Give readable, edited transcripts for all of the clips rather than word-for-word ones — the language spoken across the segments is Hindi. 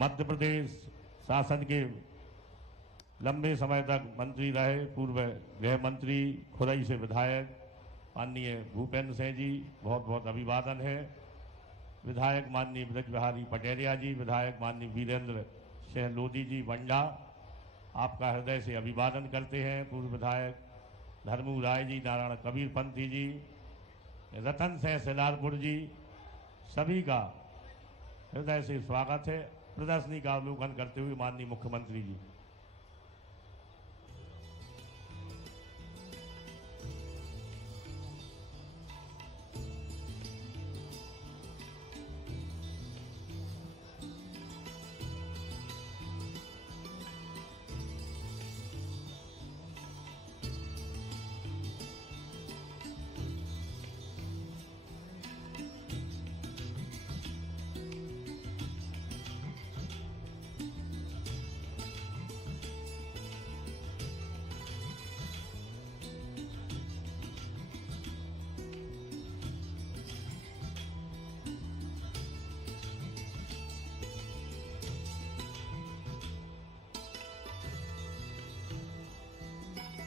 मध्य प्रदेश शासन के लंबे समय तक मंत्री रहे पूर्व गृह मंत्री, खुरई से विधायक माननीय भूपेंद्र सिंह जी, बहुत बहुत अभिवादन है। विधायक माननीय ब्रज बिहारी पटेरिया जी, विधायक माननीय वीरेंद्र सिंह लोधी जी बंडा, आपका हृदय से अभिवादन करते हैं। पूर्व विधायक धर्मू राय जी, नारायण कबीर पंथी जी, रतन सिंह सिलारपुर जी, सभी का हृदय से स्वागत है। प्रदर्शनी का अवलोकन करते हुए माननीय मुख्यमंत्री जी।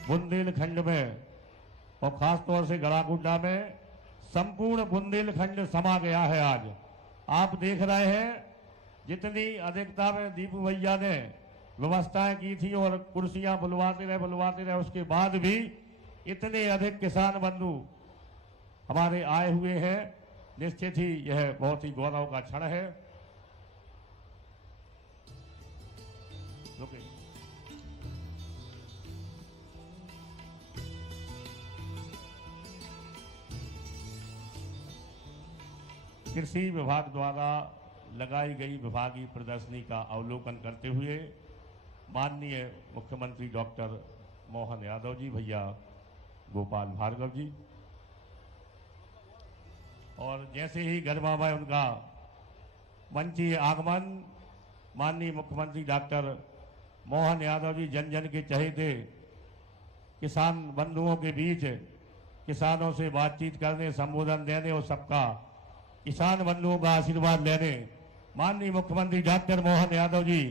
बुंदेलखंड में और खास तौर से गड़ागुड्डा में संपूर्ण बुंदेलखंड समा गया है। आज आप देख रहे हैं जितनी अधिकता में दीपू भैया ने व्यवस्थाएं की थी और कुर्सियां बुलवाते रहे, उसके बाद भी इतने अधिक किसान बंधु हमारे आए हुए हैं। निश्चित ही यह बहुत ही गौरव का क्षण है। कृषि विभाग द्वारा लगाई गई विभागीय प्रदर्शनी का अवलोकन करते हुए माननीय मुख्यमंत्री डॉक्टर मोहन यादव जी, भैया गोपाल भार्गव जी, और जैसे ही गरमामा उनका मंचीय आगमन, माननीय मुख्यमंत्री डॉक्टर मोहन यादव जी जन जन के चहेते किसान बंधुओं के बीच किसानों से बातचीत करने, संबोधन देने और सबका किसान बंधुओं का आशीर्वाद लेने माननीय मुख्यमंत्री डॉक्टर मोहन यादव जी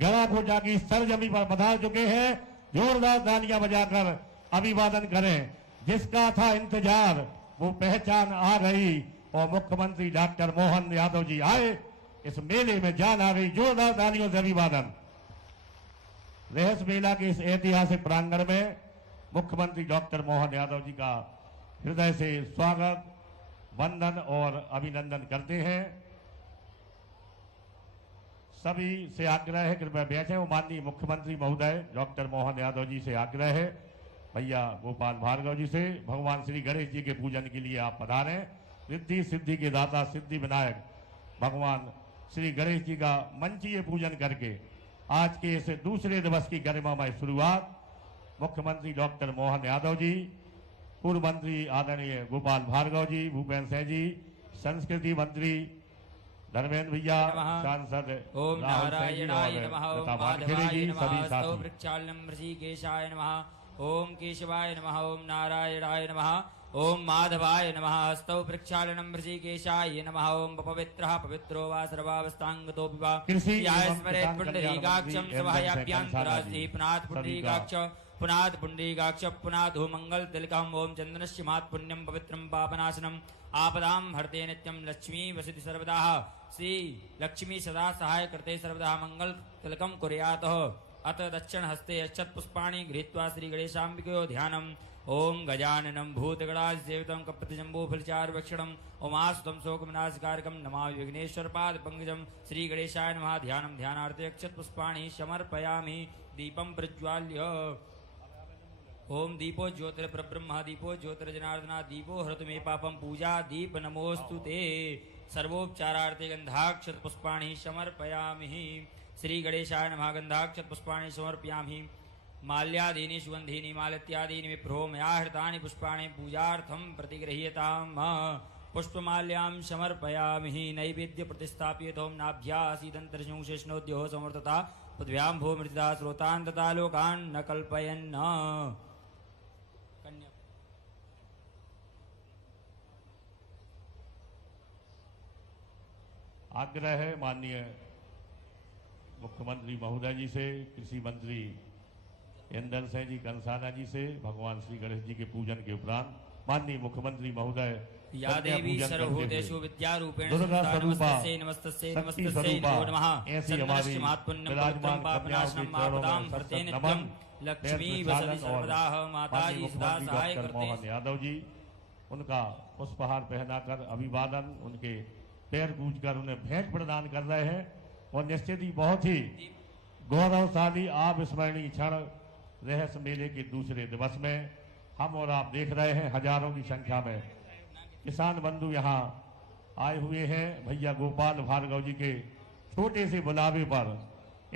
गड़ागुड्डा की सरजमी पर पधार चुके हैं। जोरदार तालियां बजाकर अभिवादन करें। जिसका था इंतजार वो पहचान आ गई और मुख्यमंत्री डॉक्टर मोहन यादव जी आए, इस मेले में जान आ गई। जोरदार तालियों से अभिवादन। रहस मेला के इस ऐतिहासिक प्रांगण में मुख्यमंत्री डॉक्टर मोहन यादव जी का हृदय से स्वागत, वंदन और अभिनंदन करते हैं। सभी से आग्रह है कृपया बैठे। वो माननीय मुख्यमंत्री महोदय डॉक्टर मोहन यादव जी से आग्रह है, भैया गोपाल भार्गव जी से भगवान श्री गणेश जी के पूजन के लिए आप पधारें। रिद्धि सिद्धि के दाता सिद्धि विनायक भगवान श्री गणेश जी का मंचीय पूजन करके आज के इस दूसरे दिवस की गरिमामय शुरुआत मुख्यमंत्री डॉक्टर मोहन यादव जी, पूर्व मंत्री आदरणीय गोपाल भार्गव जी, भूपेंद्र सिंह जी, संस्कृति मंत्री धर्मेंद्र भैया, सांसद ओम नारायणाय नमः, ओम माधवाय नमः, स्तौ वृक्षालनं ऋषिकेशाय नमः, ओम केशवाय नमः, ओम नारायणाय नमः, ओम माधवाय नमः, स्तौ वृक्षालनं ऋषिकेशाय नमः, ओम पवित्रः पवित्रो वा सर्वावस्थांगतो विवा याय स्मरेत् पुंडरीकाक्षं सभायाभ्यान्तरास्ति पुनाथ पुंडरीकाक्ष पुनाद पुंडरीकाक्ष पुनाधो मंगल तिलकम ओम चंदनस्य महत् पुण्यम पवित्रम पापनाशनम आपदां हरते नित्यं लक्ष्मी वसति सर्वदा श्री लक्ष्मी सदा सहाय करते सर्वदा मंगल तिलकम कुर्यात्। अत दक्षिण हस्ते अक्षत पुष्पाणि गृहीत्वा श्री गणेशाम्बिकयो ध्यानम ओम गजाननं भूतगणाधिसेवितं सेवितं कपतिजम्बो फलचारुभक्षणं उमासुतं शोकविनाशकारकं नमामि विघ्नेश्वर पाद पंकजं श्री गणेशाय नमः। ध्यानं ध्यानार्थे अक्षत पुष्पाणि समर्पयामि दीपं प्रज्वाल्य। ओम दीपो ज्योतिर्ब्रह्म दीपो ज्योतिर्जनार्दना दीपो हरतु मे पापम पूजा दीप नमोस्तु ते सर्वोपचारार्थे गंधाक्षत पुष्पाणि समर्पयामि श्री गणेशाय नमः। गंधाक्षत पुष्पाणि समर्पयामि माल्यादीनि सुगंधीनि मालत्यादीनि विप्रो मया हृतानि पुष्पाणि पूजार्थं प्रतिगृह्यताम् पुष्पमाल्यां समर्पयामि नैवेद्य प्रतिष्ठाप्येत ओम नाभ्यासीदन्तर्षेष्णोद्यो समर्थता पृथिव्यां भो मृतिदा स्रोतान् तथा लोकान् न कल्पयन्। आग्रह है माननीय मुख्यमंत्री महोदय जी से, कृषि मंत्री इंदल सिंह जी कंसाना जी से भगवान श्री गणेश जी के पूजन के उपरांत माननीय मुख्यमंत्री महोदय या देवी सर्वभूतेषु विद्यारूपेण दुर्गा स्वरूपा नमस्तस्यै नमस्तस्यै शक्ति नमस्तस्यै स्वरूपा नमो नमः ऐसी हमारी चन्द्रश्चमात्पुण्यं विराजमान पवित्रं पापनाशनं कन्याओं के मापदां चरणों में भरते सत्संग नित्यं नमन। लक्ष्मी पैर वसति प्रसादन और सर्वदा माताजी माननीय सदा मुख्यमंत्री सहाय डॉक्टर करते। मोहन यादव जी, उनका पुष्पहार पहनाकर अभिवादन, उनके पैर पूजकर उन्हें भेंट प्रदान कर रहे हैं। और निश्चित ही बहुत ही गौरवशाली अविस्मरणीय क्षण रहस्य मेले के दूसरे दिवस में हम और आप देख रहे हैं। हजारों की संख्या में किसान बंधु यहाँ आए हुए हैं। भैया गोपाल भार्गव जी के छोटे से बुलावे पर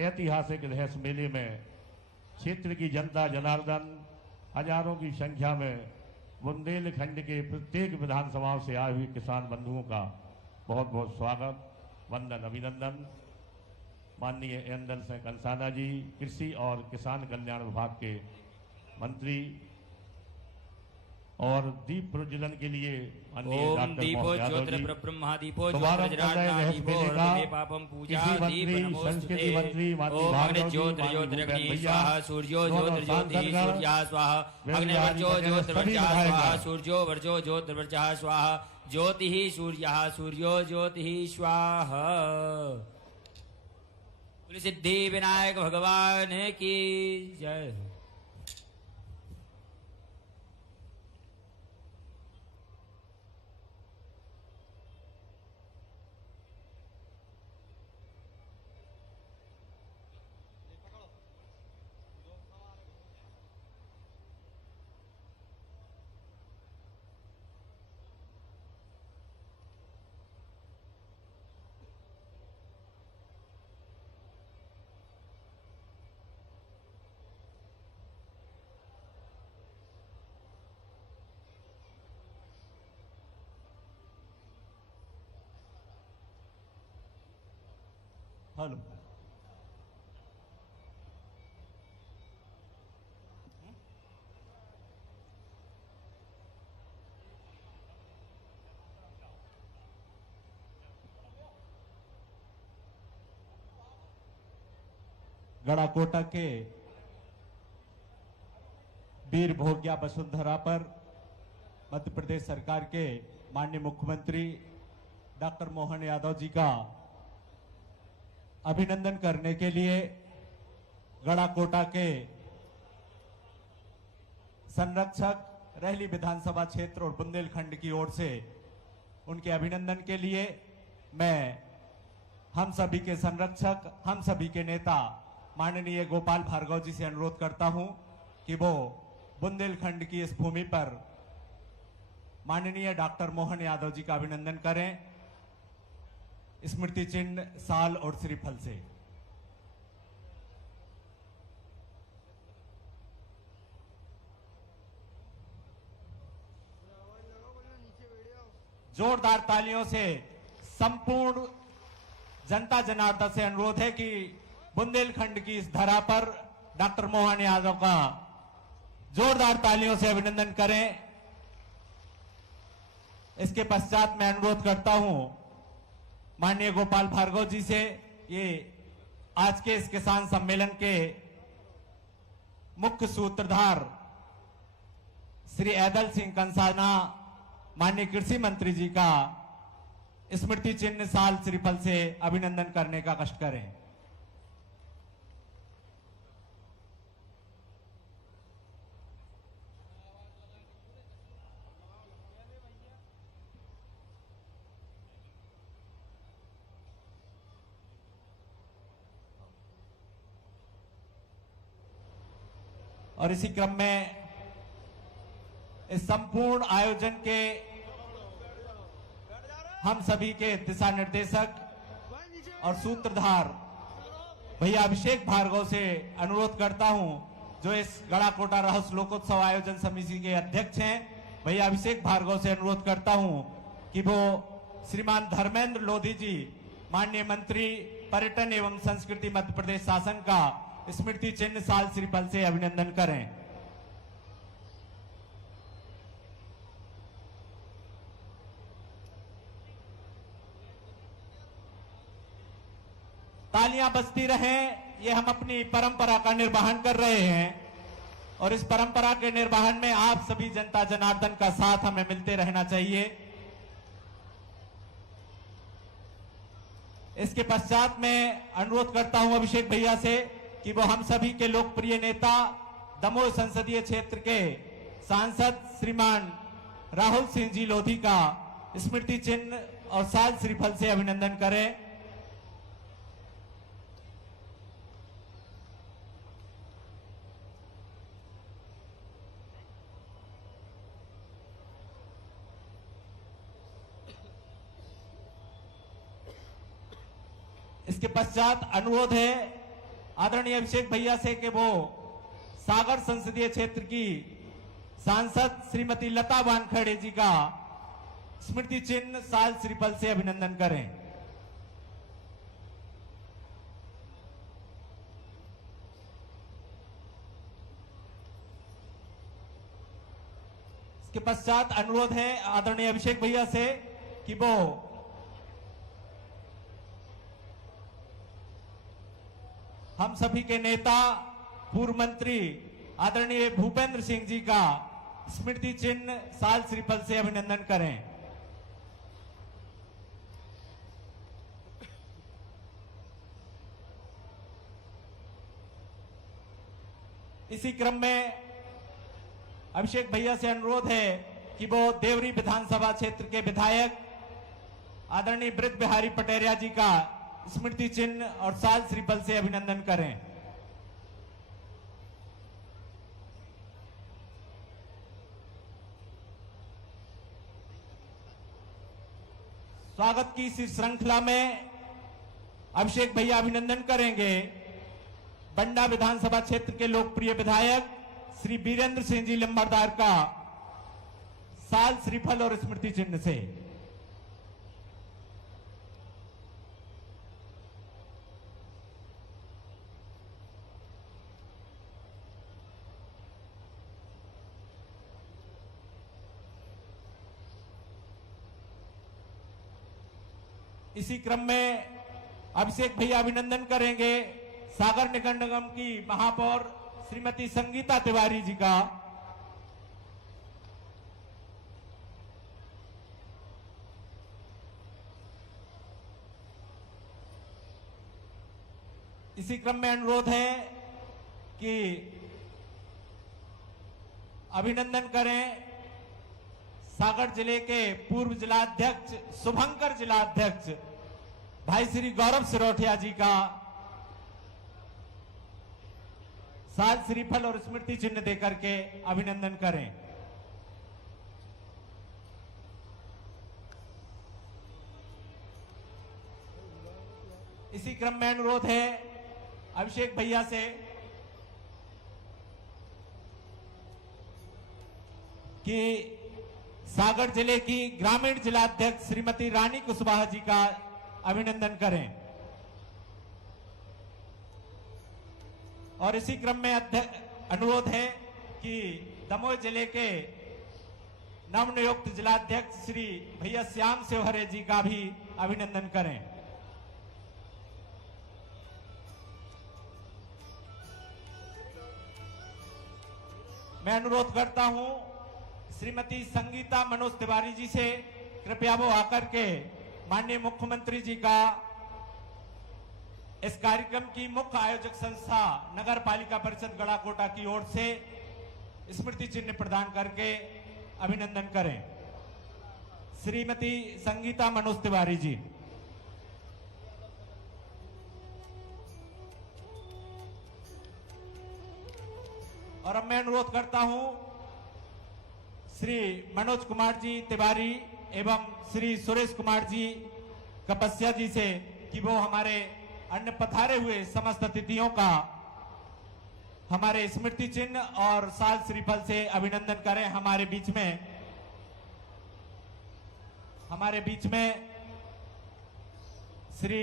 ऐतिहासिक रहस्य मेले में क्षेत्र की जनता जनार्दन हजारों की संख्या में बुंदेलखंड के प्रत्येक विधानसभाओं से आए हुए किसान बंधुओं का बहुत बहुत स्वागत, वंदन, अभिनंदन। माननीय इंदल सिंह कंसाना जी, कृषि और किसान कल्याण विभाग के मंत्री, और दीप प्रज्वलन के लिए माननीय ओम डॉक्टर दीपो मोहन यादव जी ज्योतिर्ब्रह्मा दीपो शुभारंभ कर रहे हैं रहस्य मेले का। पापम पूजा कृषि दीप मंत्री, नमोस्तुते। संस्कृति मंत्री माननीय ओम भार्गव अग्नि जी, ज्योतिर्ज्योतिरग्नि माननीय भूपेंद्र स्वाहा भैया, सूर्यो दोनों ज्योतिर्ज्योतिः सांसदगण, सूर्यः स्वाहा वेदव्यास अग्निवर्चो जी, ज्योतिर्वर्चः सभी स्वाहा विधायक। सूर्यो वर्चो ज्योतिर्वर्चः स्वाहा ज्योतिः सूर्यः सूर्यो ज्योतिः स्वाहा। बोले सिद्धि विनायक भगवान की जय। हेलो, गड़ाकोटा के वीर भोग्या वसुंधरा पर मध्य प्रदेश सरकार के माननीय मुख्यमंत्री डॉक्टर मोहन यादव जी का अभिनंदन करने के लिए गड़ाकोटा के संरक्षक, रहली विधानसभा क्षेत्र और बुंदेलखंड की ओर से उनके अभिनंदन के लिए मैं हम सभी के संरक्षक, हम सभी के नेता माननीय गोपाल भार्गव जी से अनुरोध करता हूं कि वो बुंदेलखंड की इस भूमि पर माननीय डॉक्टर मोहन यादव जी का अभिनंदन करें, स्मृति चिन्ह, साल और श्रीफल से। जोरदार तालियों से संपूर्ण जनता जनार्दन से अनुरोध है कि बुंदेलखंड की इस धरा पर डॉक्टर मोहन यादव का जोरदार तालियों से अभिनंदन करें। इसके पश्चात मैं अनुरोध करता हूं माननीय गोपाल भार्गव जी से, ये आज के इस किसान सम्मेलन के मुख्य सूत्रधार श्री ऐदल सिंह कंसाना माननीय कृषि मंत्री जी का स्मृति चिन्ह, साल, श्रीफल से अभिनंदन करने का कष्ट करें। और इसी क्रम में इस संपूर्ण आयोजन के हम सभी के दिशा निर्देशक और सूत्रधार भैया अभिषेक भार्गव से अनुरोध करता हूं, जो इस गड़ाकोटा रहस्य लोकोत्सव आयोजन समिति के अध्यक्ष हैं, भैया अभिषेक भार्गव से अनुरोध करता हूं कि वो श्रीमान धर्मेंद्र लोधी जी, माननीय मंत्री पर्यटन एवं संस्कृति मध्य प्रदेश शासन का स्मृति चिन्ह, साल, श्रीफल से अभिनंदन करें। तालियां बजती रहें। ये हम अपनी परंपरा का निर्वहन कर रहे हैं और इस परंपरा के निर्वहन में आप सभी जनता जनार्दन का साथ हमें मिलते रहना चाहिए। इसके पश्चात मैं अनुरोध करता हूं अभिषेक भैया से कि वो हम सभी के लोकप्रिय नेता दमोह संसदीय क्षेत्र के सांसद श्रीमान राहुल सिंह जी लोधी का स्मृति चिन्ह और साल श्रीफल से अभिनंदन करें। इसके पश्चात अनुरोध है आदरणीय अभिषेक भैया से कि वो सागर संसदीय क्षेत्र की सांसद श्रीमती लता वानखेड़े जी का स्मृति चिन्ह साल श्रीफल से अभिनंदन करें। इसके पश्चात अनुरोध है आदरणीय अभिषेक भैया से कि वो हम सभी के नेता पूर्व मंत्री आदरणीय भूपेंद्र सिंह जी का स्मृति चिन्ह साल श्रीफल से अभिनंदन करें। इसी क्रम में अभिषेक भैया से अनुरोध है कि वो देवरी विधानसभा क्षेत्र के विधायक आदरणीय ब्रज बिहारी पटेरिया जी का स्मृति चिन्ह और साल श्रीफल से अभिनंदन करें। स्वागत की इस श्रृंखला में अभिषेक भैया अभिनंदन करेंगे बंडा विधानसभा क्षेत्र के लोकप्रिय विधायक श्री वीरेंद्र सिंह जी लंबरदार का साल श्रीफल और स्मृति चिन्ह से। इसी क्रम में अभिषेक भैया अभिनंदन करेंगे सागर निगम निगम की महापौर श्रीमती संगीता तिवारी जी का। इसी क्रम में अनुरोध है कि अभिनंदन करें सागर जिले के पूर्व जिलाध्यक्ष शुभंकर जिलाध्यक्ष भाई श्री गौरव सिरोठिया जी का साल श्रीफल और स्मृति चिन्ह देकर के अभिनंदन करें। इसी क्रम में अनुरोध है अभिषेक भैया से कि सागर जिले की ग्रामीण जिलाध्यक्ष श्रीमती रानी कुशवाहा जी का अभिनंदन करें। और इसी क्रम में अनुरोध है कि दमोह जिले के नवनियुक्त जिलाध्यक्ष श्री भैया श्याम सेवहरे जी का भी अभिनंदन करें। मैं अनुरोध करता हूं श्रीमती संगीता मनोज तिवारी जी से कृपया वो आकर के माननीय मुख्यमंत्री जी का इस कार्यक्रम की मुख्य आयोजक संस्था नगर पालिका परिषद गढ़ाकोटा की ओर से स्मृति चिन्ह प्रदान करके अभिनंदन करें। श्रीमती संगीता मनोज तिवारी जी। और अब मैं अनुरोध करता हूं श्री मनोज कुमार जी तिवारी एवं श्री सुरेश कुमार जी कपस्या जी से कि वो हमारे अन्य पधारे हुए समस्त अतिथियों का हमारे स्मृति चिन्ह और साल श्रीफल से अभिनंदन करें। हमारे बीच में श्री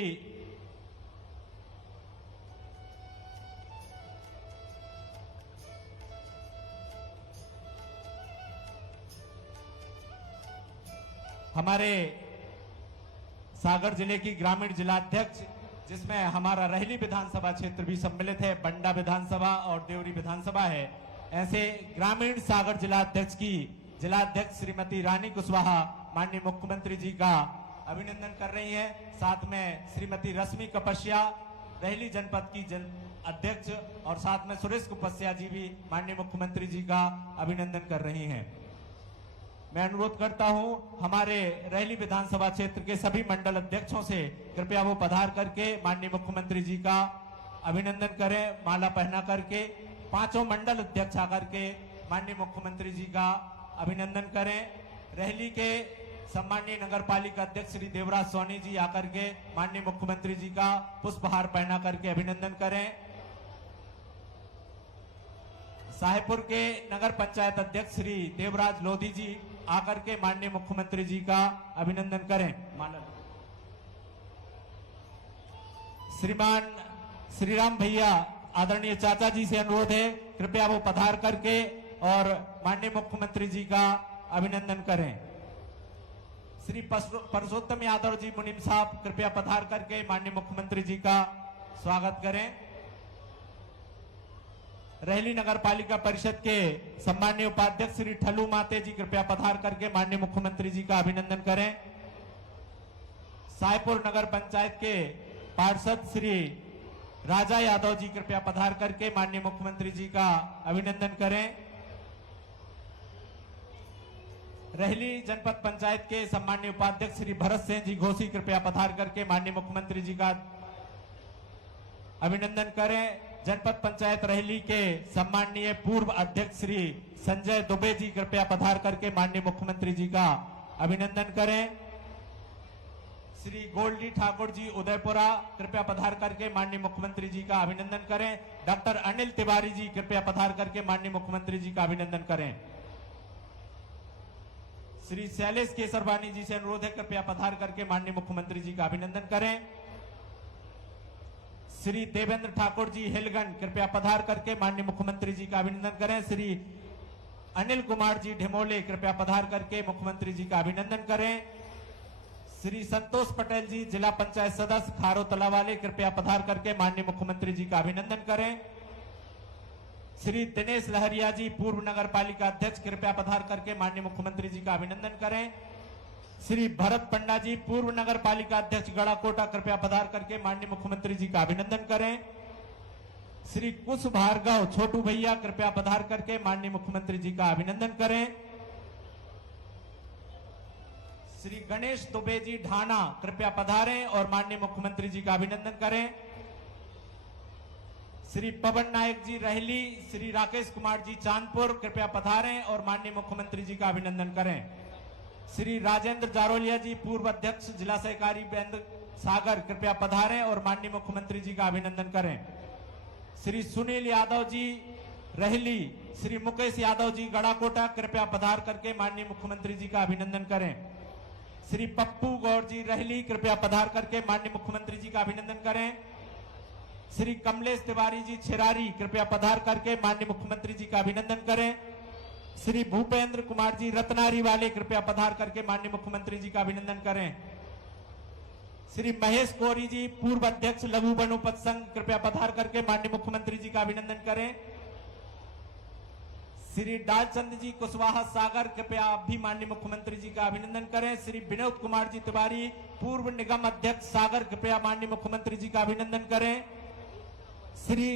हमारे सागर जिले की ग्रामीण जिलाध्यक्ष जिसमें हमारा रहली विधानसभा क्षेत्र भी सम्मिलित है, बंडा विधानसभा और देवरी विधानसभा है। ऐसे ग्रामीण सागर जिला अध्यक्ष की जिला अध्यक्ष श्रीमती रानी कुशवाहा माननीय मुख्यमंत्री जी का अभिनंदन कर रही हैं। साथ में श्रीमती रश्मि कपस्या रहली जनपद की अध्यक्ष और साथ में सुरेश कुपस्या जी भी माननीय मुख्यमंत्री जी का अभिनंदन कर रही हैं। मैं अनुरोध करता हूं हमारे रहली विधानसभा क्षेत्र के सभी मंडल अध्यक्षों से कृपया वो पधार करके माननीय मुख्यमंत्री जी का अभिनंदन करें, माला पहना करके। पांचों मंडल अध्यक्ष आकर के माननीय मुख्यमंत्री जी का अभिनंदन करें। रहली के सम्माननीय नगर पालिका अध्यक्ष श्री देवराज सोनी जी आकर के माननीय मुख्यमंत्री जी का पुष्पहार पहना करके अभिनंदन करें। साहेबपुर के नगर पंचायत अध्यक्ष श्री देवराज लोधी जी आकर के माननीय मुख्यमंत्री जी का अभिनंदन करें। श्रीमान श्रीराम भैया आदरणीय चाचा जी से अनुरोध है कृपया वो पधार करके और माननीय मुख्यमंत्री जी का अभिनंदन करें। श्री परसोत्तम यादव जी मुनीम साहब कृपया पधार करके माननीय मुख्यमंत्री जी का स्वागत करें। रहली नगर पालिका परिषद के सम्माननीय उपाध्यक्ष श्री ठल्लू माते जी कृपया पधार करके माननीय मुख्यमंत्री जी का अभिनंदन करें। साहेबपुर नगर पंचायत के पार्षद श्री राजा यादव जी कृपया पधार करके माननीय मुख्यमंत्री जी का अभिनंदन करें। रहली जनपद पंचायत के सम्माननीय उपाध्यक्ष श्री भरत सिंह जी घोसी कृपया पधार करके माननीय मुख्यमंत्री जी का अभिनंदन करें। जनपद पंचायत रहली के सम्माननीय पूर्व अध्यक्ष श्री संजय दुबे जी कृपया पधार करके माननीय मुख्यमंत्री जी का अभिनंदन करें। श्री गोल्डी ठाकुर जी उदयपुरा कृपया पधार करके माननीय मुख्यमंत्री जी का अभिनंदन करें। डॉक्टर अनिल तिवारी जी कृपया पधार करके माननीय मुख्यमंत्री जी का अभिनंदन करें। श्री शैलेश केसरवानी जी से अनुरोध है कृपया पधार करके माननीय मुख्यमंत्री जी का अभिनंदन करें। श्री देवेंद्र ठाकुर जी हिलगन कृपया पधार करके माननीय मुख्यमंत्री जी का अभिनंदन करें। श्री अनिल कुमार जी ढिमोले कृपया पधार करके मुख्यमंत्री जी का अभिनंदन करें। श्री संतोष पटेल जी जिला पंचायत सदस्य खारो तलावाले कृपया पधार करके माननीय मुख्यमंत्री जी का अभिनंदन करें। श्री दिनेश लहरिया जी पूर्व नगर पालिका अध्यक्ष कृपया पधार करके माननीय मुख्यमंत्री जी का अभिनंदन करें। श्री भरत पंडा जी पूर्व नगर पालिका अध्यक्ष गड़ाकोटा कृपया पधार करके माननीय मुख्यमंत्री जी का अभिनंदन करें। श्री कुश भार्गव छोटू भैया कृपया पधार करके माननीय मुख्यमंत्री जी का अभिनंदन करें। श्री गणेश दुबे जी ढाना कृपया पधारें और माननीय मुख्यमंत्री जी का अभिनंदन करें। श्री पवन नायक जी रहली, श्री राकेश कुमार जी चांदपुर कृपया पधारें और माननीय मुख्यमंत्री जी का अभिनंदन करें। श्री राजेंद्र जारोलिया जी पूर्व अध्यक्ष जिला सहकारी बैंक सागर कृपया पधारें और माननीय मुख्यमंत्री जी का अभिनंदन करें। श्री सुनील यादव जी रहली, श्री मुकेश यादव जी गड़ाकोटा कृपया पधार करके माननीय मुख्यमंत्री जी का अभिनंदन करें। श्री पप्पू गौर जी रहली कृपया पधार करके माननीय मुख्यमंत्री जी का अभिनंदन करें। श्री कमलेश तिवारी जी छिरारी कृपया पधार करके माननीय मुख्यमंत्री जी का अभिनंदन करें। श्री भूपेंद्र कुमार जी रत्नारी वाले कृपया पधार करके माननीय मुख्यमंत्री जी का अभिनंदन करें। श्री महेश कोरी जी पूर्व अध्यक्ष लघु वनोपज संघ कृपया पधार करके माननीय मुख्यमंत्री जी का अभिनंदन करें। श्री डालचंद जी कुशवाहा सागर कृपया आप भी माननीय मुख्यमंत्री जी का अभिनंदन करें। श्री विनोद कुमार जी तिवारी पूर्व निगम अध्यक्ष सागर कृपया माननीय मुख्यमंत्री जी का अभिनंदन करें। श्री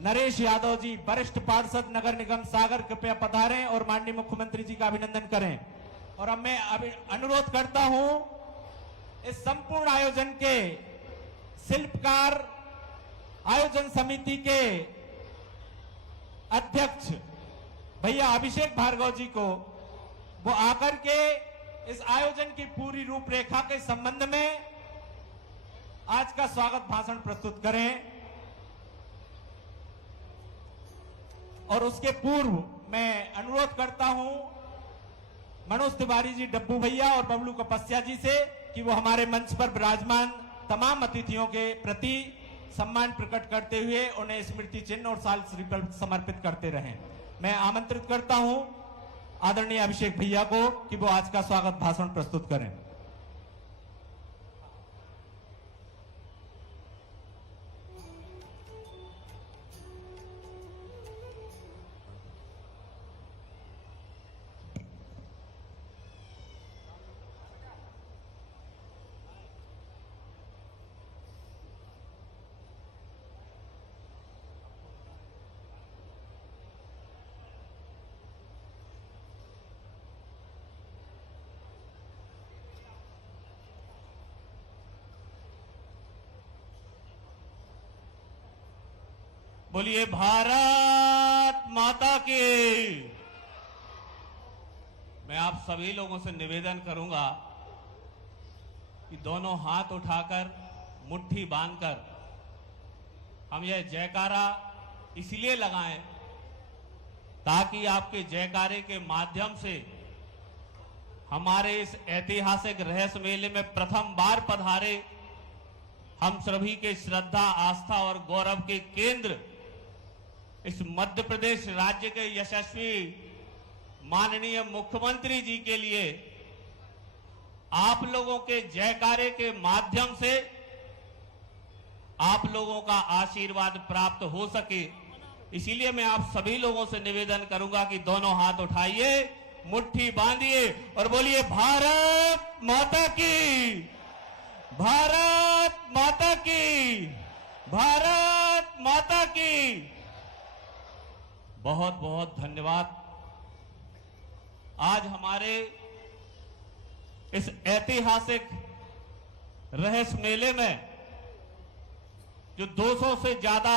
नरेश यादव जी वरिष्ठ पार्षद नगर निगम सागर कृपया पधारें और माननीय मुख्यमंत्री जी का अभिनंदन करें। और अब मैं अनुरोध करता हूं इस संपूर्ण आयोजन के शिल्पकार आयोजन समिति के अध्यक्ष भैया अभिषेक भार्गव जी को वो आकर के इस आयोजन की पूरी रूपरेखा के संबंध में आज का स्वागत भाषण प्रस्तुत करें। और उसके पूर्व मैं अनुरोध करता हूं मनोज तिवारी जी डब्बू भैया और बबलू कपस्या जी से कि वो हमारे मंच पर विराजमान तमाम अतिथियों के प्रति सम्मान प्रकट करते हुए उन्हें स्मृति चिन्ह और साल श्रीफल समर्पित करते रहें। मैं आमंत्रित करता हूं आदरणीय अभिषेक भैया को कि वो आज का स्वागत भाषण प्रस्तुत करें। बोलिए भारत माता की। मैं आप सभी लोगों से निवेदन करूंगा कि दोनों हाथ उठाकर मुट्ठी बांधकर हम यह जयकारा इसलिए लगाएं ताकि आपके जयकारे के माध्यम से हमारे इस ऐतिहासिक रहस्य मेले में प्रथम बार पधारे हम सभी के श्रद्धा, आस्था और गौरव के केंद्र इस मध्य प्रदेश राज्य के यशस्वी माननीय मुख्यमंत्री जी के लिए आप लोगों के जयकारे के माध्यम से आप लोगों का आशीर्वाद प्राप्त हो सके, इसीलिए मैं आप सभी लोगों से निवेदन करूंगा कि दोनों हाथ उठाइए, मुट्ठी बांधिए और बोलिए भारत माता की, भारत माता की, भारत माता की। बहुत बहुत धन्यवाद। आज हमारे इस ऐतिहासिक रहस्य मेले में जो 200 से ज्यादा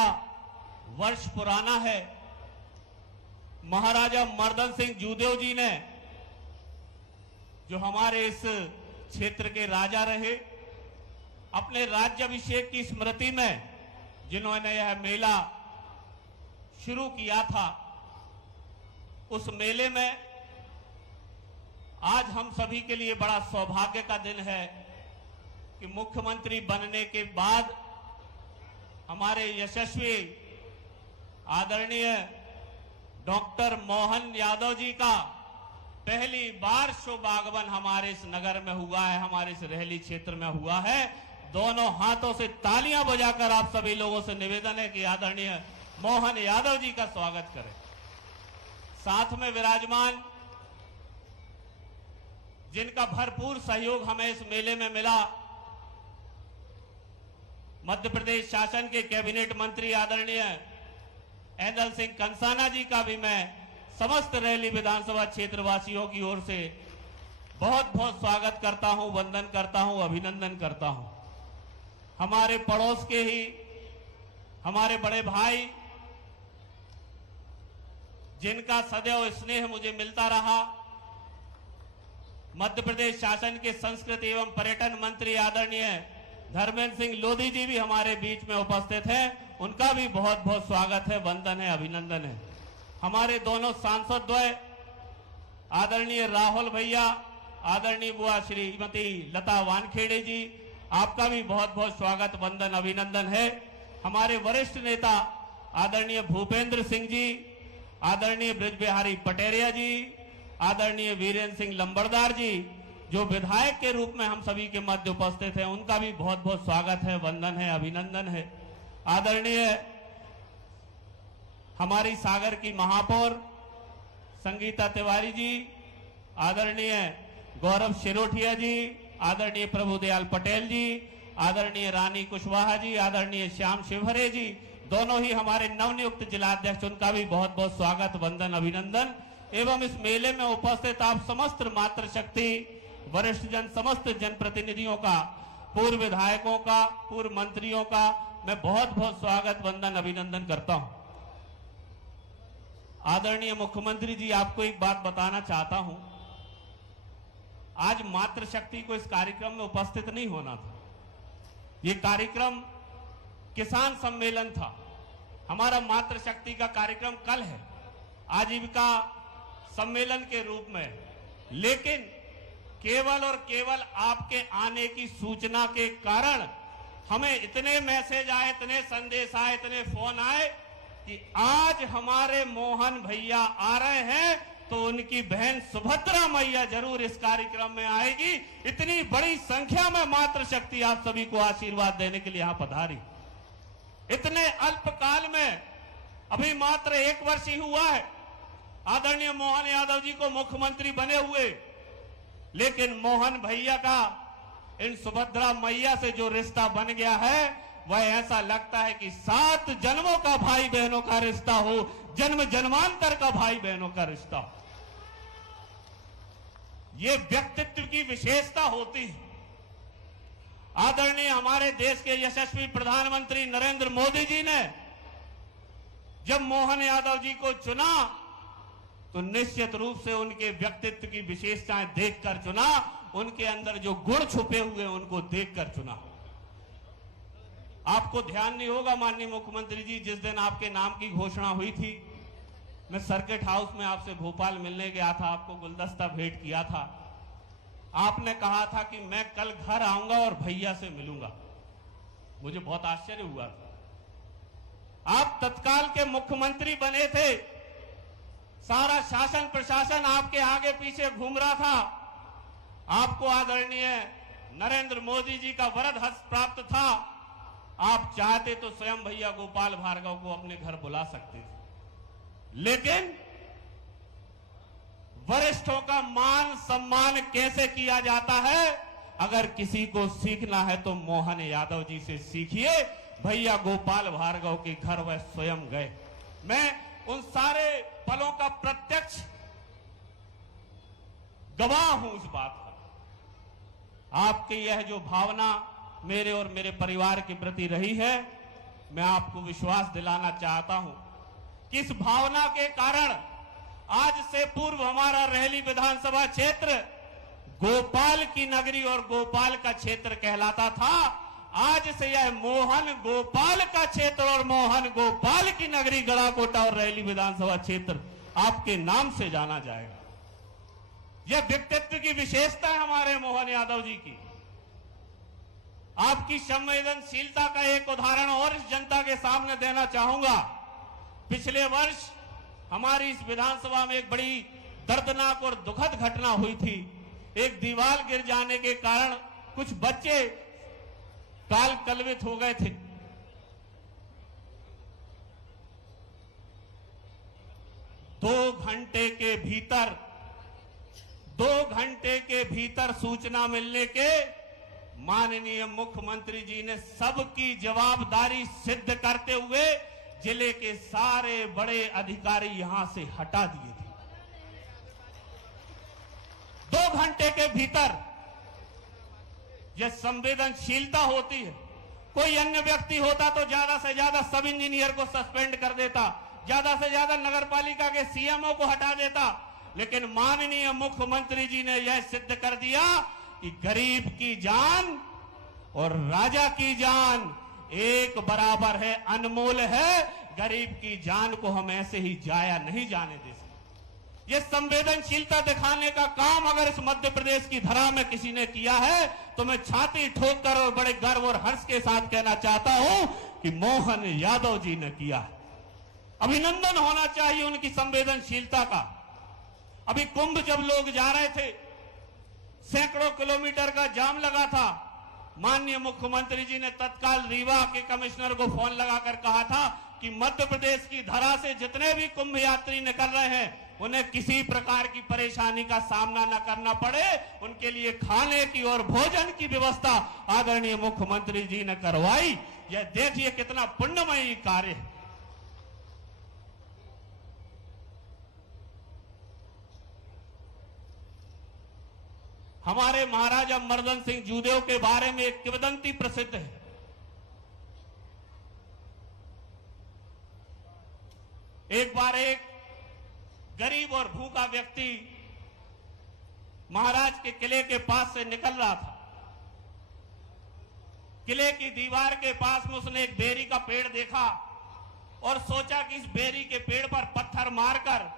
वर्ष पुराना है, महाराजा मर्दन सिंह जूदेव जी ने, जो हमारे इस क्षेत्र के राजा रहे, अपने राज्याभिषेक की स्मृति में जिन्होंने यह मेला शुरू किया था, उस मेले में आज हम सभी के लिए बड़ा सौभाग्य का दिन है कि मुख्यमंत्री बनने के बाद हमारे यशस्वी आदरणीय डॉक्टर मोहन यादव जी का पहली बार शुभ आगमन हमारे इस नगर में हुआ है, हमारे इस रहली क्षेत्र में हुआ है। दोनों हाथों से तालियां बजाकर आप सभी लोगों से निवेदन है कि आदरणीय मोहन यादव जी का स्वागत करें। साथ में विराजमान जिनका भरपूर सहयोग हमें इस मेले में मिला, मध्य प्रदेश शासन के कैबिनेट मंत्री आदरणीय ऐदल सिंह कंसाना जी का भी मैं समस्त रहली विधानसभा क्षेत्र वासियों की ओर से बहुत बहुत स्वागत करता हूं, वंदन करता हूं, अभिनंदन करता हूं। हमारे पड़ोस के ही हमारे बड़े भाई, जिनका सदैव स्नेह मुझे मिलता रहा, मध्य प्रदेश शासन के संस्कृति एवं पर्यटन मंत्री आदरणीय धर्मेंद्र सिंह लोधी जी भी हमारे बीच में उपस्थित हैं। उनका भी बहुत बहुत स्वागत है, वंदन है, अभिनंदन है। हमारे दोनों सांसद द्वय आदरणीय राहुल भैया, आदरणीय बुआ श्रीमती लता वानखेड़े जी, आपका भी बहुत बहुत स्वागत, वंदन, अभिनंदन है। हमारे वरिष्ठ नेता आदरणीय भूपेंद्र सिंह जी, आदरणीय ब्रज बिहारी पटेरिया जी, आदरणीय वीरेंद्र सिंह लंबड़दार जी, जो विधायक के रूप में हम सभी के मध्य उपस्थित हैं, उनका भी बहुत बहुत स्वागत है, वंदन है, अभिनंदन है। आदरणीय हमारी सागर की महापौर संगीता तिवारी जी, आदरणीय गौरव शिरोठिया जी, आदरणीय प्रभुदयाल पटेल जी, आदरणीय रानी कुशवाहा जी, आदरणीय श्याम शिवहरे जी, दोनों ही हमारे नवनियुक्त जिलाध्यक्ष, उनका भी बहुत बहुत स्वागत, वंदन, अभिनंदन। एवं इस मेले में उपस्थित आप समस्त मातृशक्ति, वरिष्ठ जन, समस्त जनप्रतिनिधियों का, पूर्व विधायकों का, पूर्व मंत्रियों का मैं बहुत बहुत स्वागत, वंदन, अभिनंदन करता हूं। आदरणीय मुख्यमंत्री जी, आपको एक बात बताना चाहता हूं। आज मातृशक्ति को इस कार्यक्रम में उपस्थित नहीं होना था। ये कार्यक्रम किसान सम्मेलन था। हमारा मातृशक्ति का कार्यक्रम कल है, आजीविका सम्मेलन के रूप में, लेकिन केवल और केवल आपके आने की सूचना के कारण हमें इतने मैसेज आए, इतने संदेश आए, इतने फोन आए कि आज हमारे मोहन भैया आ रहे हैं तो उनकी बहन सुभद्रा मैया जरूर इस कार्यक्रम में आएगी। इतनी बड़ी संख्या में मातृशक्ति आप सभी को आशीर्वाद देने के लिए यहां पधारी। इतने अल्प काल में, अभी मात्र 1 वर्ष ही हुआ है आदरणीय मोहन यादव जी को मुख्यमंत्री बने हुए, लेकिन मोहन भैया का इन सुभद्रा मैया से जो रिश्ता बन गया है, वह ऐसा लगता है कि 7 जन्मों का भाई बहनों का रिश्ता हो, जन्म जन्मांतर का भाई बहनों का रिश्ता हो। ये व्यक्तित्व की विशेषता होती है। आदरणीय हमारे देश के यशस्वी प्रधानमंत्री नरेंद्र मोदी जी ने जब मोहन यादव जी को चुना तो निश्चित रूप से उनके व्यक्तित्व की विशेषताएं देखकर चुना, उनके अंदर जो गुण छुपे हुए उनको देखकर चुना। आपको ध्यान नहीं होगा माननीय मुख्यमंत्री जी, जिस दिन आपके नाम की घोषणा हुई थी, मैं सर्किट हाउस में आपसे भोपाल मिलने गया था, आपको गुलदस्ता भेंट किया था। आपने कहा था कि मैं कल घर आऊंगा और भैया से मिलूंगा। मुझे बहुत आश्चर्य हुआ था। आप तत्काल के मुख्यमंत्री बने थे, सारा शासन प्रशासन आपके आगे पीछे घूम रहा था, आपको आदरणीय नरेंद्र मोदी जी का वरद हस्त प्राप्त था। आप चाहते तो स्वयं भैया गोपाल भार्गव को अपने घर बुला सकते थे, लेकिन वरिष्ठों का मान सम्मान कैसे किया जाता है, अगर किसी को सीखना है तो मोहन यादव जी से सीखिए। भैया गोपाल भार्गव के घर वह स्वयं गए। मैं उन सारे पलों का प्रत्यक्ष गवाह हूं इस बात का। आपकी यह जो भावना मेरे और मेरे परिवार के प्रति रही है, मैं आपको विश्वास दिलाना चाहता हूं कि इस भावना के कारण आज से पूर्व हमारा रेहली विधानसभा क्षेत्र गोपाल की नगरी और गोपाल का क्षेत्र कहलाता था। आज से यह मोहन गोपाल का क्षेत्र और मोहन गोपाल की नगरी गढ़ाकोटा और रेहली विधानसभा क्षेत्र आपके नाम से जाना जाएगा। यह व्यक्तित्व की विशेषता है हमारे मोहन यादव जी की। आपकी संवेदनशीलता का एक उदाहरण और इस जनता के सामने देना चाहूंगा। पिछले वर्ष हमारी इस विधानसभा में एक बड़ी दर्दनाक और दुखद घटना हुई थी। एक दीवार गिर जाने के कारण कुछ बच्चे काल कलवित हो गए थे। दो घंटे के भीतर सूचना मिलने के माननीय मुख्यमंत्री जी ने सबकी जवाबदारी सिद्ध करते हुए जिले के सारे बड़े अधिकारी यहां से हटा दिए थे। 2 घंटे के भीतर यह संवेदनशीलता होती है। कोई अन्य व्यक्ति होता तो ज्यादा से ज्यादा सब इंजीनियर को सस्पेंड कर देता, ज्यादा से ज्यादा नगर पालिका के सीएमओ को हटा देता, लेकिन माननीय मुख्यमंत्री जी ने यह सिद्ध कर दिया कि गरीब की जान और राजा की जान एक बराबर है, अनमोल है। गरीब की जान को हम ऐसे ही जाया नहीं जाने दे सकते। यह संवेदनशीलता दिखाने का काम अगर इस मध्य प्रदेश की धरा में किसी ने किया है तो मैं छाती ठोककर और बड़े गर्व और हर्ष के साथ कहना चाहता हूं कि मोहन यादव जी ने किया है। अभिनंदन होना चाहिए उनकी संवेदनशीलता का। अभी कुंभ जब लोग जा रहे थे, सैकड़ों किलोमीटर का जाम लगा था। माननीय मुख्यमंत्री जी ने तत्काल रीवा के कमिश्नर को फोन लगाकर कहा था कि मध्य प्रदेश की धरा से जितने भी कुंभ यात्री निकल रहे हैं उन्हें किसी प्रकार की परेशानी का सामना न करना पड़े, उनके लिए खाने की और भोजन की व्यवस्था आदरणीय मुख्यमंत्री जी ने करवाई। यह देखिए कितना पुण्यमयी कार्य है। हमारे महाराजा मर्दन सिंह जूदेव के बारे में एक किंवदंती प्रसिद्ध है। एक बार एक गरीब और भूखा व्यक्ति महाराज के किले के पास से निकल रहा था। किले की दीवार के पास में उसने एक बेरी का पेड़ देखा और सोचा कि इस बेरी के पेड़ पर पत्थर मारकर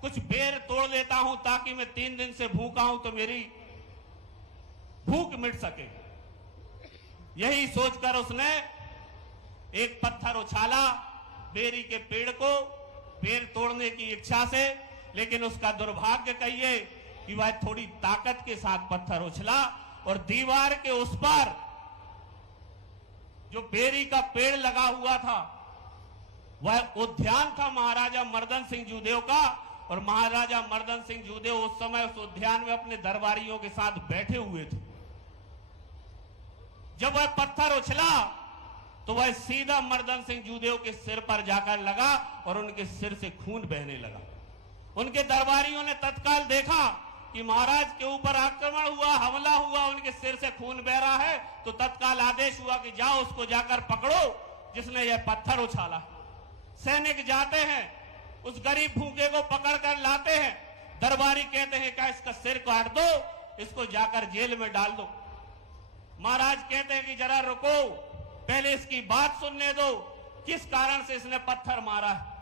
कुछ बेर तोड़ लेता हूं ताकि मैं 3 दिन से भूखा हूं तो मेरी भूख मिट सके। यही सोचकर उसने एक पत्थर उछाला बेरी के पेड़ को, पेड़ तोड़ने की इच्छा से, लेकिन उसका दुर्भाग्य कहिए कि वह थोड़ी ताकत के साथ पत्थर उछला और दीवार के उस पार जो बेरी का पेड़ लगा हुआ था वह उद्यान था महाराजा मर्दन सिंह जूदेव का। और महाराजा मर्दन सिंह जूदेव उस समय उस उद्यान में अपने दरबारियों के साथ बैठे हुए थे। जब वह पत्थर उछला तो वह सीधा मर्दन सिंह जूदेव के सिर पर जाकर लगा और उनके सिर से खून बहने लगा। उनके दरबारियों ने तत्काल देखा कि महाराज के ऊपर आक्रमण हुआ, हमला हुआ, उनके सिर से खून बह रहा है, तो तत्काल आदेश हुआ कि जाओ उसको जाकर पकड़ो जिसने यह पत्थर उछाला। सैनिक जाते हैं, उस गरीब भूखे को पकड़कर लाते हैं, दरबारी कहते हैं क्या इसका सिर काट दो, इसको जाकर जेल में डाल दो। महाराज कहते हैं कि जरा रुको, पहले इसकी बात सुनने दो, किस कारण से इसने पत्थर मारा है।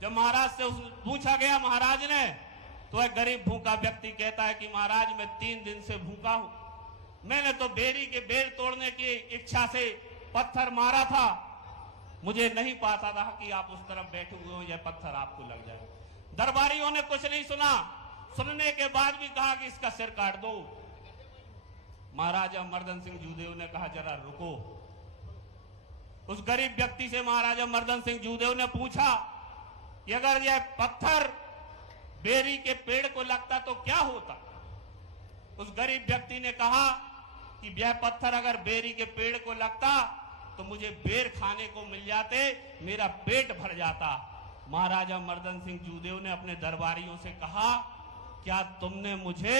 जब महाराज से पूछा गया महाराज ने, तो एक गरीब भूखा व्यक्ति कहता है कि महाराज मैं 3 दिन से भूखा हूं, मैंने तो बेरी के बेर तोड़ने की इच्छा से पत्थर मारा था, मुझे नहीं पता था कि आप उस तरफ बैठे हुए हो, यह पत्थर आपको लग जाए। दरबारियों ने कुछ नहीं सुना, सुनने के बाद भी कहा कि इसका सिर काट दो। महाराजा मर्दन सिंह जूदेव ने कहा जरा रुको। उस गरीब व्यक्ति से महाराजा मर्दन सिंह जूदेव ने पूछा कि अगर यह पत्थर बेरी के पेड़ को लगता तो क्या होता। उस गरीब व्यक्ति ने कहा कि यह पत्थर अगर बेरी के पेड़ को लगता तो मुझे बेर खाने को मिल जाते, मेरा पेट भर जाता। महाराजा मर्दन सिंह जूदेव ने अपने दरबारियों से कहा, क्या तुमने मुझे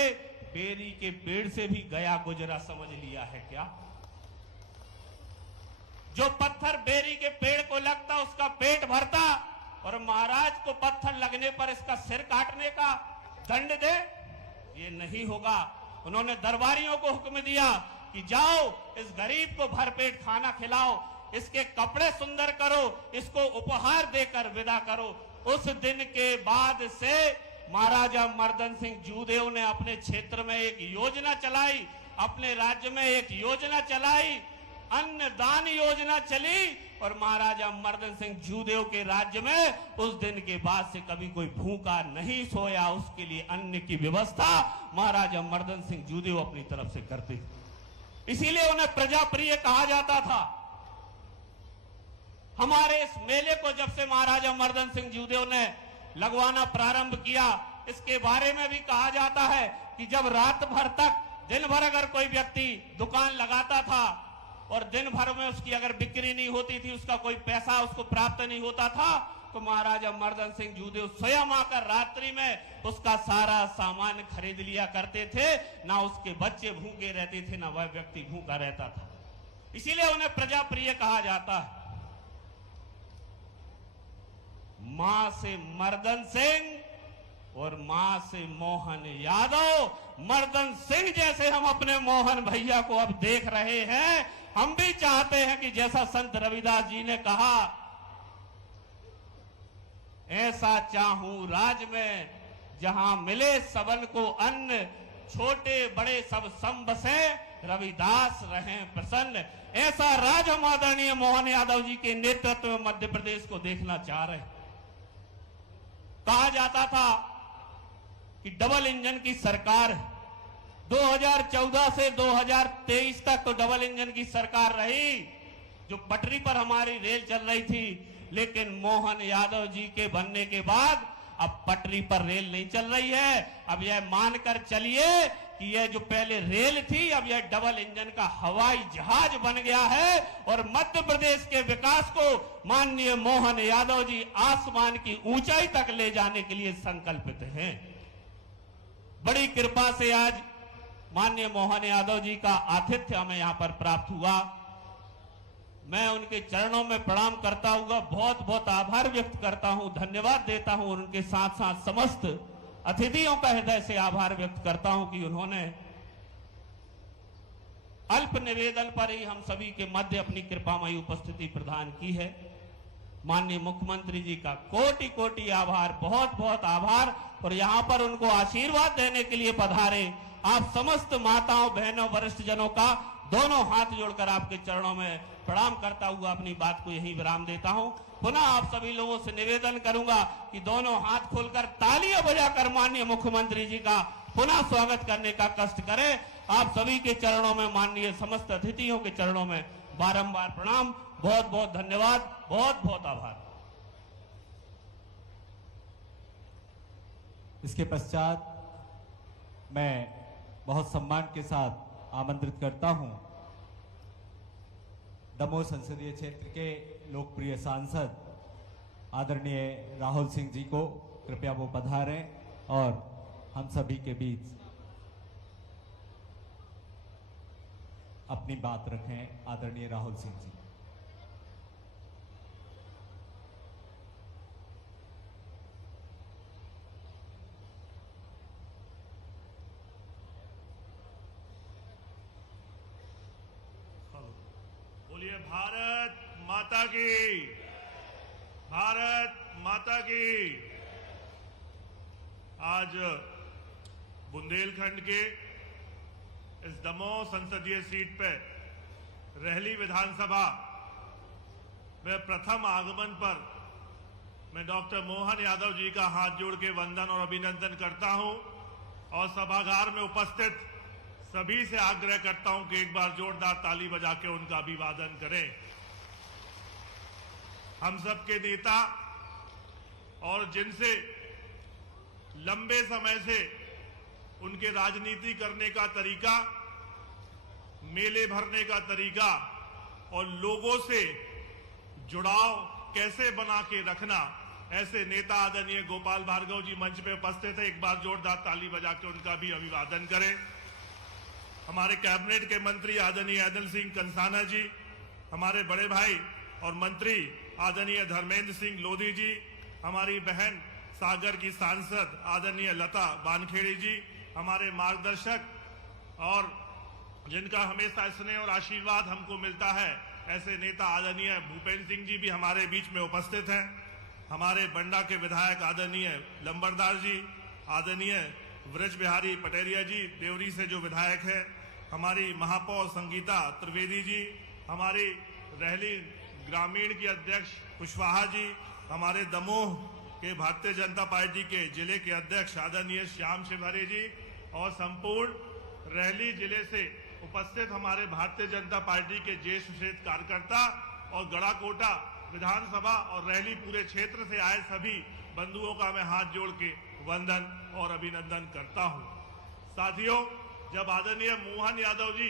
बेरी के पेड़ से भी गया गुजरा समझ लिया है क्या? जो पत्थर बेरी के पेड़ को लगता उसका पेट भरता, और महाराज को पत्थर लगने पर इसका सिर काटने का दंड दे, ये नहीं होगा। उन्होंने दरबारियों को हुक्म दिया कि जाओ इस गरीब को भरपेट खाना खिलाओ, इसके कपड़े सुंदर करो, इसको उपहार देकर विदा करो। उस दिन के बाद से महाराजा मर्दन सिंह जूदेव ने अपने क्षेत्र में एक योजना चलाई, अपने राज्य में एक योजना चलाई, अन्नदान योजना चली, और महाराजा मर्दन सिंह जूदेव के राज्य में उस दिन के बाद से कभी कोई भूखा नहीं सोया। उसके लिए अन्न की व्यवस्था महाराजा मर्दन सिंह जूदेव अपनी तरफ से करते, इसीलिए उन्हें प्रजाप्रिय कहा जाता था। हमारे इस मेले को जब से महाराजा मर्दन सिंह जूदेव ने लगवाना प्रारंभ किया, इसके बारे में भी कहा जाता है कि जब रात भर तक, दिन भर अगर कोई व्यक्ति दुकान लगाता था और दिन भर में उसकी अगर बिक्री नहीं होती थी, उसका कोई पैसा उसको प्राप्त नहीं होता था, तो महाराजा मर्दन सिंह जूदेव स्वयं आकर रात्रि में उसका सारा सामान खरीद लिया करते थे। ना उसके बच्चे भूखे रहते थे, ना वह व्यक्ति भूखा रहता था। इसीलिए उन्हें प्रजाप्रिय कहा जाता है। मां से मर्दन सिंह और मां से मोहन यादव, मर्दन सिंह जैसे हम अपने मोहन भैया को अब देख रहे हैं। हम भी चाहते हैं कि जैसा संत रविदास जी ने कहा, ऐसा चाहूं राज में जहां मिले सबन को अन्न, छोटे बड़े सब सम बसे, रविदास रहें प्रसन्न। ऐसा राज हम आदरणीय मोहन यादव जी के नेतृत्व में मध्य प्रदेश को देखना चाह रहे हैं। कहा जाता था कि डबल इंजन की सरकार है। 2014 से 2023 तक तो डबल इंजन की सरकार रही, जो पटरी पर हमारी रेल चल रही थी। लेकिन मोहन यादव जी के बनने के बाद अब पटरी पर रेल नहीं चल रही है। अब यह मानकर चलिए कि यह जो पहले रेल थी, अब यह डबल इंजन का हवाई जहाज बन गया है, और मध्य प्रदेश के विकास को माननीय मोहन यादव जी आसमान की ऊंचाई तक ले जाने के लिए संकल्पित हैं। बड़ी कृपा से आज माननीय मोहन यादव जी का आतिथ्य हमें यहां पर प्राप्त हुआ। मैं उनके चरणों में प्रणाम करता हुआ बहुत बहुत आभार व्यक्त करता हूं, धन्यवाद देता हूं। उनके साथ साथ समस्त अतिथियों का हृदय से आभार व्यक्त करता हूं कि उन्होंने अल्प निवेदन पर ही हम सभी के मध्य अपनी कृपामयी उपस्थिति प्रदान की है। माननीय मुख्यमंत्री जी का कोटि कोटि आभार, बहुत बहुत आभार। और यहां पर उनको आशीर्वाद देने के लिए पधारे आप समस्त माताओं, बहनों, वरिष्ठ जनों का दोनों हाथ जोड़कर आपके चरणों में प्रणाम करता हुआ अपनी बात को यहीं विराम देता हूं। पुनः आप सभी लोगों से निवेदन करूंगा कि दोनों हाथ खोलकर तालियां बजाकर माननीय मुख्यमंत्री जी का पुनः स्वागत करने का कष्ट करें। आप सभी के चरणों में, माननीय समस्त अतिथियों के चरणों में बारंबार प्रणाम, बहुत बहुत धन्यवाद, बहुत बहुत आभार। इसके पश्चात मैं बहुत सम्मान के साथ आमंत्रित करता हूं दमोह संसदीय क्षेत्र के लोकप्रिय सांसद आदरणीय राहुल सिंह जी को। कृपया वो पधारें और हम सभी के बीच अपनी बात रखें। आदरणीय राहुल सिंह जी। बोलिए भारत माता की, भारत माता की। आज बुंदेलखंड के इस दमोह संसदीय सीट पर रहली विधानसभा में प्रथम आगमन पर मैं डॉक्टर मोहन यादव जी का हाथ जोड़ के वंदन और अभिनंदन करता हूं और सभागार में उपस्थित सभी से आग्रह करता हूं कि एक बार जोरदार ताली बजा के उनका अभिवादन करें। हम सबके नेता और जिनसे लंबे समय से उनके राजनीति करने का तरीका, मेले भरने का तरीका और लोगों से जुड़ाव कैसे बना के रखना, ऐसे नेता आदरणीय गोपाल भार्गव जी मंच पे उपस्थित है। एक बार जोरदार ताली बजा के उनका भी अभिवादन करें। हमारे कैबिनेट के मंत्री आदरणीय अनिल सिंह कंसाना जी, हमारे बड़े भाई और मंत्री आदरणीय धर्मेंद्र सिंह लोधी जी, हमारी बहन सागर की सांसद आदरणीय लता बानखेड़ी जी, हमारे मार्गदर्शक और जिनका हमेशा स्नेह और आशीर्वाद हमको मिलता है, ऐसे नेता आदरणीय भूपेंद्र सिंह जी भी हमारे बीच में उपस्थित हैं। हमारे बंडा के विधायक आदरणीय लंबरदार जी, आदरणीय ब्रज बिहारी पटेरिया जी देवरी से जो विधायक है, हमारी महापौर संगीता त्रिवेदी जी, हमारी रहली ग्रामीण की अध्यक्ष कुशवाहा जी, हमारे दमोह के भारतीय जनता पार्टी के जिले के अध्यक्ष आदरणीय श्याम शिवहरे जी और संपूर्ण रहली जिले से उपस्थित हमारे भारतीय जनता पार्टी के ज्येष्ठ श्रेष्ठ कार्यकर्ता और गड़ाकोटा विधानसभा और रहली पूरे क्षेत्र से आए सभी बंधुओं का मैं हाथ जोड़ के वंदन और अभिनंदन करता हूं। साथियों, जब आदरणीय मोहन यादव जी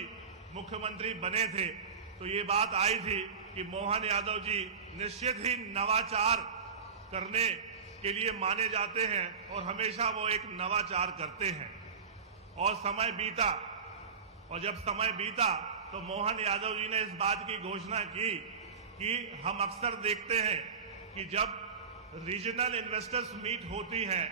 मुख्यमंत्री बने थे तो ये बात आई थी कि मोहन यादव जी निश्चित ही नवाचार करने के लिए माने जाते हैं और हमेशा वो एक नवाचार करते हैं। और समय बीता और जब समय बीता तो मोहन यादव जी ने इस बात की घोषणा की कि हम अक्सर देखते हैं कि जब रीजनल इन्वेस्टर्स मीट होती हैं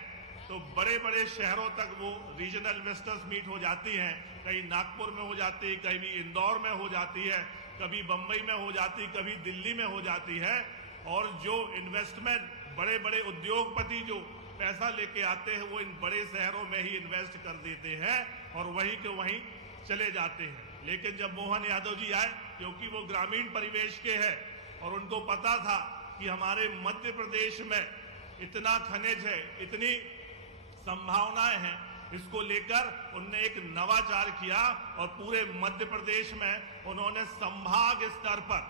तो बड़े बड़े शहरों तक वो रीजनल इन्वेस्टर्स मीट हो जाती हैं। कहीं नागपुर में हो जाती है, कभी इंदौर में हो जाती है, कभी बंबई में हो जाती, कभी दिल्ली में हो जाती है। और जो इन्वेस्टमेंट बड़े बड़े उद्योगपति जो पैसा लेके आते हैं वो इन बड़े शहरों में ही इन्वेस्ट कर देते हैं और वहीं के वहीं चले जाते हैं। लेकिन जब मोहन यादव जी आए, क्योंकि वो ग्रामीण परिवेश के हैं और उनको पता था कि हमारे मध्य प्रदेश में इतना खनिज है, इतनी संभावनाएं हैं, इसको लेकर उनने एक नवाचार किया और पूरे मध्य प्रदेश में उन्होंने संभाग स्तर पर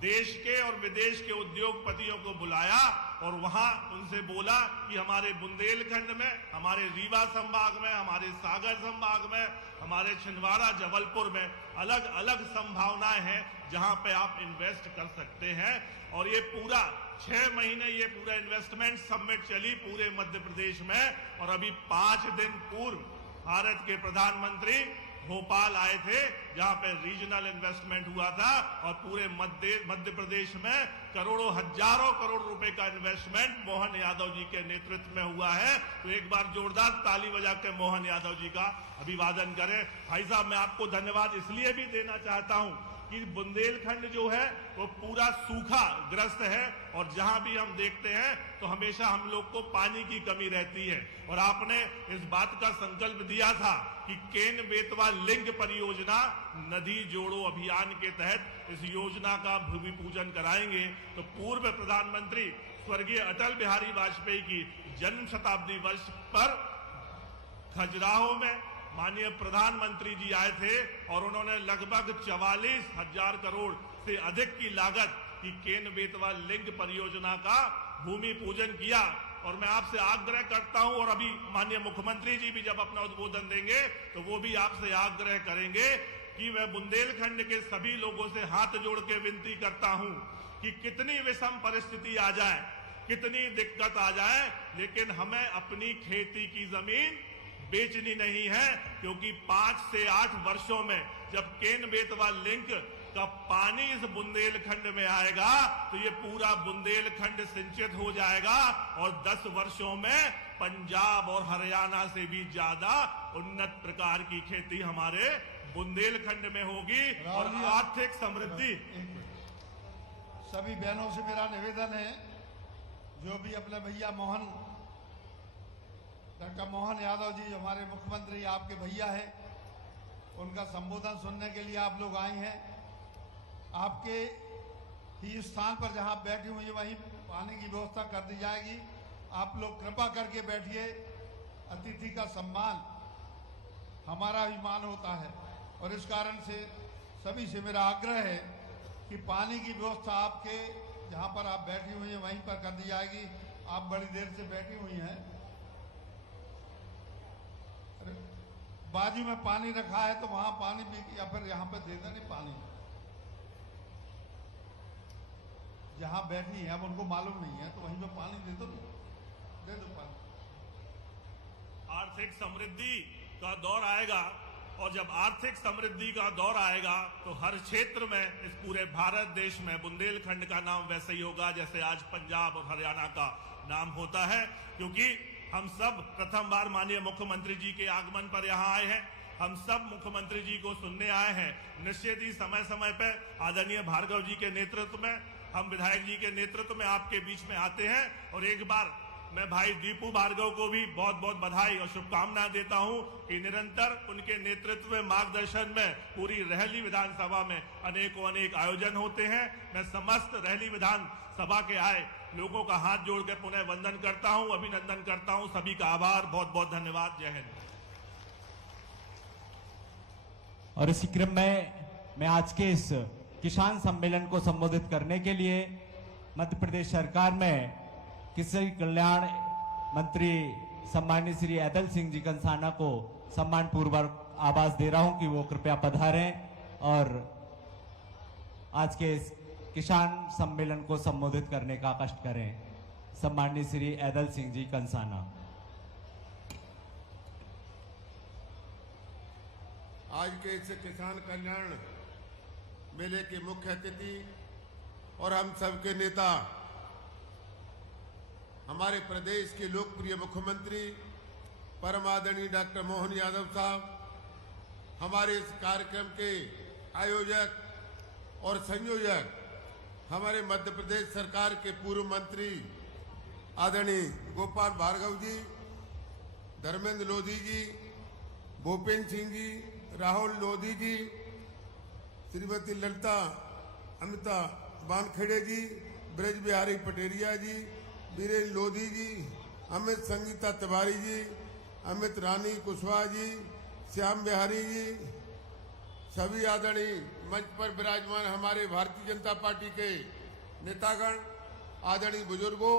देश के और विदेश के उद्योगपतियों को बुलाया और वहां उनसे बोला कि हमारे बुंदेलखंड में, हमारे रीवा संभाग में, हमारे सागर संभाग में, हमारे छिंदवाड़ा जबलपुर में अलग अलग संभावनाएं हैं जहां पे आप इन्वेस्ट कर सकते हैं। और ये पूरा 6 महीने ये पूरा इन्वेस्टमेंट समिट चली पूरे मध्य प्रदेश में। और अभी 5 दिन पूर्व भारत के प्रधानमंत्री भोपाल आए थे जहां पे रीजनल इन्वेस्टमेंट हुआ था और पूरे मध्य प्रदेश में करोड़ों हजारों करोड़ रुपए का इन्वेस्टमेंट मोहन यादव जी के नेतृत्व में हुआ है। तो एक बार जोरदार ताली बजा के मोहन यादव जी का अभिवादन करें। भाई साहब, मैं आपको धन्यवाद इसलिए भी देना चाहता हूं कि बुंदेलखंड जो है वो पूरा सूखा ग्रस्त है और जहां भी हम देखते हैं तो हमेशा हम लोग को पानी की कमी रहती है। और आपने इस बात का संकल्प दिया था कि केन बेतवा लिंक परियोजना नदी जोड़ो अभियान के तहत इस योजना का भूमि पूजन कराएंगे। तो पूर्व प्रधानमंत्री स्वर्गीय अटल बिहारी वाजपेयी की जन्म शताब्दी वर्ष पर खजुराहो में माननीय प्रधानमंत्री जी आए थे और उन्होंने लगभग 44,000 करोड़ से अधिक की लागत की केन बेतवा लिंक परियोजना का भूमि पूजन किया। और मैं आपसे आग्रह करता हूं, और अभी माननीय मुख्यमंत्री जी भी जब अपना उद्बोधन देंगे तो वो भी आपसे आग्रह करेंगे कि मैं बुंदेलखंड के सभी लोगों से हाथ जोड़ के विनती करता हूं कि कितनी विषम परिस्थिति आ जाए, कितनी दिक्कत आ जाए, लेकिन हमें अपनी खेती की जमीन बेचनी नहीं है। क्योंकि 5 से 8 वर्षों में जब केन बेतवा लिंक का पानी इस बुंदेलखंड में आएगा तो ये पूरा बुंदेलखंड सिंचित हो जाएगा और 10 वर्षों में पंजाब और हरियाणा से भी ज्यादा उन्नत प्रकार की खेती हमारे बुंदेलखंड में होगी और आर्थिक समृद्धि। सभी बहनों से मेरा निवेदन है, जो भी अपने भैया डॉक्टर मोहन यादव जी हमारे मुख्यमंत्री आपके भैया है, उनका संबोधन सुनने के लिए आप लोग आए हैं। आपके ही स्थान पर जहां बैठी हुई है वहीं पानी की व्यवस्था कर दी जाएगी। आप लोग कृपा करके बैठिए। अतिथि का सम्मान हमारा भी मान होता है और इस कारण से सभी से मेरा आग्रह है कि पानी की व्यवस्था आपके जहां पर आप बैठी हुई हैं वहीं पर कर दी जाएगी। आप बड़ी देर से बैठी हुई हैं, बाजू में पानी रखा है तो वहां पानी भी, या फिर यहाँ पे दे दें पानी जहां बैठी है। अब उनको मालूम नहीं है तो वहीं पे पानी दे दो पानी। आर्थिक समृद्धि का दौर आएगा और जब आर्थिक समृद्धि का दौर आएगा तो हर क्षेत्र में, इस पूरे भारत देश में बुंदेलखंड का नाम वैसे ही होगा जैसे आज पंजाब और हरियाणा का नाम होता है। क्योंकि हम सब प्रथम बार माननीय मुख्यमंत्री जी के आगमन पर यहाँ आए हैं। हम सब मुख्यमंत्री जी को सुनने आए हैं। निश्चित ही समय समय पर आदरणीय भार्गव जी के नेतृत्व में, हम विधायक जी के नेतृत्व में आपके बीच में आते हैं। और एक बार मैं भाई दीपू भार्गव को भी बहुत बहुत बधाई और शुभकामनाएं देता हूं कि निरंतर उनके नेतृत्व में, मार्गदर्शन में पूरी रहली विधानसभा में अनेक आयोजन होते हैं। मैं समस्त रहली विधानसभा के आए लोगों का हाथ जोड़कर पुनः वंदन करता हूं, अभिनंदन करता हूं। सभी का आभार, बहुत बहुत धन्यवाद। जय हिंद। और इसी क्रम में मैं आज के इस किसान सम्मेलन को संबोधित करने के लिए मध्य प्रदेश सरकार में किसान कल्याण मंत्री सम्मानित श्री ऐदल सिंह जी कंसाना को सम्मान पूर्वक आवाज दे रहा हूं कि वो कृपया पधारें और आज के इस किसान सम्मेलन को संबोधित करने का कष्ट करें। सम्मानित श्री ऐदल सिंह जी कंसाना। आज के इस किसान कल्याण मेले के मुख्य अतिथि और हम सबके नेता, हमारे प्रदेश के लोकप्रिय मुख्यमंत्री परम आदरणीय डॉक्टर मोहन यादव साहब, हमारे इस कार्यक्रम के आयोजक और संयोजक हमारे मध्य प्रदेश सरकार के पूर्व मंत्री आदरणीय गोपाल भार्गव जी, धर्मेंद्र लोधी जी, भूपेन्द्र सिंह जी, राहुल लोधी जी, श्रीमती ललिता अमिता बानखेड़े जी, ब्रज बिहारी पटेरिया जी, वीरेन्द्र लोधी जी, अमित संगीता तिवारी जी, अमित रानी कुशवाहा जी, श्याम बिहारी जी, सभी आदरणीय मंच पर विराजमान हमारे भारतीय जनता पार्टी के नेतागण, आदरणीय बुजुर्गों,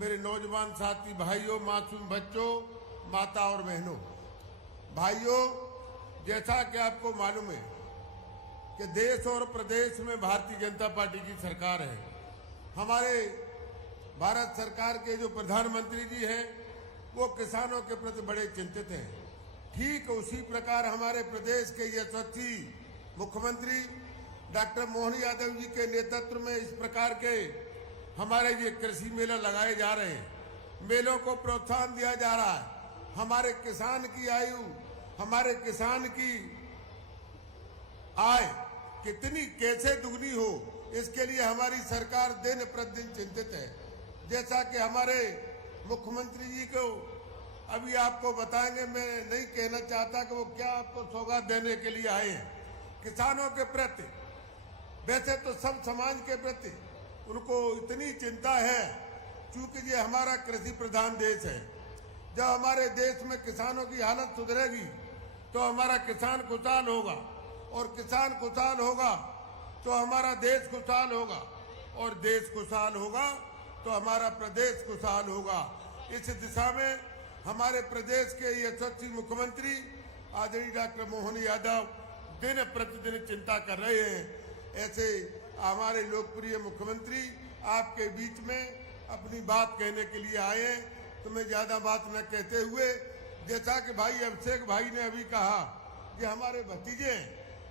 मेरे नौजवान साथी भाइयों, मासूम बच्चों, माता और बहनों, भाइयों, जैसा कि आपको मालूम है कि देश और प्रदेश में भारतीय जनता पार्टी की सरकार है। हमारे भारत सरकार के जो प्रधानमंत्री जी हैं वो किसानों के प्रति बड़े चिंतित हैं। ठीक उसी प्रकार हमारे प्रदेश के यशस्वी मुख्यमंत्री डॉक्टर मोहन यादव जी के नेतृत्व में इस प्रकार के हमारे ये कृषि मेला लगाए जा रहे हैं। मेलों को प्रोत्साहन दिया जा रहा है। हमारे किसान की आयु, हमारे किसान की आय कितनी कैसे दुगनी हो, इसके लिए हमारी सरकार दिन प्रतिदिन चिंतित है। जैसा कि हमारे मुख्यमंत्री जी को अभी आपको बताएंगे, मैं नहीं कहना चाहता कि वो क्या आपको सौगात देने के लिए आए हैं। किसानों के प्रति, वैसे तो सब समाज के प्रति उनको इतनी चिंता है, क्योंकि ये हमारा कृषि प्रधान देश है। जब हमारे देश में किसानों की हालत सुधरेगी तो हमारा किसान खुशहाल होगा, और किसान खुशहाल होगा तो हमारा देश खुशहाल होगा, और देश खुशहाल होगा तो हमारा प्रदेश खुशहाल होगा। इस दिशा में हमारे प्रदेश के यशस्वी मुख्यमंत्री आदरणीय डॉक्टर मोहन यादव दिन प्रतिदिन चिंता कर रहे हैं। ऐसे हमारे लोकप्रिय मुख्यमंत्री आपके बीच में अपनी बात कहने के लिए आए हैं। तो मैं ज्यादा बात न कहते हुए, जैसा कि भाई अभिषेक भाई ने अभी कहा कि हमारे भतीजे हैं,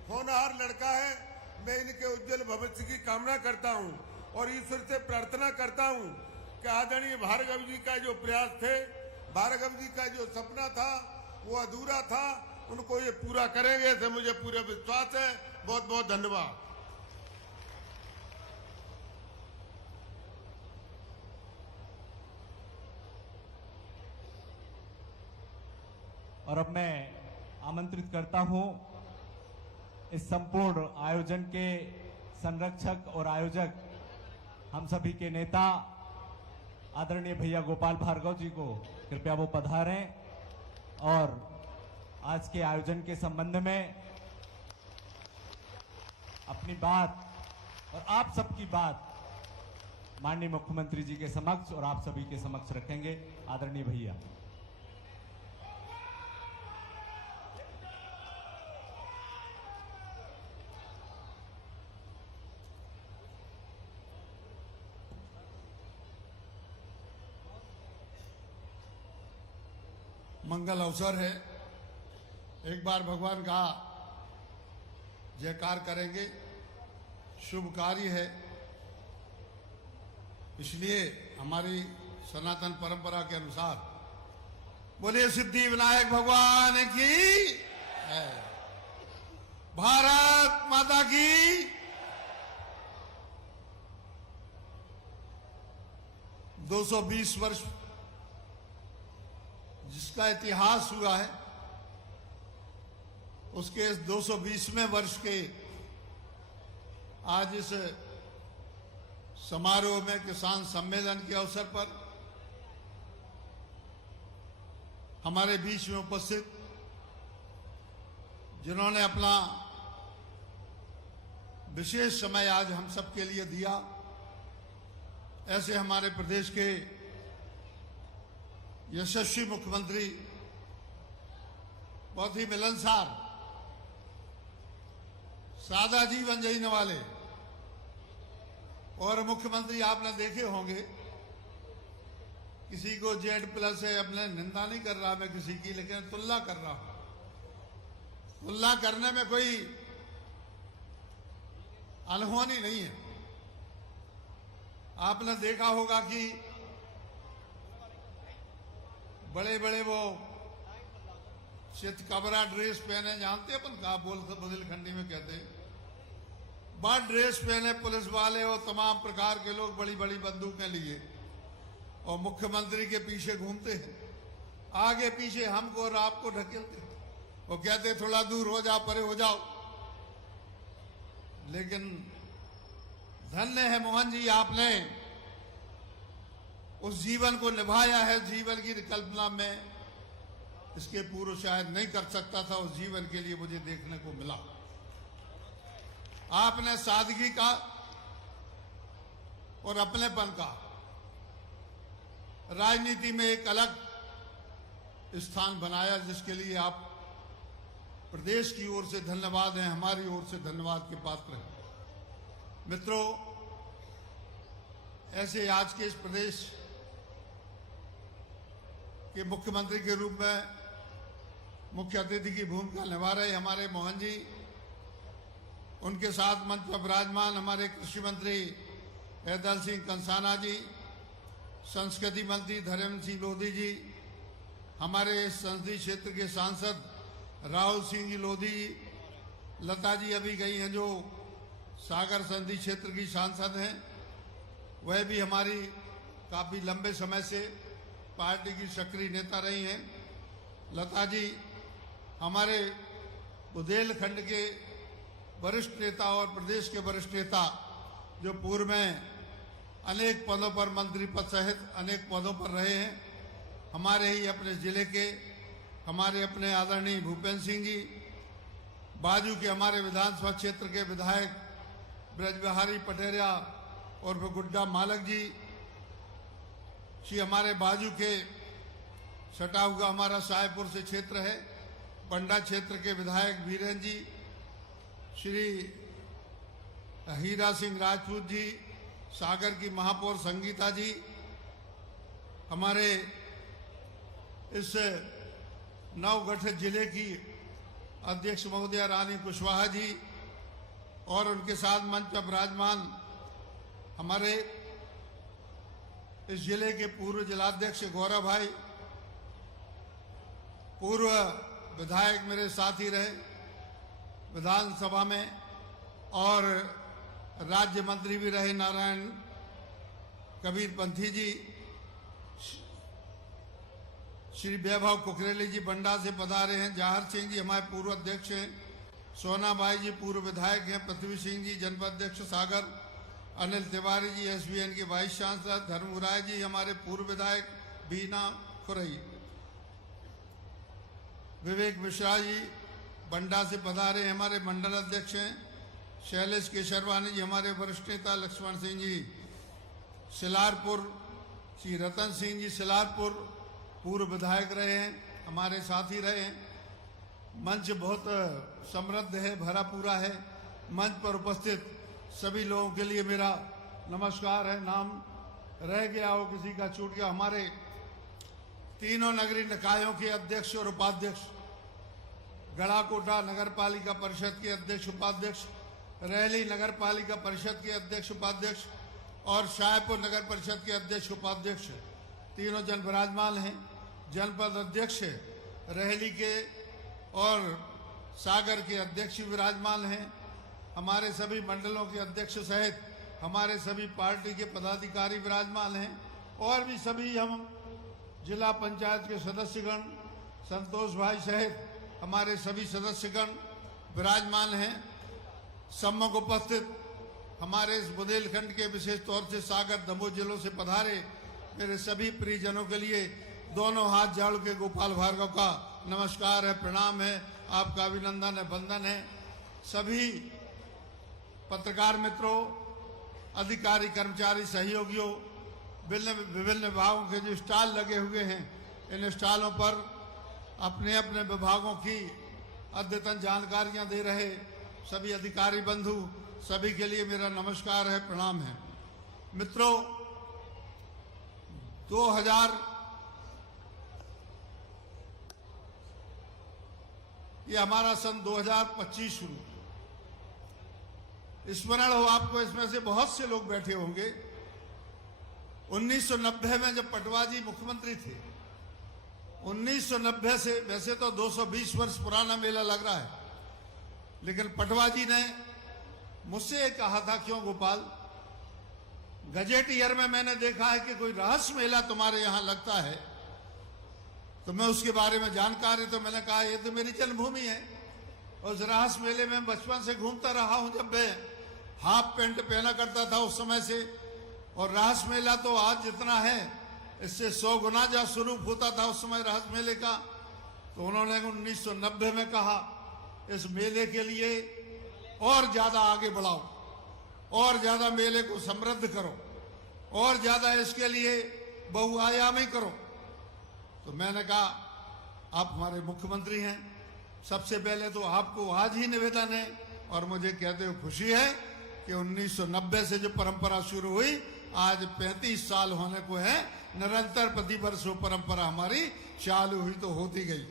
होनहार लड़का है, मैं इनके उज्जवल भविष्य की कामना करता हूं और ईश्वर से प्रार्थना करता हूं कि आदरणीय भार्गव जी का जो प्रयास थे, भार्गव जी का जो सपना था वो अधूरा था, उनको ये पूरा करेंगे, ऐसे मुझे पूरा विश्वास है। बहुत बहुत धन्यवाद। और अब मैं आमंत्रित करता हूं इस संपूर्ण आयोजन के संरक्षक और आयोजक, हम सभी के नेता आदरणीय भैया गोपाल भार्गव जी को, कृपया वो पधारें और आज के आयोजन के संबंध में अपनी बात और आप सबकी बात माननीय मुख्यमंत्री जी के समक्ष और आप सभी के समक्ष रखेंगे। आदरणीय भैया। मंगल अवसर है, एक बार भगवान का जयकार करेंगे। शुभ कार्य है, इसलिए हमारी सनातन परंपरा के अनुसार बोले सिद्धि विनायक भगवान की है। भारत माता की 220 वर्ष जिसका इतिहास हुआ है, उसके 220वें वर्ष के आज इस समारोह में किसान सम्मेलन के अवसर पर हमारे बीच में उपस्थित जिन्होंने अपना विशेष समय आज हम सबके लिए दिया, ऐसे हमारे प्रदेश के यशस्वी मुख्यमंत्री, बहुत ही मिलनसार, सादा जीवन जीने वाले और मुख्यमंत्री आपने देखे होंगे, किसी को Z+ है, अपने निंदा नहीं कर रहा मैं किसी की, लेकिन तुलना कर रहा हूं। तुलना करने में कोई अनहोनी नहीं है। आपने देखा होगा कि बड़े बड़े वो चितकबरा ड्रेस पहने, जानते हैं अपन का बुंदेलखंडी में कहते हैं, बड़ा ड्रेस पहने पुलिस वाले और तमाम प्रकार के लोग बड़ी बड़ी बंदूकें लिए और मुख्यमंत्री के पीछे घूमते हैं, आगे पीछे हमको और आपको ढकेलते, वो कहते थोड़ा दूर हो जाओ, परे हो जाओ। लेकिन धन्य है मोहन जी, आपने उस जीवन को निभाया है। जीवन की कल्पना में इसके पूर्व शायद नहीं कर सकता था, उस जीवन के लिए मुझे देखने को मिला। आपने सादगी का और अपनेपन का राजनीति में एक अलग स्थान बनाया, जिसके लिए आप प्रदेश की ओर से धन्यवाद हैं, हमारी ओर से धन्यवाद के पात्र हैं। मित्रों, ऐसे आज के इस प्रदेश के मुख्यमंत्री के रूप में मुख्य अतिथि की भूमिका निभा रहे हमारे मोहन जी, उनके साथ मंच पर विराजमान हमारे कृषि मंत्री हैदर सिंह कंसाना जी, संस्कृति मंत्री धर्मेंद्र सिंह लोधी जी, हमारे संसदीय क्षेत्र के सांसद राहुल सिंह जी लोधी जी, लता जी अभी गई हैं जो सागर संसदीय क्षेत्र की सांसद हैं, वह भी हमारी काफी लंबे समय से पार्टी की सक्रिय नेता रही हैं। लता जी हमारे बुंदेलखंड के वरिष्ठ नेता और प्रदेश के वरिष्ठ नेता, जो पूर्व में अनेक पदों पर, मंत्री पद सहित अनेक पदों पर रहे हैं। हमारे ही अपने जिले के हमारे अपने आदरणीय भूपेंद्र सिंह जी, बाजू के हमारे विधानसभा क्षेत्र के विधायक ब्रजबिहारी पटेरिया और गुड्डा मालक जी, श्री हमारे बाजू के सटा हुआ हमारा साहेबपुर से क्षेत्र है, बंडा क्षेत्र के विधायक वीरेंद्र जी, श्री हीरा सिंह राजपूत जी, सागर की महापौर संगीता जी, हमारे इस नवगठित जिले की अध्यक्ष महोदया रानी कुशवाहा जी, और उनके साथ मंच पर विराजमान हमारे इस जिले के पूर्व जिलाध्यक्ष गौरव भाई, पूर्व विधायक मेरे साथी रहे विधानसभा में और राज्य मंत्री भी रहे नारायण कबीर पंथी जी, श्री वैभव कुकरेली जी बंडा से पधारे हैं, जाहिर सिंह जी हमारे पूर्व अध्यक्ष हैं, सोनाबाई जी पूर्व विधायक हैं, पृथ्वी सिंह जी जनपद अध्यक्ष सागर, अनिल तिवारी जी एसबीएन के वाइस चांसलर, धर्मराय जी हमारे पूर्व विधायक बीना खुरई, विवेक मिश्रा जी बंडा से पधारे हैं, हमारे मंडल अध्यक्ष हैं, शैलेश केशरवानी जी हमारे वरिष्ठ नेता, लक्ष्मण सिंह जी सिलारपुर, श्री रतन सिंह जी सिलारपुर पूर्व विधायक रहे हैं, हमारे साथी रहे हैं। मंच बहुत समृद्ध है, भरा पूरा है। मंच पर उपस्थित सभी लोगों के लिए मेरा नमस्कार है। नाम रह गया हो किसी का छूट गया, हमारे तीनों नगरीय निकायों के अध्यक्ष और उपाध्यक्ष, गढ़ाकोटा नगर पालिका परिषद के अध्यक्ष उपाध्यक्ष, रैली नगर पालिका परिषद के अध्यक्ष उपाध्यक्ष और शाहपुर नगर परिषद के अध्यक्ष उपाध्यक्ष तीनों जन विराजमान हैं। जनपद अध्यक्ष रहली के और सागर के अध्यक्ष विराजमान हैं। हमारे सभी मंडलों के अध्यक्ष सहित हमारे सभी पार्टी के पदाधिकारी विराजमान हैं और भी सभी हम जिला पंचायत के सदस्यगण, संतोष भाई सहित हमारे सभी सदस्यगण विराजमान हैं। सम्मुख उपस्थित हमारे इस बुंदेलखंड के विशेष तौर से सागर दमोह जिलों से पधारे मेरे सभी प्रियजनों के लिए दोनों हाथ जोड़ के गोपाल भार्गव का नमस्कार है, प्रणाम है, आपका अभिनंदन है, वंदन है। सभी पत्रकार मित्रों, अधिकारी कर्मचारी सहयोगियों, विभिन्न विभागों के जो स्टॉल लगे हुए हैं, इन स्टॉलों पर अपने अपने विभागों की अद्यतन जानकारियां दे रहे सभी अधिकारी बंधु, सभी के लिए मेरा नमस्कार है, प्रणाम है। मित्रों, 2000 ये हमारा सन 2025 शुरू, स्मरण हो आपको, इसमें से बहुत से लोग बैठे होंगे। 1990 में जब पटवाजी मुख्यमंत्री थे, 1990 से, वैसे तो 220 वर्ष पुराना मेला लग रहा है, लेकिन पटवाजी ने मुझसे कहा था, क्यों गोपाल, गजेट ईयर में मैंने देखा है कि कोई रहस्य मेला तुम्हारे यहां लगता है, तो मैं उसके बारे में जानकार है। तो मैंने कहा ये तो मेरी जन्मभूमि है, उस रहस्य मेले में बचपन से घूमता रहा हूं, जब मैं हाफ पैंट पहना करता था उस समय से, और रहस्य मेला तो आज जितना है इससे 100 गुना ज्यादा स्वरूप होता था उस समय रहस्य मेले का। तो उन्होंने 1990 में कहा इस मेले के लिए और ज्यादा आगे बढ़ाओ, और ज्यादा मेले को समृद्ध करो, और ज्यादा इसके लिए बहुआयामी करो। तो मैंने कहा आप हमारे मुख्यमंत्री हैं, सबसे पहले तो आपको आज ही निवेदन है, और मुझे कहते हुए खुशी है कि 1990 से जो परंपरा शुरू हुई आज 35 साल होने को है, निरंतर प्रतिवर्ष वो परंपरा हमारी चालू हुई तो होती गई।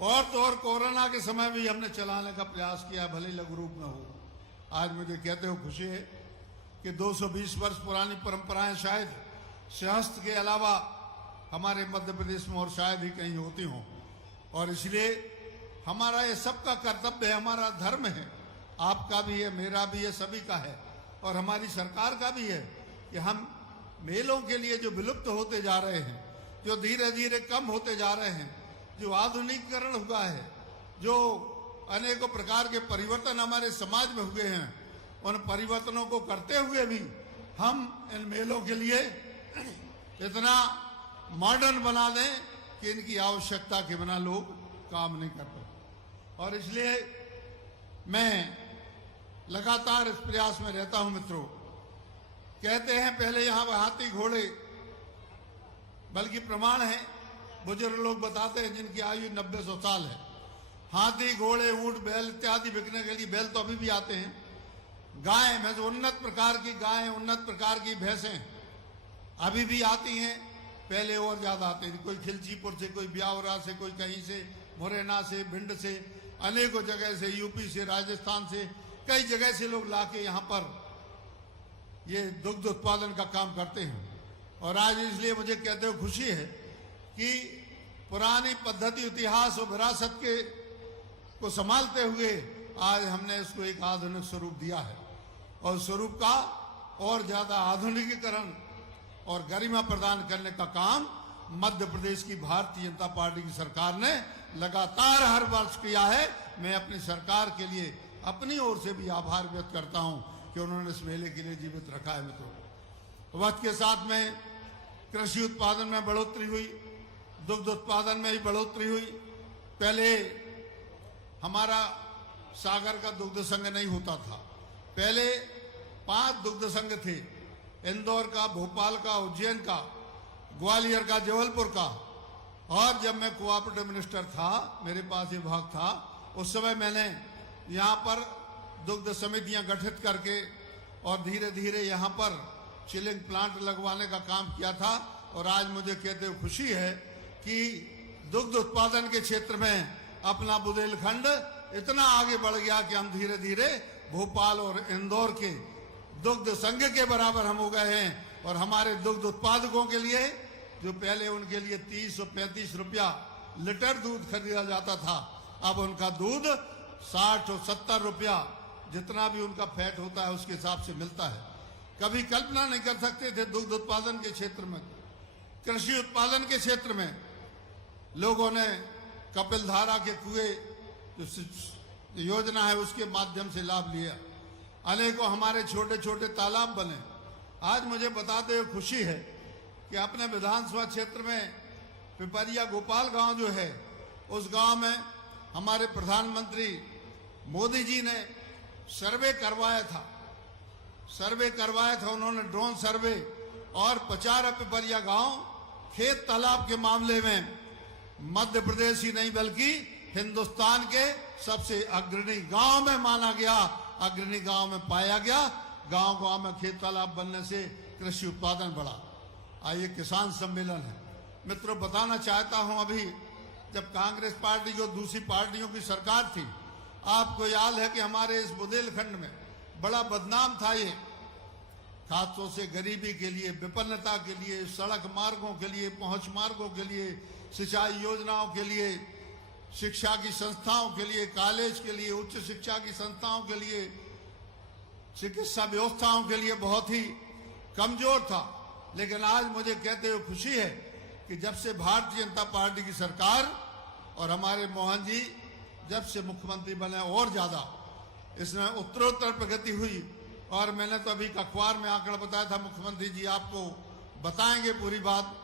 और तो और कोरोना के समय भी हमने चलाने का प्रयास किया, भले लघु रूप में हो। आज मुझे कहते हुए खुशी है कि 220 वर्ष पुरानी परंपराएं शायद सहस्त्र के अलावा हमारे मध्य प्रदेश में और शायद ही कहीं होती हों, और इसलिए हमारा ये सबका कर्तव्य है, हमारा धर्म है, आपका भी है, मेरा भी है, सभी का है, और हमारी सरकार का भी है कि हम मेलों के लिए जो विलुप्त होते जा रहे हैं, जो धीरे धीरे कम होते जा रहे हैं, जो आधुनिकीकरण हुआ है, जो अनेकों प्रकार के परिवर्तन हमारे समाज में हुए हैं, उन परिवर्तनों को करते हुए भी हम इन मेलों के लिए इतना मॉडर्न बना दें कि इनकी आवश्यकता के बिना लोग काम नहीं कर पाते। और इसलिए मैं लगातार इस प्रयास में रहता हूं। मित्रों, कहते हैं पहले यहां हाथी घोड़े, बल्कि प्रमाण है, बुजुर्ग लोग बताते हैं जिनकी आयु 90-100 साल है, हाथी घोड़े ऊंट बैल इत्यादि बिकने के लिए, बैल तो अभी भी आते हैं, गाय भैंस, उन्नत प्रकार की गायें, उन्नत प्रकार की भैंसें अभी भी आती हैं, पहले और ज्यादा आते थे। कोई खिलचीपुर से, कोई ब्यावरा से, कोई कहीं से, मुरैना से, भिंड से, अनेकों जगह से, यूपी से, राजस्थान से, कई जगह से लोग लाके यहाँ पर ये दुग्ध उत्पादन का काम करते हैं। और आज इसलिए मुझे कहते हुए खुशी है कि पुरानी पद्धति, इतिहास और विरासत के को संभालते हुए आज हमने इसको एक आधुनिक स्वरूप दिया है और स्वरूप का और ज्यादा आधुनिकीकरण और गरिमा प्रदान करने का काम मध्य प्रदेश की भारतीय जनता पार्टी की सरकार ने लगातार हर वर्ष किया है। मैं अपनी सरकार के लिए अपनी ओर से भी आभार व्यक्त करता हूं कि उन्होंने इस मेले के लिए जीवित रखा है। मित्रों, वक्त के साथ में कृषि उत्पादन में बढ़ोतरी हुई, दुग्ध उत्पादन में भी बढ़ोतरी हुई। पहले हमारा सागर का दुग्ध संघ नहीं होता था, पहले 5 दुग्ध संघ थे, इंदौर का, भोपाल का, उज्जैन का, ग्वालियर का, जबलपुर का। और जब मैं कोऑपरेटिव मिनिस्टर था, मेरे पास ये भाग था, उस समय मैंने यहाँ पर दुग्ध समितियां गठित करके और धीरे धीरे यहाँ पर चिलिंग प्लांट लगवाने का काम किया था। और आज मुझे कहते हुए खुशी है कि दुग्ध उत्पादन के क्षेत्र में अपना बुंदेलखंड इतना आगे बढ़ गया कि हम धीरे धीरे भोपाल और इंदौर के दुग्ध संघ के बराबर हम हो गए हैं। और हमारे दुग्ध उत्पादकों के लिए, जो पहले उनके लिए 30 और 35 रुपया लीटर दूध खरीदा जाता था, अब उनका दूध 60 और 70 रुपया, जितना भी उनका फैट होता है उसके हिसाब से मिलता है। कभी कल्पना नहीं कर सकते थे दुग्ध उत्पादन के क्षेत्र में, कृषि उत्पादन के क्षेत्र में लोगों ने कपिल धारा के कुएं जो योजना है उसके माध्यम से लाभ लिया। अनेकों हमारे छोटे छोटे तालाब बने। आज मुझे बताते हुए खुशी है कि अपने विधानसभा क्षेत्र में पिपरिया गोपाल गांव जो है, उस गांव में हमारे प्रधानमंत्री मोदी जी ने सर्वे करवाया था उन्होंने ड्रोन सर्वे। और पचारा पिपरिया गांव खेत तालाब के मामले में मध्य प्रदेश ही नहीं बल्कि हिंदुस्तान के सबसे अग्रणी गांव में माना गया, अग्रणी गांव में पाया गया। गांव में खेत तालाब बनने से कृषि उत्पादन बढ़ा। आइए, किसान सम्मेलन है। मित्रों, बताना चाहता हूं, अभी जब कांग्रेस पार्टी जो दूसरी पार्टियों की सरकार थी, आपको याद है कि हमारे इस बुंदेलखंड में बड़ा बदनाम था ये, खासतौर से गरीबी के लिए, विपन्नता के लिए, सड़क मार्गों के लिए, पहुंच मार्गों के लिए, सिंचाई योजनाओं के लिए, शिक्षा की संस्थाओं के लिए, कॉलेज के लिए, उच्च शिक्षा की संस्थाओं के लिए, चिकित्सा व्यवस्थाओं के लिए बहुत ही कमजोर था। लेकिन आज मुझे कहते हुए खुशी है कि जब से भारतीय जनता पार्टी की सरकार और हमारे मोहन जी जब से मुख्यमंत्री बने, और ज्यादा इसमें उत्तरोत्तर प्रगति हुई। और मैंने तो अभी अखबार में आंकड़ा बताया था, मुख्यमंत्री जी आपको बताएंगे पूरी बात।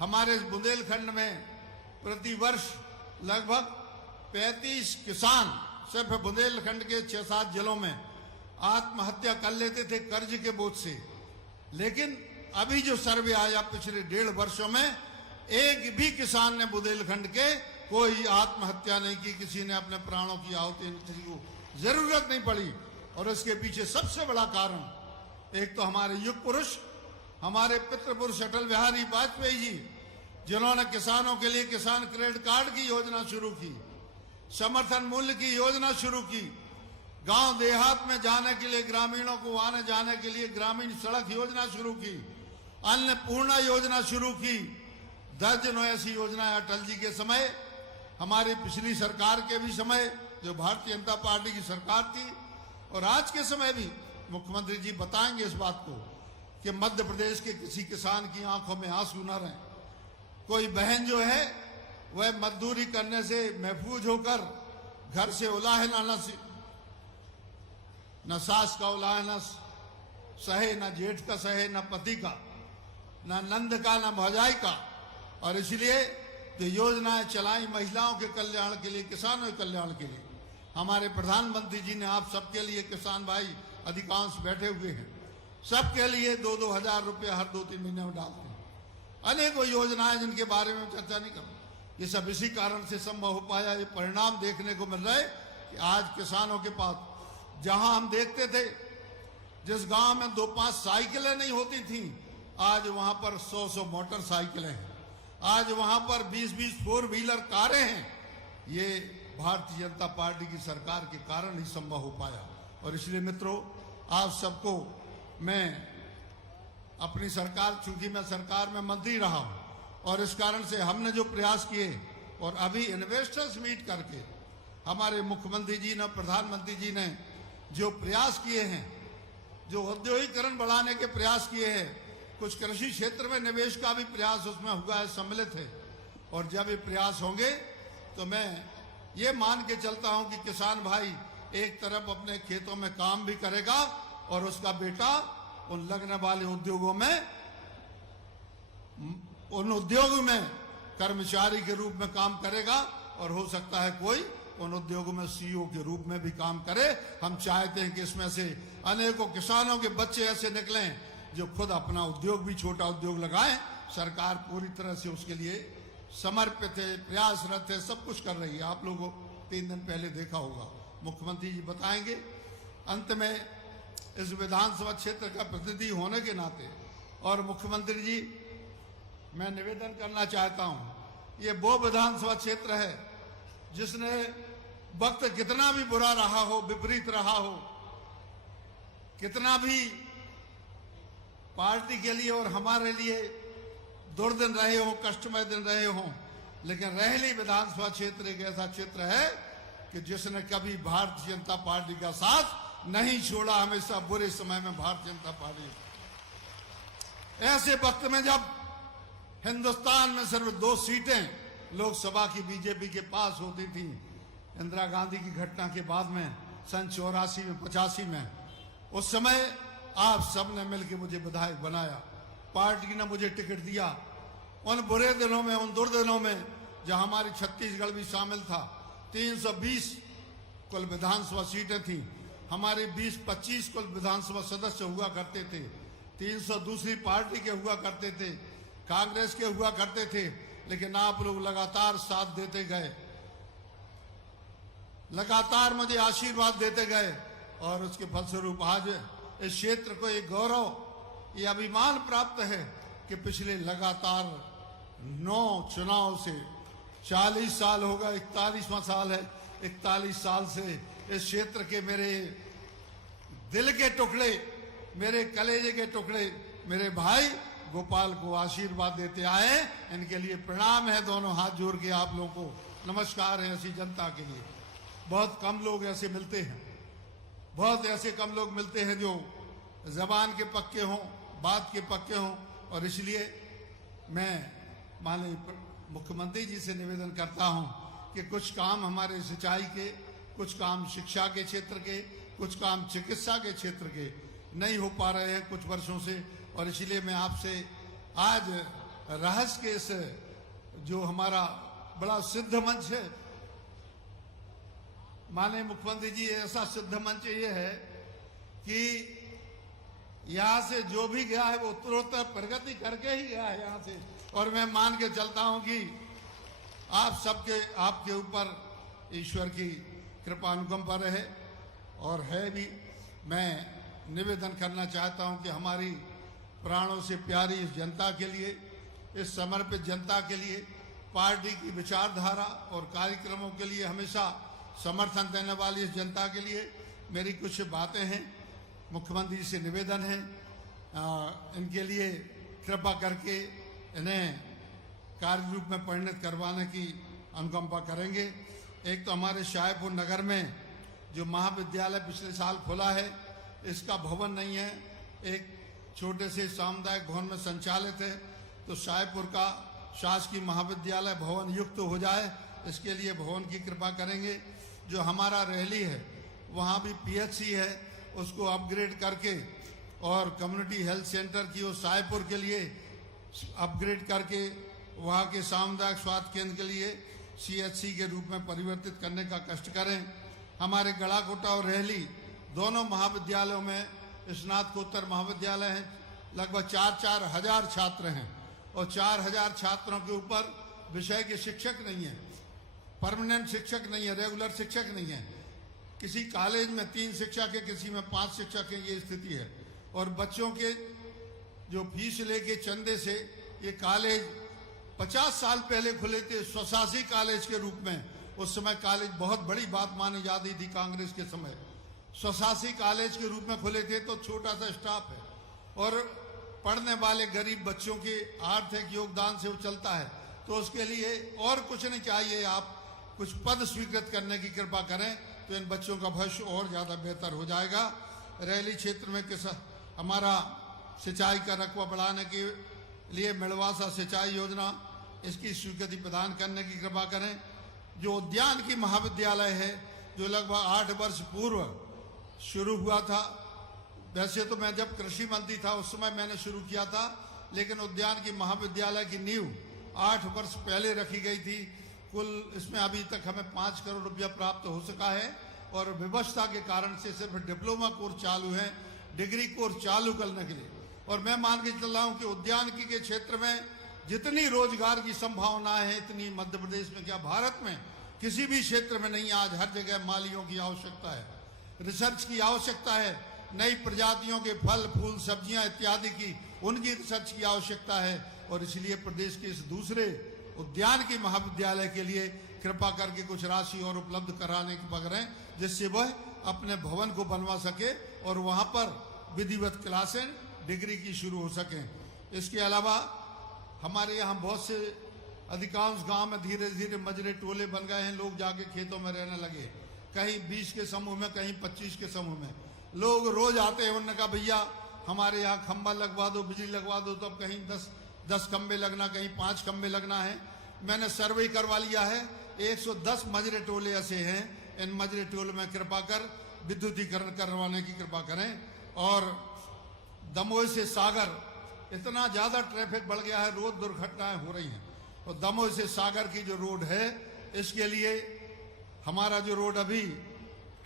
हमारे इस बुंदेलखंड में प्रति वर्ष लगभग 35 किसान सिर्फ बुंदेलखंड के 6-7 जिलों में आत्महत्या कर लेते थे कर्ज के बोझ से। लेकिन अभी जो सर्वे आया पिछले 1.5 वर्षों में, एक भी किसान ने बुंदेलखंड के कोई आत्महत्या नहीं की, किसी ने अपने प्राणों की आहुति, किसी को जरूरत नहीं पड़ी। और इसके पीछे सबसे बड़ा कारण एक तो हमारे युग पुरुष, हमारे पितृपुरुष अटल बिहारी वाजपेयी जी, जिन्होंने किसानों के लिए किसान क्रेडिट कार्ड की योजना शुरू की, समर्थन मूल्य की योजना शुरू की, गांव देहात में जाने के लिए, ग्रामीणों को आने जाने के लिए ग्रामीण सड़क योजना शुरू की, अन्नपूर्णा योजना शुरू की। दर्जनों ऐसी योजनाएं अटल जी के समय, हमारी पिछली सरकार के भी समय, जो भारतीय जनता पार्टी की सरकार थी, और आज के समय भी मुख्यमंत्री जी बताएंगे इस बात को कि मध्य प्रदेश के किसी किसान की आंखों में आंसू न रहे। कोई बहन जो है वह मजदूरी करने से महफूज होकर घर से उलाहे न सास का उलाहे न सहे, न जेठ का सहे, न पति का, न नंद का, न भौजाई का। और इसलिए जो योजनाएं चलाई महिलाओं के कल्याण के लिए, किसानों के कल्याण के लिए, हमारे प्रधानमंत्री जी ने आप सबके लिए, किसान भाई अधिकांश बैठे हुए हैं, सबके लिए 2-2 हजार रुपये हर 2-3 महीने में डालते हैं। अनेकों योजनाएं जिनके बारे में चर्चा नहीं कर, ये सब इसी कारण से संभव हो पाया। ये परिणाम देखने को मिल रहा है कि आज किसानों के पास, जहां हम देखते थे जिस गांव में 2-5 साइकिलें नहीं होती थी, आज वहां पर 100-100 मोटरसाइकिलें हैं, आज वहां पर 20-20 4 व्हीलर कारें हैं। ये भारतीय जनता पार्टी की सरकार के कारण ही संभव हो पाया। और इसलिए मित्रों, आप सबको मैं अपनी सरकार, चूंकि मैं सरकार में मंत्री रहा हूं, और इस कारण से हमने जो प्रयास किए और अभी इन्वेस्टर्स मीट करके हमारे मुख्यमंत्री जी ने, प्रधानमंत्री जी ने जो प्रयास किए हैं, जो औद्योगिकरण बढ़ाने के प्रयास किए हैं, कुछ कृषि क्षेत्र में निवेश का भी प्रयास उसमें हुआ है, सम्मिलित है। और जब ये प्रयास होंगे तो मैं ये मान के चलता हूं कि किसान भाई एक तरफ अपने खेतों में काम भी करेगा और उसका बेटा उन लगने वाले उद्योगों में, उन उद्योगों में कर्मचारी के रूप में काम करेगा और हो सकता है कोई उन उद्योगों में सीईओ के रूप में भी काम करे। हम चाहते हैं कि इसमें से अनेकों किसानों के बच्चे ऐसे निकलें जो खुद अपना उद्योग भी, छोटा उद्योग लगाएं। सरकार पूरी तरह से उसके लिए समर्पित है, प्रयासरत है, सब कुछ कर रही है। आप लोगों 3 दिन पहले देखा होगा, मुख्यमंत्री जी बताएंगे। अंत में इस विधानसभा क्षेत्र का प्रतिनिधि होने के नाते और मुख्यमंत्री जी, मैं निवेदन करना चाहता हूं, ये वो विधानसभा क्षेत्र है जिसने वक्त कितना भी बुरा रहा हो, विपरीत रहा हो, कितना भी पार्टी के लिए और हमारे लिए दुर्दिन रहे हो, कष्टमय दिन रहे हो, लेकिन रहली विधानसभा क्षेत्र एक ऐसा क्षेत्र है कि जिसने कभी भारतीय जनता पार्टी का साथ नहीं छोड़ा। हमेशा बुरे समय में भारतीय जनता पार्टी, ऐसे वक्त में जब हिंदुस्तान में सिर्फ 2 सीटें लोकसभा की बीजेपी के पास होती थी, इंदिरा गांधी की घटना के बाद में सन 84 में, 85 में, उस समय आप सबने मिलकर मुझे विधायक बनाया, पार्टी ने मुझे टिकट दिया। उन बुरे दिनों में, उन दुर्दिनों में जहां हमारी छत्तीसगढ़ भी शामिल था, 320 कुल विधानसभा सीटें थी, हमारे 20-25 कुल विधानसभा सदस्य हुआ करते थे, 300 दूसरी पार्टी के हुआ करते थे, कांग्रेस के हुआ करते थे, लेकिन आप लोग लगातार साथ देते गए, लगातार मुझे आशीर्वाद देते गए और उसके फलस्वरूप आज इस क्षेत्र को एक गौरव, ये अभिमान प्राप्त है कि पिछले लगातार 9 चुनाव से 40 साल होगा, 41वां साल है, 41 साल से इस क्षेत्र के मेरे दिल के टुकड़े, मेरे कलेजे के टुकड़े, मेरे भाई गोपाल को आशीर्वाद देते आए। इनके लिए प्रणाम है, दोनों हाथ जोड़ के आप लोगों को नमस्कार है। ऐसी जनता के लिए बहुत कम लोग ऐसे मिलते हैं, बहुत ऐसे कम लोग मिलते हैं जो जबान के पक्के हों, बात के पक्के हों। और इसलिए मैं माननीय मुख्यमंत्री जी से निवेदन करता हूं कि कुछ काम हमारे सिंचाई के, कुछ काम शिक्षा के क्षेत्र के, कुछ काम चिकित्सा के क्षेत्र के नहीं हो पा रहे हैं कुछ वर्षों से। और इसलिए मैं आपसे आज रहस्य के इस जो हमारा बड़ा सिद्ध मंच है, माननीय मुख्यमंत्री जी, ऐसा सिद्ध मंच ये है कि यहां से जो भी गया है वो उत्तरोत्तर प्रगति करके ही गया है यहां से। और मैं मान के चलता हूं कि आप सबके, आपके ऊपर ईश्वर की कृपा अनुकंपा रहे और है भी। मैं निवेदन करना चाहता हूं कि हमारी प्राणों से प्यारी इस जनता के लिए, इस समर्पित जनता के लिए, पार्टी की विचारधारा और कार्यक्रमों के लिए हमेशा समर्थन देने वाली इस जनता के लिए मेरी कुछ बातें हैं, मुख्यमंत्री से निवेदन है, इनके लिए कृपा करके इन्हें कार्य रूप में परिणत करवाने की अनुकंपा करेंगे। एक तो हमारे शाहपुर नगर में जो महाविद्यालय पिछले साल खुला है, इसका भवन नहीं है, एक छोटे से सामुदायिक भवन में संचालित है, तो शाहपुर का शासकीय महाविद्यालय भवन युक्त हो जाए, इसके लिए भवन की कृपा करेंगे। जो हमारा रहली है वहाँ भी पीएचसी है, उसको अपग्रेड करके और कम्युनिटी हेल्थ सेंटर की और शाहपुर के लिए अपग्रेड करके वहाँ के सामुदायिक स्वास्थ्य केंद्र के लिए सीएचसी के रूप में परिवर्तित करने का कष्ट करें। हमारे गड़ाकोटा और रहली दोनों महाविद्यालयों में स्नातकोत्तर महाविद्यालय हैं, लगभग 4-4 हजार छात्र हैं और 4,000 छात्रों के ऊपर विषय के शिक्षक नहीं है, परमानेंट शिक्षक नहीं है, रेगुलर शिक्षक नहीं है। किसी कॉलेज में 3 शिक्षक है, किसी में 5 शिक्षक है, ये स्थिति है। और बच्चों के जो फीस लेके चंदे से ये कॉलेज 50 साल पहले खुले थे स्वशासी कॉलेज के रूप में। उस समय कॉलेज बहुत बड़ी बात मानी जाती थी कांग्रेस के समय। स्वशासी कॉलेज के रूप में खुले थे तो छोटा सा स्टाफ है और पढ़ने वाले गरीब बच्चों के आर्थिक योगदान से वो चलता है। तो उसके लिए और कुछ नहीं चाहिए, आप कुछ पद स्वीकृत करने की कृपा करें तो इन बच्चों का भविष्य और ज़्यादा बेहतर हो जाएगा। रैली क्षेत्र में हमारा सिंचाई का रकबा बढ़ाने के लिए मिड़वासा सिंचाई योजना, इसकी स्वीकृति प्रदान करने की कृपा करें। जो उद्यान की महाविद्यालय है जो लगभग 8 वर्ष पूर्व शुरू हुआ था, वैसे तो मैं जब कृषि मंत्री था उस समय मैंने शुरू किया था, लेकिन उद्यान की महाविद्यालय की नींव 8 वर्ष पहले रखी गई थी। कुल इसमें अभी तक हमें 5 करोड़ रुपया प्राप्त हो सका है और व्यवस्था के कारण से सिर्फ डिप्लोमा कोर्स चालू है, डिग्री कोर्स चालू करने के लिए। और मैं मान के चल रहा हूँ कि उद्यानिकी के क्षेत्र में जितनी रोजगार की संभावनाएं हैं इतनी मध्य प्रदेश में क्या भारत में किसी भी क्षेत्र में नहीं। आज हर जगह मालियों की आवश्यकता है, रिसर्च की आवश्यकता है, नई प्रजातियों के फल फूल सब्जियां इत्यादि की उनकी रिसर्च की आवश्यकता है। और इसलिए प्रदेश के इस दूसरे उद्यान की महाविद्यालय के लिए कृपा करके कुछ राशि और उपलब्ध कराने की बगैर, जिससे वह अपने भवन को बनवा सके और वहां पर विधिवत क्लासें डिग्री की शुरू हो सकें। इसके अलावा हमारे यहाँ बहुत से अधिकांश गांव में धीरे धीरे मजरे टोले बन गए हैं, लोग जाके खेतों में रहने लगे, कहीं 20 के समूह में, कहीं 25 के समूह में। लोग रोज आते हैं, उन्होंने कहा भैया हमारे यहाँ खंबा लगवा दो, बिजली लगवा दो, तो अब कहीं 10 खंबे लगना, कहीं 5 खंबे लगना है। मैंने सर्वे करवा लिया है, 110 मजरे टोले ऐसे हैं। इन मजरे टोले में कृपा कर विद्युतीकरण करवाने की कृपा करें। और दमोह से सागर इतना ज्यादा ट्रैफिक बढ़ गया है, रोज दुर्घटनाएं हो रही हैं। और दमोह से सागर की जो रोड है, इसके लिए हमारा जो रोड अभी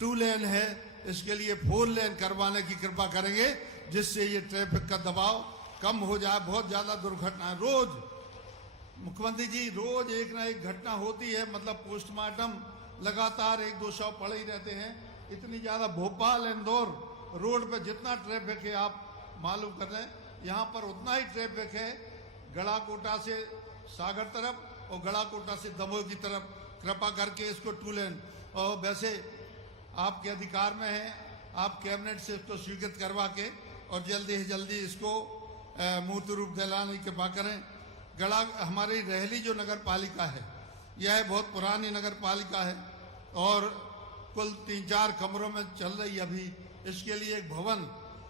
2 लेन है, इसके लिए 4 लेन करवाने की कृपा करेंगे, जिससे ये ट्रैफिक का दबाव कम हो जाए। बहुत ज्यादा दुर्घटनाएं रोज, मुख्यमंत्री जी, रोज एक ना एक घटना होती है, मतलब पोस्टमार्टम लगातार 1-2 शव पड़े ही रहते हैं। इतनी ज्यादा भोपाल इंदौर रोड पे जितना ट्रैफिक है आप मालूम कर रहे हैं, यहाँ पर उतना ही ट्रैफिक है गड़ाकोटा से सागर तरफ और गड़ाकोटा से दमोह की तरफ। कृपा करके इसको 2 लेन, और वैसे आपके अधिकार में है, आप कैबिनेट से इसको स्वीकृत करवा के और जल्दी से जल्दी इसको मूर्त रूप दिलाने की कृपा करें। हमारी रहली जो नगर पालिका है, यह बहुत पुरानी नगर पालिका है और कुल 3-4 कमरों में चल रही अभी। इसके लिए एक भवन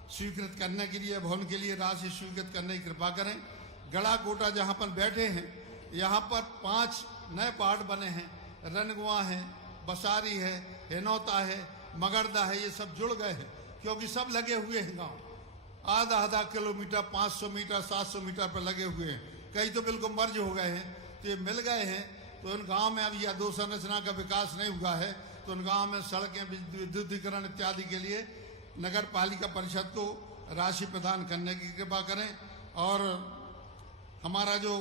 स्वीकृत करने के लिए, भवन के लिए राशि स्वीकृत करने की कृपा करें। गड़ाकोटा जहाँ पर बैठे हैं, यहाँ पर 5 नए पार्ट बने हैं, रनगुआ है, बसारी है, हेनौता है, मगरदा है, ये सब जुड़ गए हैं क्योंकि सब लगे हुए हैं गाँव। आधा किलोमीटर, 500 मीटर, 700 मीटर पर लगे हुए हैं, कई तो बिल्कुल मर्ज हो गए हैं। तो ये मिल गए हैं, तो उन गांव में अभी अधोसंरचना का विकास नहीं हुआ है, तो उन गांव में सड़कें, विद्युतीकरण इत्यादि के लिए नगर पालिका परिषद को राशि प्रदान करने की कृपा करें। और हमारा जो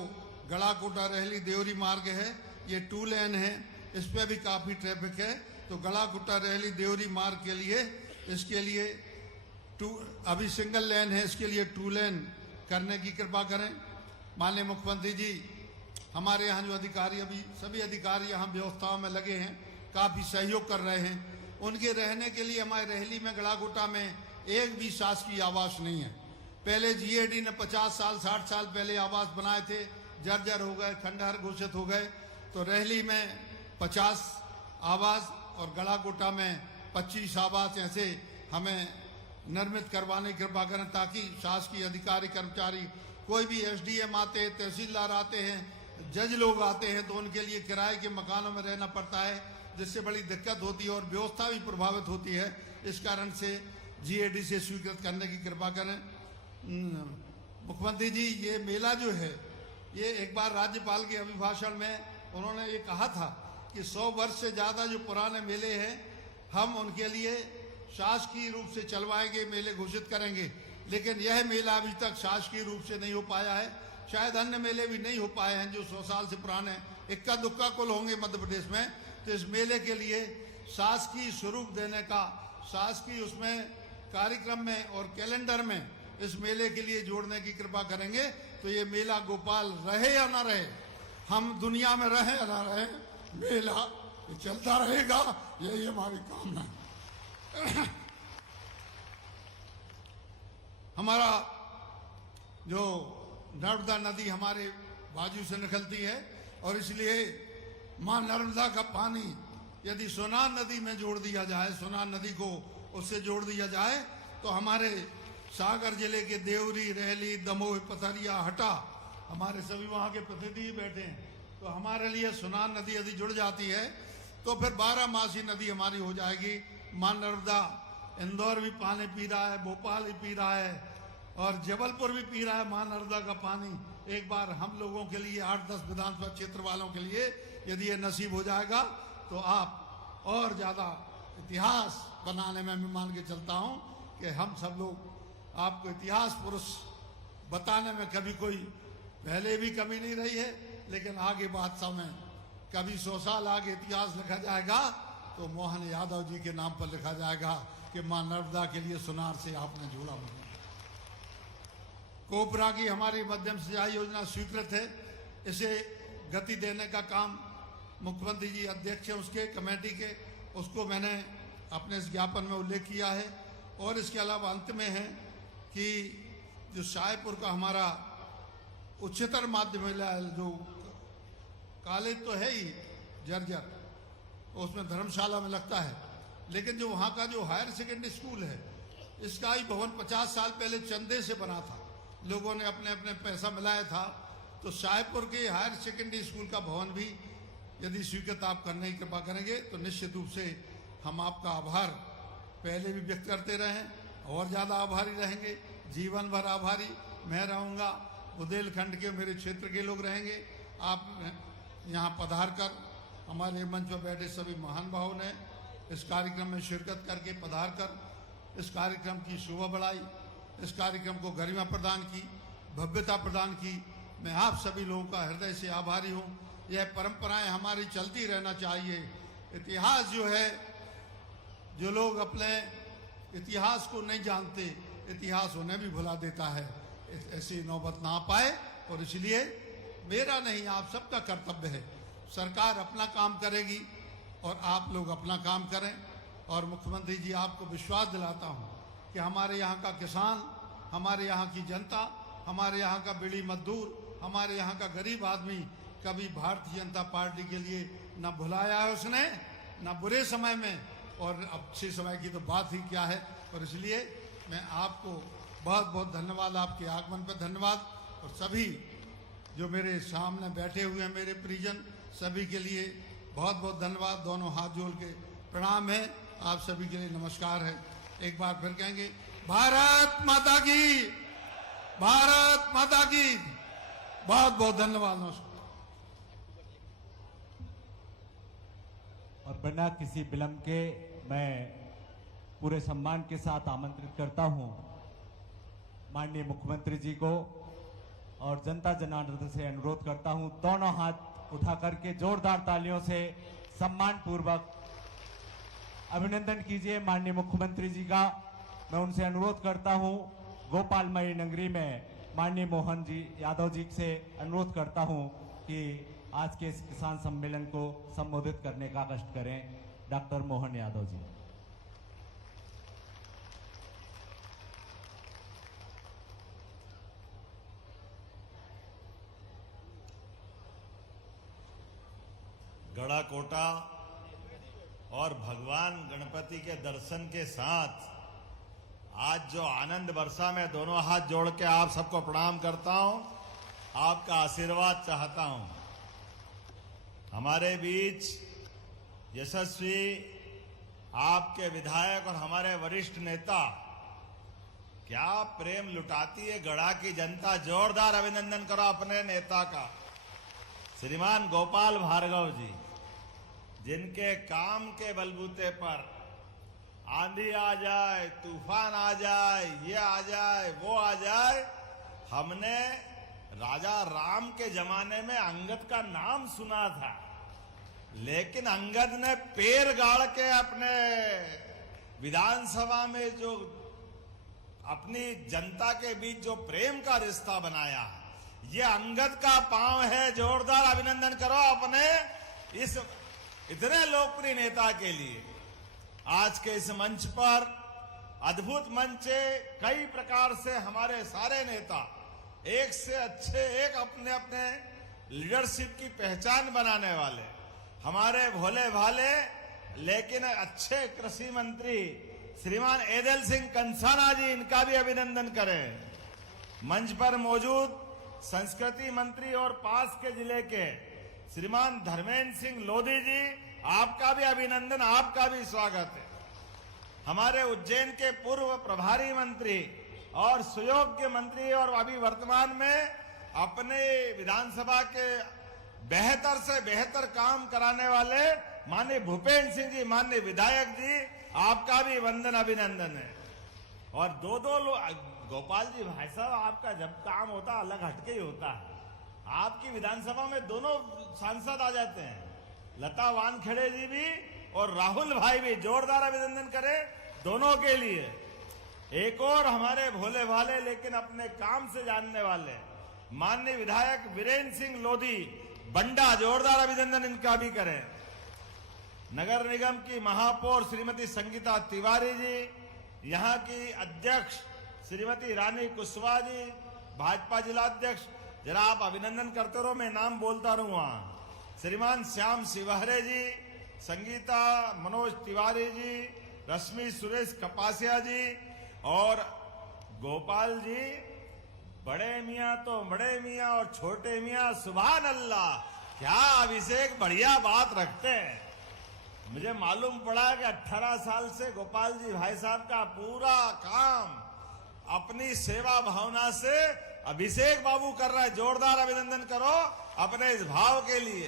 गड़ाकोटा रहली देवरी मार्ग है, ये 2 लेन है, इस पर भी काफी ट्रैफिक है। तो गड़ाकोटा रहली देवरी मार्ग के लिए, इसके लिए अभी सिंगल लेन है, इसके लिए 2 लेन करने की कृपा करें। माननीय मुख्यमंत्री जी, हमारे यहाँ जो अधिकारी, अभी सभी अधिकारी यहाँ व्यवस्थाओं में लगे हैं, काफी सहयोग कर रहे हैं। उनके रहने के लिए हमारे रहली में गड़ाकोटा में एक भी शासकीय आवास नहीं है। पहले जीएडी ने 50 साल 60 साल पहले आवास बनाए थे, जर्जर हो गए, खंडहर घोषित हो गए। तो रहली में 50 आवास और गड़ाकोटा में 25 आवास ऐसे हमें निर्मित करवाने की कृपा करें, ताकि शासकीय अधिकारी कर्मचारी, कोई भी एसडीएम आते हैं, तहसीलदार आते हैं, जज लोग आते हैं, तो उनके लिए किराए के मकानों में रहना पड़ता है, जिससे बड़ी दिक्कत होती है और व्यवस्था भी प्रभावित होती है। इस कारण से जीएडी से स्वीकृत करने की कृपा करें। मुख्यमंत्री जी, ये मेला जो है, ये एक बार राज्यपाल के अभिभाषण में उन्होंने ये कहा था कि 100 वर्ष से ज्यादा जो पुराने मेले हैं, हम उनके लिए शासकीय रूप से चलवाएंगे, मेले घोषित करेंगे। लेकिन यह मेला अभी तक शासकीय रूप से नहीं हो पाया है। शायद अन्य मेले भी नहीं हो पाए हैं जो 100 साल से पुराने, इक्का दुक्का कुल होंगे मध्य प्रदेश में। तो इस मेले के लिए शासकीय स्वरूप देने का, शासकीय उसमें कार्यक्रम में और कैलेंडर में इस मेले के लिए जोड़ने की कृपा करेंगे। तो ये मेला गोपाल रहे या ना रहे, हम दुनिया में रहे या ना रहे, मेला ये चलता रहेगा, यही हमारी कामना है। हमारा जो नर्मदा नदी हमारे बाजू से निकलती है, और इसलिए मां नर्मदा का पानी यदि सोनार नदी में जोड़ दिया जाए, सोनार नदी को उससे जोड़ दिया जाए, तो हमारे सागर जिले के देवरी, रहली, दमोह, पथरिया, हटा, हमारे सभी वहाँ के प्रतिनिधि बैठे हैं, तो हमारे लिए सोनार नदी यदि जुड़ जाती है तो फिर 12मासी नदी हमारी हो जाएगी। मां नर्मदा इंदौर भी पानी पी रहा है, भोपाल भी पी रहा है, और जबलपुर भी पी रहा है मां नर्मदा का पानी। एक बार हम लोगों के लिए, 8-10 विधानसभा क्षेत्र वालों के लिए यदि ये नसीब हो जाएगा तो आप और ज्यादा इतिहास बनाने में मैं मान के चलता हूं कि हम सब लोग आपको इतिहास पुरुष बताने में कभी कोई पहले भी कमी नहीं रही है, लेकिन आगे बात समय कभी 100 साल आगे इतिहास लिखा जाएगा तो मोहन यादव जी के नाम पर लिखा जाएगा कि मां नर्मदा के लिए सुनार से आपने जोड़ा बना। कोबरा की हमारी मध्यम सिंचाई योजना स्वीकृत है, इसे गति देने का काम मुख्यमंत्री जी अध्यक्ष हैं उसके कमेटी के, उसको मैंने अपने इस ज्ञापन में उल्लेख किया है। और इसके अलावा अंत में है कि जो शाहपुर का हमारा उच्चतर माध्यमिक विद्यालय, जो कॉलेज तो है ही जर्जर, उसमें धर्मशाला में लगता है, लेकिन जो वहाँ का जो हायर सेकेंडरी स्कूल है, इसका ही भवन 50 साल पहले चंदे से बना था, लोगों ने अपने अपने पैसा मिलाया था। तो शाहपुर के हायर सेकेंडरी स्कूल का भवन भी यदि स्वीकृत आप करने की कृपा करेंगे तो निश्चित रूप से हम आपका आभार पहले भी व्यक्त करते रहे, और ज़्यादा आभारी रहेंगे, जीवन भर आभारी मैं रहूँगा, बुंदेलखंड के मेरे क्षेत्र के लोग रहेंगे। आप यहाँ पधार कर, हमारे मंच पर बैठे सभी महान भावों ने इस कार्यक्रम में शिरकत करके पधार कर इस कार्यक्रम की शोभा बढ़ाई, इस कार्यक्रम को गरिमा प्रदान की, भव्यता प्रदान की। मैं आप सभी लोगों का हृदय से आभारी हूँ। यह परंपराएं हमारी चलती रहना चाहिए। इतिहास जो है, जो लोग अपने इतिहास को नहीं जानते, इतिहास उन्हें भी भुला देता है। ऐसी नौबत ना पाए, और इसलिए मेरा नहीं आप सबका कर्तव्य है, सरकार अपना काम करेगी और आप लोग अपना काम करें। और मुख्यमंत्री जी, आपको विश्वास दिलाता हूँ कि हमारे यहाँ का किसान, हमारे यहाँ की जनता, हमारे यहाँ का बीड़ी मजदूर, हमारे यहाँ का गरीब आदमी कभी भारतीय जनता पार्टी के लिए न भुलाया है उसने, न बुरे समय में, और अच्छे समय की तो बात ही क्या है। और इसलिए मैं आपको बहुत बहुत धन्यवाद, आपके आगमन पर धन्यवाद, और सभी जो मेरे सामने बैठे हुए हैं मेरे परिजन, सभी के लिए बहुत बहुत धन्यवाद। दोनों हाथ जोड़ के प्रणाम है, आप सभी के लिए नमस्कार है। एक बार फिर कहेंगे, भारत माता की, भारत माता की। बहुत बहुत धन्यवाद, नमस्कार। और बिना किसी विलंब के मैं पूरे सम्मान के साथ आमंत्रित करता हूं माननीय मुख्यमंत्री जी को, और जनता जनार्दन से अनुरोध करता हूं दोनों हाथ उठा करके जोरदार तालियों से सम्मान पूर्वक अभिनंदन कीजिए माननीय मुख्यमंत्री जी का। मैं उनसे अनुरोध करता हूं, गोपालमयी नगरी में माननीय मोहन जी यादव जी से अनुरोध करता हूं कि आज के इस किसान सम्मेलन को संबोधित करने का कष्ट करें। डॉक्टर मोहन यादव जी। गढ़ाकोटा और भगवान गणपति के दर्शन के साथ आज जो आनंद वर्षा में दोनों हाथ जोड़ के आप सबको प्रणाम करता हूं, आपका आशीर्वाद चाहता हूं। हमारे बीच यशस्वी आपके विधायक और हमारे वरिष्ठ नेता, क्या प्रेम लुटाती है गढ़ा की जनता। जोरदार अभिनंदन करो अपने नेता का, श्रीमान गोपाल भार्गव जी, जिनके काम के बलबूते पर आंधी आ जाए, तूफान आ जाए, ये आ जाए, वो आ जाए। हमने राजा राम के जमाने में अंगद का नाम सुना था, लेकिन अंगद ने पैर गाड़ के अपने विधानसभा में जो अपनी जनता के बीच जो प्रेम का रिश्ता बनाया, ये अंगद का पांव है। जोरदार अभिनंदन करो अपने इस इतने लोकप्रिय नेता के लिए। आज के इस मंच पर अद्भुत मंच है, कई प्रकार से हमारे सारे नेता एक से अच्छे एक अपने अपने लीडरशिप की पहचान बनाने वाले हमारे भोले भाले लेकिन अच्छे कृषि मंत्री श्रीमान एदल सिंह कंसाना जी, इनका भी अभिनंदन करें। मंच पर मौजूद संस्कृति मंत्री और पास के जिले के श्रीमान धर्मेंद्र सिंह लोधी जी, आपका भी अभिनंदन, आपका भी स्वागत है। हमारे उज्जैन के पूर्व प्रभारी मंत्री और सुयोग्य मंत्री और अभी वर्तमान में अपने विधानसभा के बेहतर से बेहतर काम कराने वाले माननीय भूपेंद्र सिंह जी, माननीय विधायक जी, आपका भी वंदन अभिनंदन है। और दो लोग, गोपाल जी भाई साहब, आपका जब काम होता अलग हटके ही होता है। आपकी विधानसभा में दोनों सांसद आ जाते हैं, लता वानखेड़े जी भी और राहुल भाई भी, जोरदार अभिनंदन करें दोनों के लिए। एक और हमारे भोले भाले लेकिन अपने काम से जानने वाले माननीय विधायक वीरेंद्र सिंह लोधी बंडा, जोरदार अभिनंदन इनका भी करें। नगर निगम की महापौर श्रीमती संगीता तिवारी जी, यहाँ की अध्यक्ष श्रीमती रानी कुशवाहा जी, भाजपा जिला अध्यक्ष, जरा आप अभिनंदन करते रहो, मैं नाम बोलता रहूंगा। श्रीमान श्याम शिवहरे जी, संगीता मनोज तिवारी जी, रश्मि सुरेश कपासिया जी और गोपाल जी, बड़े मियाँ तो बड़े मियाँ और छोटे मियाँ, सुभान अल्लाह, क्या अभिषेक बढ़िया बात रखते हैं। मुझे मालूम पड़ा कि 18 साल से गोपाल जी भाई साहब का पूरा काम अपनी सेवा भावना से अभिषेक बाबू कर रहा है। जोरदार अभिनंदन करो अपने इस भाव के लिए।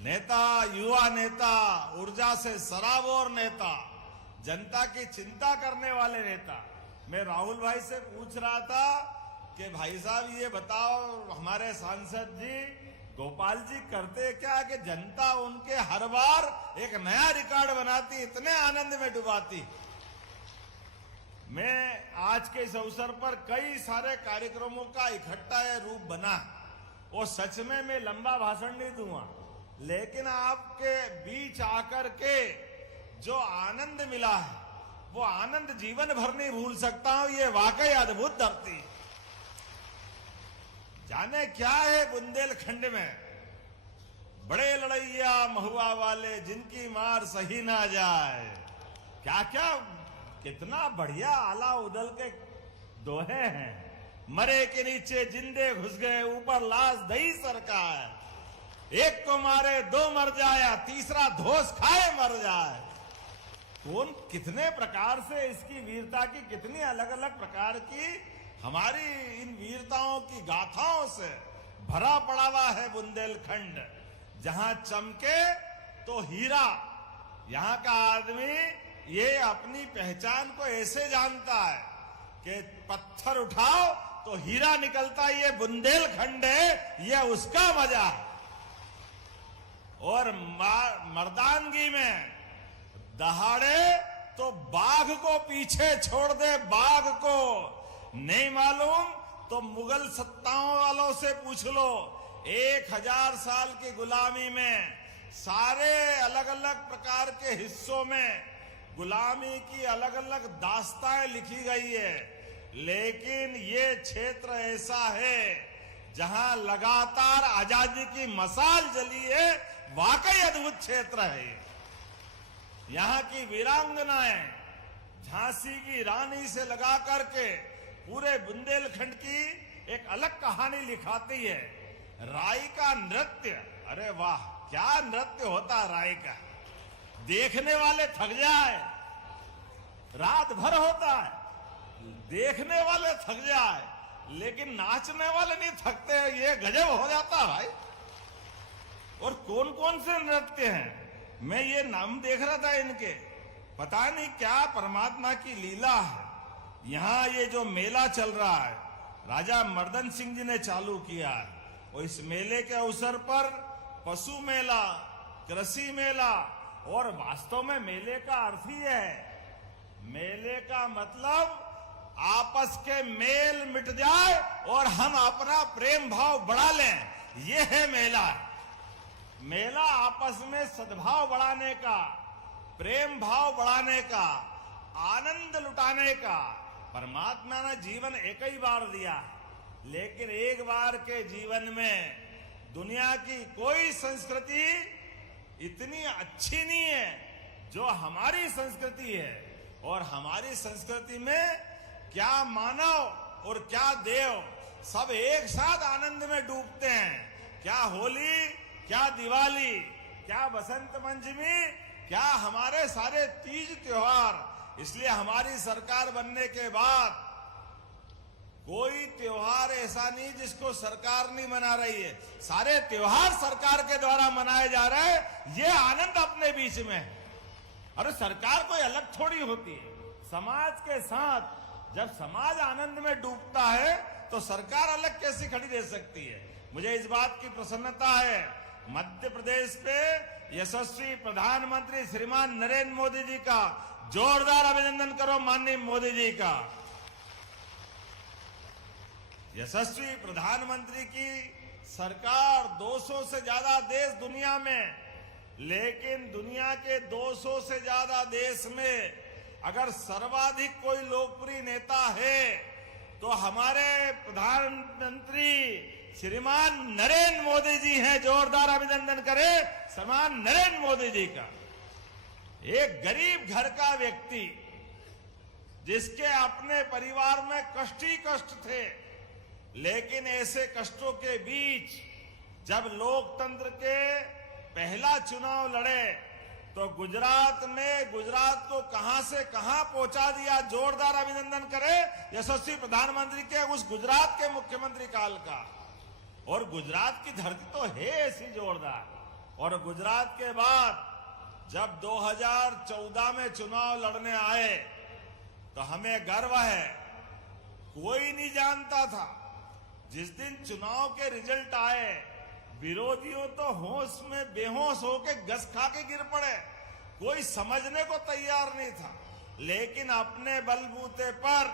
नेता, युवा नेता, ऊर्जा से सराबोर नेता, जनता की चिंता करने वाले नेता। मैं राहुल भाई से पूछ रहा था कि भाई साहब ये बताओ, हमारे सांसद जी गोपाल जी करते क्या कि जनता उनके हर बार एक नया रिकॉर्ड बनाती, इतने आनंद में डुबाती। मैं आज के इस अवसर पर कई सारे कार्यक्रमों का इकट्ठा रूप बना, वो सच में मैं लंबा भाषण नहीं दूंगा, लेकिन आपके बीच आकर के जो आनंद मिला है वो आनंद जीवन भर नहीं भूल सकता हूं। ये वाकई अद्भुत धरती। जाने क्या है बुंदेलखंड में, बड़े लड़ैया महुआ वाले जिनकी मार सही ना जाए, क्या क्या कितना बढ़िया आला उदल के दोहे हैं। मरे के नीचे जिंदे घुस गए, ऊपर लाश दही सरकार, एक को मारे दो मर जाया, तीसरा धोस खाए मर जाए। कौन कितने प्रकार से इसकी वीरता की कितनी अलग अलग प्रकार की हमारी इन वीरताओं की गाथाओं से भरा पड़ा हुआ है बुंदेलखंड। जहां चमके तो हीरा, यहां का आदमी ये अपनी पहचान को ऐसे जानता है कि पत्थर उठाओ तो हीरा निकलता, ये बुंदेलखंड है, ये उसका मजा है। और मर्दानगी में दहाड़े तो बाघ को पीछे छोड़ दे, बाघ को नहीं मालूम तो मुगल सत्ताओं वालों से पूछ लो। 1000 साल की गुलामी में सारे अलग अलग प्रकार के हिस्सों में गुलामी की अलग अलग दास्ताएं लिखी गई है, लेकिन ये क्षेत्र ऐसा है जहां लगातार आजादी की मशाल जली है। वाकई अद्भुत क्षेत्र है। यहाँ की वीरांगनाएं झांसी की रानी से लगा करके पूरे बुंदेलखंड की एक अलग कहानी लिखाती है। राई का नृत्य, अरे वाह क्या नृत्य होता है राई का, देखने वाले थक जाए। रात भर होता है, देखने वाले थक जाए, लेकिन नाचने वाले नहीं थकते। ये गजब हो जाता है भाई। और कौन कौन से नृत्य हैं, मैं ये नाम देख रहा था इनके, पता नहीं क्या परमात्मा की लीला है। यहाँ ये जो मेला चल रहा है राजा मर्दन सिंह जी ने चालू किया है, और इस मेले के अवसर पर पशु मेला, कृषि मेला, और वास्तव में मेले का अर्थ ही है, मेले का मतलब आपस के मेल मिट जाए और हम अपना प्रेम भाव बढ़ा लें, ये है मेला। मेला आपस में सद्भाव बढ़ाने का, प्रेम भाव बढ़ाने का, आनंद लुटाने का। परमात्मा ने जीवन एक ही बार दिया है, लेकिन एक बार के जीवन में दुनिया की कोई संस्कृति इतनी अच्छी नहीं है जो हमारी संस्कृति है। और हमारी संस्कृति में क्या मानव और क्या देव सब एक साथ आनंद में डूबते हैं। क्या होली, क्या दिवाली, क्या बसंत पंचमी, क्या हमारे सारे तीज त्योहार। इसलिए हमारी सरकार बनने के बाद कोई त्योहार ऐसा नहीं जिसको सरकार नहीं मना रही है। सारे त्योहार सरकार के द्वारा मनाए जा रहे हैं। ये आनंद अपने बीच में है। अरे सरकार कोई अलग थोड़ी होती है। समाज के साथ जब समाज आनंद में डूबता है तो सरकार अलग कैसी खड़ी रह सकती है। मुझे इस बात की प्रसन्नता है, मध्य प्रदेश पे यशस्वी प्रधानमंत्री श्रीमान नरेंद्र मोदी जी का जोरदार अभिनंदन करो। माननीय मोदी जी का यशस्वी प्रधानमंत्री की सरकार 200 से ज्यादा देश दुनिया में, लेकिन दुनिया के 200 से ज्यादा देश में अगर सर्वाधिक कोई लोकप्रिय नेता है तो हमारे प्रधानमंत्री श्रीमान नरेंद्र मोदी जी हैं। जोरदार अभिनंदन करें श्रीमान नरेंद्र मोदी जी का। एक गरीब घर का व्यक्ति जिसके अपने परिवार में कष्ट ही कष्ट थे, लेकिन ऐसे कष्टों के बीच जब लोकतंत्र के पहला चुनाव लड़े तो गुजरात को कहां से कहां पहुंचा दिया। जोरदार अभिनंदन करें यशस्वी प्रधानमंत्री के उस गुजरात के मुख्यमंत्री काल का। और गुजरात की धरती तो है ऐसी जोरदार। और गुजरात के बाद जब 2014 में चुनाव लड़ने आए तो हमें गर्व है। कोई नहीं जानता था, जिस दिन चुनाव के रिजल्ट आए विरोधियों तो होश में बेहोश होके गस खा के गिर पड़े। कोई समझने को तैयार नहीं था। लेकिन अपने बलबूते पर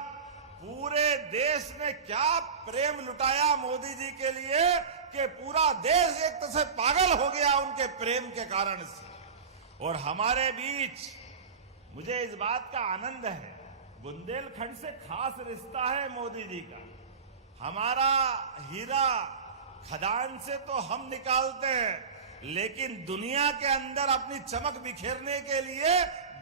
पूरे देश ने क्या प्रेम लुटाया मोदी जी के लिए कि पूरा देश एक तरह से पागल हो गया उनके प्रेम के कारण से। और हमारे बीच मुझे इस बात का आनंद है, बुंदेलखंड से खास रिश्ता है मोदी जी का। हमारा हीरा खदान से तो हम निकालते हैं, लेकिन दुनिया के अंदर अपनी चमक बिखेरने के लिए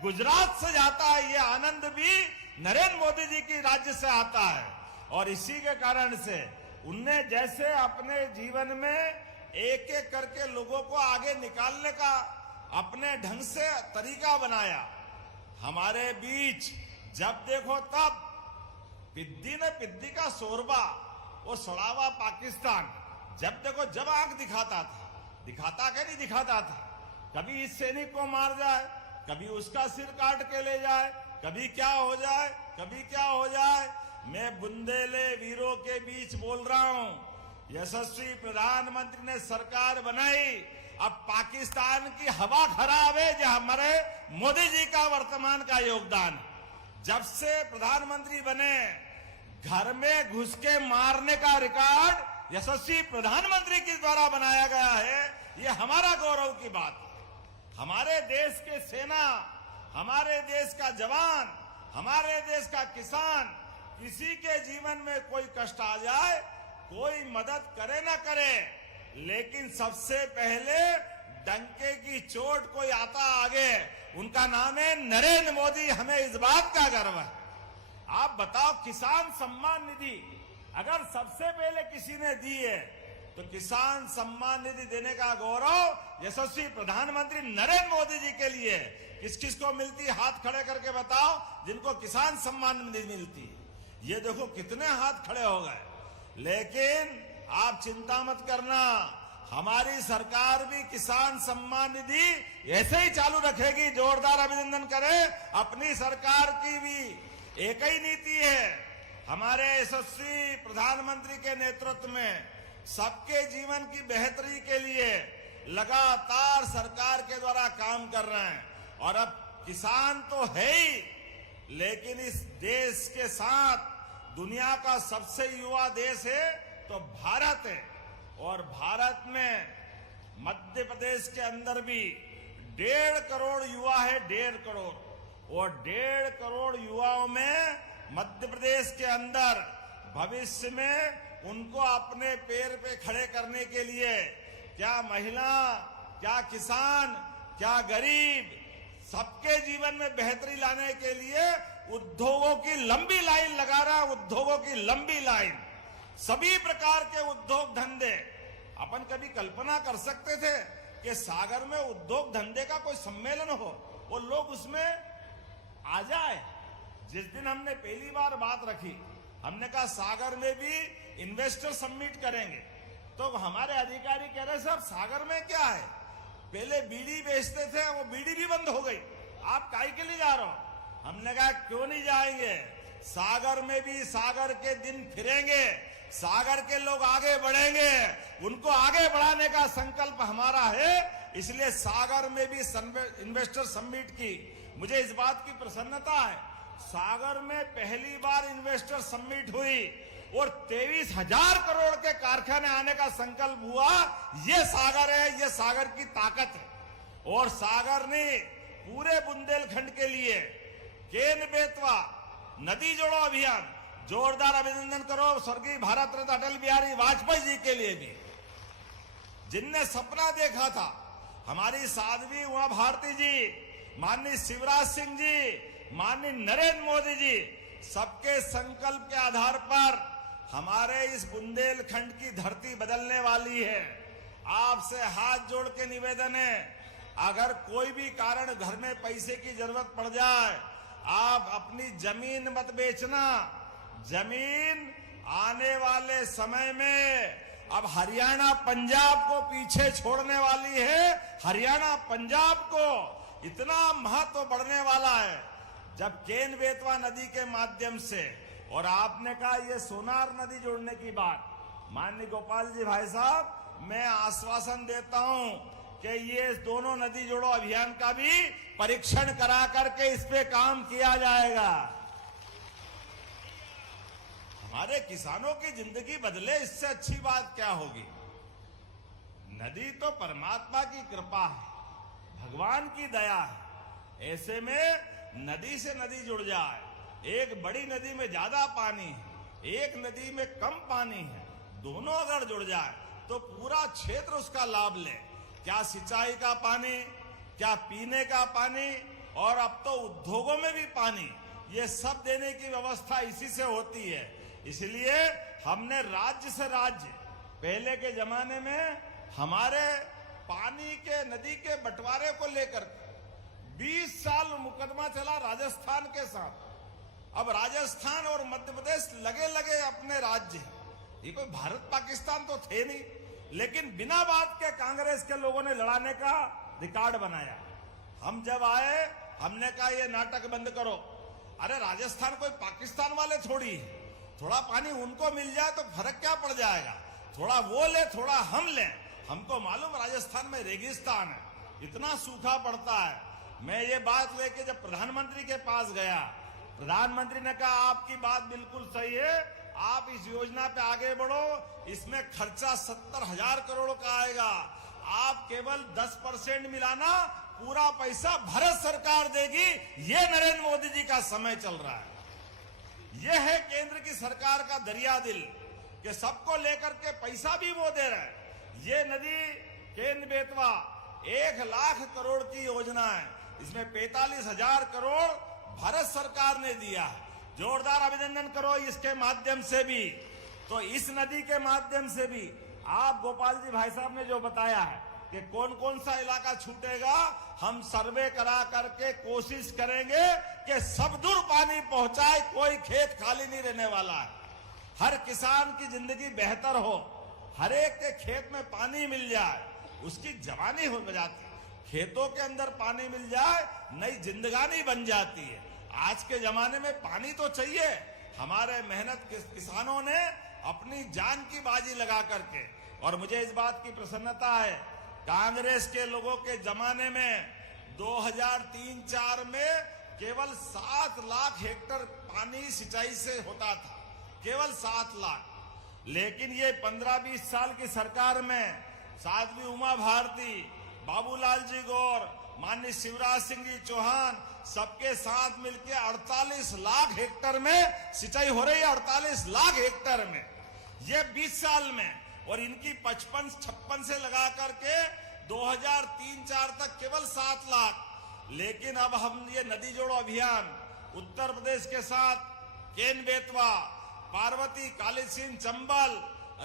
गुजरात से जाता है। ये आनंद भी नरेंद्र मोदी जी की राज्य से आता है। और इसी के कारण से उनने जैसे अपने जीवन में एक एक करके लोगों को आगे निकालने का अपने ढंग से तरीका बनाया। हमारे बीच जब देखो तब पिद्दी ने पिद्दी का शोरबा, वो सड़ावा पाकिस्तान, जब देखो जब आंख दिखाता क्या नहीं दिखाता था। कभी इस सैनिक को मार जाए, कभी उसका सिर काट के ले जाए, कभी क्या हो जाए, कभी क्या हो जाए। मैं बुंदेले वीरों के बीच बोल रहा हूं। यशस्वी प्रधानमंत्री ने सरकार बनाई, अब पाकिस्तान की हवा खराब है, जो हमारे मोदी जी का वर्तमान का योगदान। जब से प्रधानमंत्री बने घर में घुस के मारने का रिकॉर्ड यशस्वी प्रधानमंत्री के द्वारा बनाया गया है। ये हमारा गौरव की बात है। हमारे देश के सेना, हमारे देश का जवान, हमारे देश का किसान, किसी के जीवन में कोई कष्ट आ जाए, कोई मदद करे ना करे, लेकिन सबसे पहले डंके की चोट कोई आता आगे, उनका नाम है नरेंद्र मोदी। हमें इस बात का गर्व है। आप बताओ, किसान सम्मान निधि अगर सबसे पहले किसी ने दी है तो किसान सम्मान निधि देने का गौरव यशस्वी प्रधानमंत्री नरेंद्र मोदी जी के लिए। किस किस को मिलती, हाथ खड़े करके बताओ जिनको किसान सम्मान निधि मिलती। ये देखो कितने हाथ खड़े हो गए। लेकिन आप चिंता मत करना, हमारी सरकार भी किसान सम्मान निधि ऐसे ही चालू रखेगी। जोरदार अभिनंदन करें। अपनी सरकार की भी एक ही नीति है। हमारे यशस्वी प्रधानमंत्री के नेतृत्व में सबके जीवन की बेहतरी के लिए लगातार सरकार के द्वारा काम कर रहे हैं। और अब किसान तो है ही, लेकिन इस देश के साथ दुनिया का सबसे युवा देश है तो भारत है। और भारत में मध्य प्रदेश के अंदर भी 1.5 करोड़ युवा है, 1.5 करोड़। और 1.5 करोड़ युवाओं में मध्य प्रदेश के अंदर भविष्य में उनको अपने पैर पे खड़े करने के लिए क्या महिला, क्या किसान, क्या गरीब, सबके जीवन में बेहतरी लाने के लिए उद्योगों की लंबी लाइन लगा रहा है। उद्योगों की लंबी लाइन, सभी प्रकार के उद्योग धंधे। अपन कभी कल्पना कर सकते थे कि सागर में उद्योग धंधे का कोई सम्मेलन हो, वो लोग उसमें आ जाए? जिस दिन हमने पहली बार बात रखी, हमने कहा सागर में भी इन्वेस्टर समिट करेंगे, तो हमारे अधिकारी कह रहे साहब सागर में क्या है, पहले बीड़ी बेचते थे, वो बीड़ी भी बंद हो गई, आप काहे के लिए जा रहे हो? हमने कहा क्यों नहीं जाएंगे, सागर में भी सागर के दिन फिरेंगे, सागर के लोग आगे बढ़ेंगे, उनको आगे बढ़ाने का संकल्प हमारा है। इसलिए सागर में भी इन्वेस्टर समिट की मुझे इस बात की प्रसन्नता है। सागर में पहली बार इन्वेस्टर समिट हुई और 23,000 करोड़ के कारखाने आने का संकल्प हुआ। ये सागर है, ये सागर की ताकत है। और सागर ने पूरे बुंदेलखंड के लिए केन बेतवा नदी जोड़ो अभियान, जोरदार अभिनंदन करो स्वर्गीय भारत रत्न अटल बिहारी वाजपेयी जी के लिए भी, जिनने सपना देखा था। हमारी साध्वी उमा भारती जी, माननीय शिवराज सिंह जी, माननीय नरेंद्र मोदी जी, सबके संकल्प के आधार पर हमारे इस बुंदेलखंड की धरती बदलने वाली है। आपसे हाथ जोड़ के निवेदन है, अगर कोई भी कारण घर में पैसे की जरूरत पड़ जाए, आप अपनी जमीन मत बेचना। जमीन आने वाले समय में अब हरियाणा पंजाब को पीछे छोड़ने वाली है। हरियाणा पंजाब को इतना महत्व बढ़ने वाला है जब केन बेतवा नदी के माध्यम से, और आपने कहा ये सोनार नदी जोड़ने की बात, माननीय गोपाल जी भाई साहब, मैं आश्वासन देता हूं कि ये दोनों नदी जोड़ो अभियान का भी परीक्षण करा करके इस पे काम किया जाएगा। हमारे किसानों की जिंदगी बदले, इससे अच्छी बात क्या होगी। नदी तो परमात्मा की कृपा है, भगवान की दया है। ऐसे में नदी से नदी जुड़ जाए, एक बड़ी नदी में ज्यादा पानी है, एक नदी में कम पानी है, दोनों अगर जुड़ जाए तो पूरा क्षेत्र उसका लाभ ले। क्या सिंचाई का पानी, क्या पीने का पानी, और अब तो उद्योगों में भी पानी, ये सब देने की व्यवस्था इसी से होती है। इसलिए हमने राज्य से राज्य, पहले के जमाने में हमारे पानी के नदी के बंटवारे को लेकर 20 साल मुकदमा चला राजस्थान के साथ। अब राजस्थान और मध्य प्रदेश लगे लगे अपने राज्य, ये कोई भारत पाकिस्तान तो थे नहीं, लेकिन बिना बात के कांग्रेस के लोगों ने लड़ाने का रिकॉर्ड बनाया। हम जब आए, हमने कहा ये नाटक बंद करो। अरे राजस्थान कोई पाकिस्तान वाले थोड़ी है, थोड़ा पानी उनको मिल जाए तो फर्क क्या पड़ जाएगा, थोड़ा वो ले थोड़ा हम लें। हमको मालूम राजस्थान में रेगिस्तान है, इतना सूखा पड़ता है। मैं ये बात लेके जब प्रधानमंत्री के पास गया, प्रधानमंत्री ने कहा आपकी बात बिल्कुल सही है, आप इस योजना पे आगे बढ़ो, इसमें खर्चा 70,000 करोड़ का आएगा, आप केवल 10% मिलाना, पूरा पैसा भारत सरकार देगी। ये नरेंद्र मोदी जी का समय चल रहा है। यह है केंद्र की सरकार का दरिया दिल कि सबको लेकर के पैसा भी वो दे रहा है। ये नदी केन बेतवा 1 लाख करोड़ की योजना है, इसमें 45,000 करोड़ भारत सरकार ने दिया है। जोरदार अभिनंदन करो इसके माध्यम से भी। तो इस नदी के माध्यम से भी आप गोपाल जी भाई साहब ने जो बताया है कि कौन कौन सा इलाका छूटेगा, हम सर्वे करा करके कोशिश करेंगे कि सब दूर पानी पहुंचाए, कोई खेत खाली नहीं रहने वाला है। हर किसान की जिंदगी बेहतर हो, हर एक के खेत में पानी मिल जाए, उसकी जवानी हो जाती है। खेतों के अंदर पानी मिल जाए, नई जिंदगानी बन जाती है। आज के जमाने में पानी तो चाहिए। हमारे मेहनत किसानों ने अपनी जान की बाजी लगा करके, और मुझे इस बात की प्रसन्नता है, कांग्रेस के लोगों के जमाने में 2003-4 में केवल 7 लाख हेक्टेयर पानी सिंचाई से होता था, केवल 7 लाख। लेकिन ये 15-20 साल की सरकार में साध्वी उमा भारती, बाबूलाल जी गौर, माननीय शिवराज सिंह जी चौहान, सबके साथ मिलकर 48 लाख हेक्टेयर में सिंचाई हो रही है। 48 लाख हेक्टेयर में ये 20 साल में, और इनकी 55-56 से लगा करके 2003-4 तक केवल 7 लाख। लेकिन अब हम ये नदी जोड़ो अभियान उत्तर प्रदेश के साथ केन बेतवा, पार्वती, कालीसिंध, चंबल,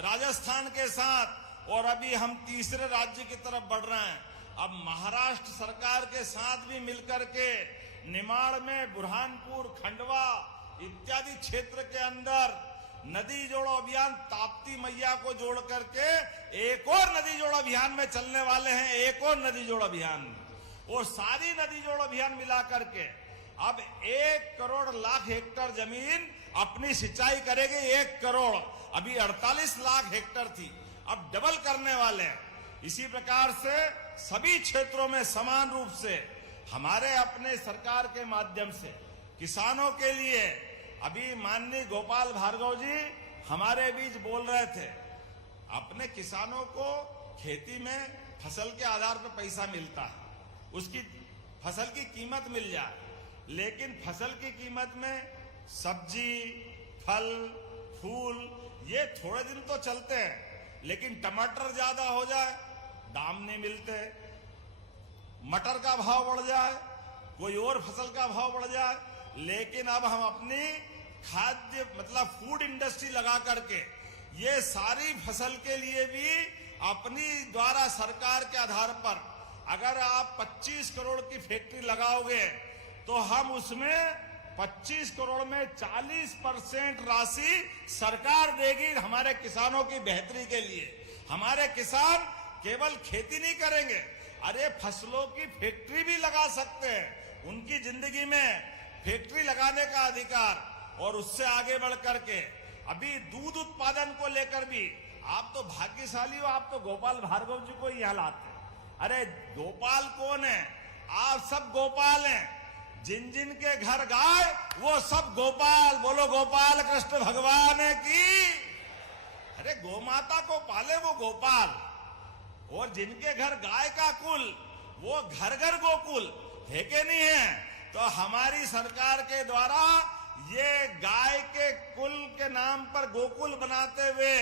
राजस्थान के साथ, और अभी हम तीसरे राज्य की तरफ बढ़ रहे हैं। अब महाराष्ट्र सरकार के साथ भी मिलकर के निमाड़ में, बुरहानपुर, खंडवा इत्यादि क्षेत्र के अंदर नदी जोड़ो अभियान, ताप्ती मैया को जोड़ करके एक और नदी जोड़ो अभियान में चलने वाले हैं, एक और नदी जोड़ो अभियान। और सारी नदी जोड़ो अभियान मिला करके अब 1 करोड़ लाख हेक्टर जमीन अपनी सिंचाई करेगी। 1 करोड़, अभी 48 लाख हेक्टर थी, अब डबल करने वाले हैं। इसी प्रकार से सभी क्षेत्रों में समान रूप से हमारे अपने सरकार के माध्यम से किसानों के लिए, अभी माननीय गोपाल भार्गव जी हमारे बीच बोल रहे थे, अपने किसानों को खेती में फसल के आधार पर पैसा मिलता है, उसकी फसल की कीमत मिल जाए। लेकिन फसल की कीमत में सब्जी, फल, फूल ये थोड़े दिन तो चलते हैं, लेकिन टमाटर ज्यादा हो जाए दाम नहीं मिलते, मटर का भाव बढ़ जाए, कोई और फसल का भाव बढ़ जाए। लेकिन अब हम अपनी खाद्य मतलब फूड इंडस्ट्री लगा करके ये सारी फसल के लिए भी अपनी द्वारा सरकार के आधार पर, अगर आप 25 करोड़ की फैक्ट्री लगाओगे तो हम उसमें 25 करोड़ में 40% राशि सरकार देगी हमारे किसानों की बेहतरी के लिए। हमारे किसान केवल खेती नहीं करेंगे, अरे फसलों की फैक्ट्री भी लगा सकते हैं। उनकी जिंदगी में फैक्ट्री लगाने का अधिकार, और उससे आगे बढ़ करके अभी दूध उत्पादन को लेकर भी आप तो भाग्यशाली हो, आप तो गोपाल भार्गव जी को यहाँ लाते हैं। अरे गोपाल कौन है? आप सब गोपाल हैं। जिन जिन के घर गाय वो सब गोपाल। बोलो गोपाल कृष्ण भगवान की। अरे गोमाता को पाले वो गोपाल, और जिनके घर गाय का कुल वो घर घर गोकुल है के नहीं है? तो हमारी सरकार के द्वारा ये गाय के कुल के नाम पर गोकुल बनाते हुए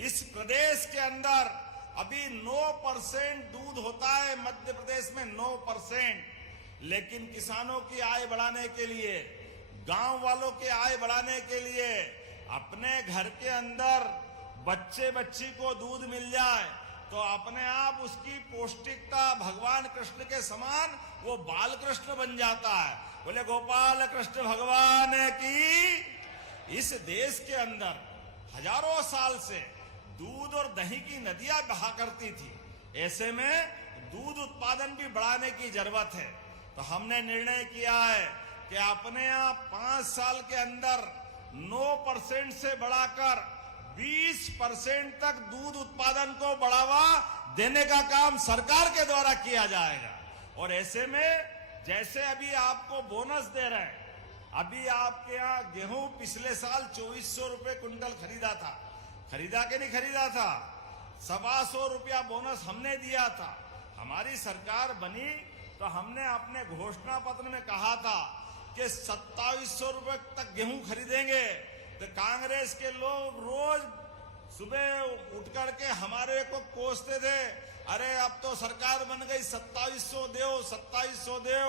इस प्रदेश के अंदर अभी 9% दूध होता है, मध्य प्रदेश में 9%। लेकिन किसानों की आय बढ़ाने के लिए, गांव वालों की आय बढ़ाने के लिए, अपने घर के अंदर बच्चे बच्ची को दूध मिल जाए तो अपने आप उसकी पौष्टिकता भगवान कृष्ण के समान वो बाल कृष्ण बन जाता है। बोले गोपाल कृष्ण भगवान की। इस देश के अंदर हजारों साल से दूध और दही की नदियां बहा करती थी, ऐसे में दूध उत्पादन भी बढ़ाने की जरूरत है। तो हमने निर्णय किया है कि अपने आप 5 साल के अंदर 9% से बढ़ाकर 20% तक दूध उत्पादन को बढ़ावा देने का काम सरकार के द्वारा किया जाएगा। और ऐसे में जैसे अभी आपको बोनस दे रहे हैं, अभी आपके यहाँ गेहूं पिछले साल 2400 रुपए कुंटल खरीदा था, खरीदा के नहीं खरीदा था? 125 रुपया बोनस हमने दिया था। हमारी सरकार बनी तो हमने अपने घोषणा पत्र में कहा था कि 2700 रुपए तक गेहूं खरीदेंगे। तो कांग्रेस के लोग रोज सुबह उठ करके हमारे को कोसते थे, अरे अब तो सरकार बन गई 2700 दो, 2700 दो।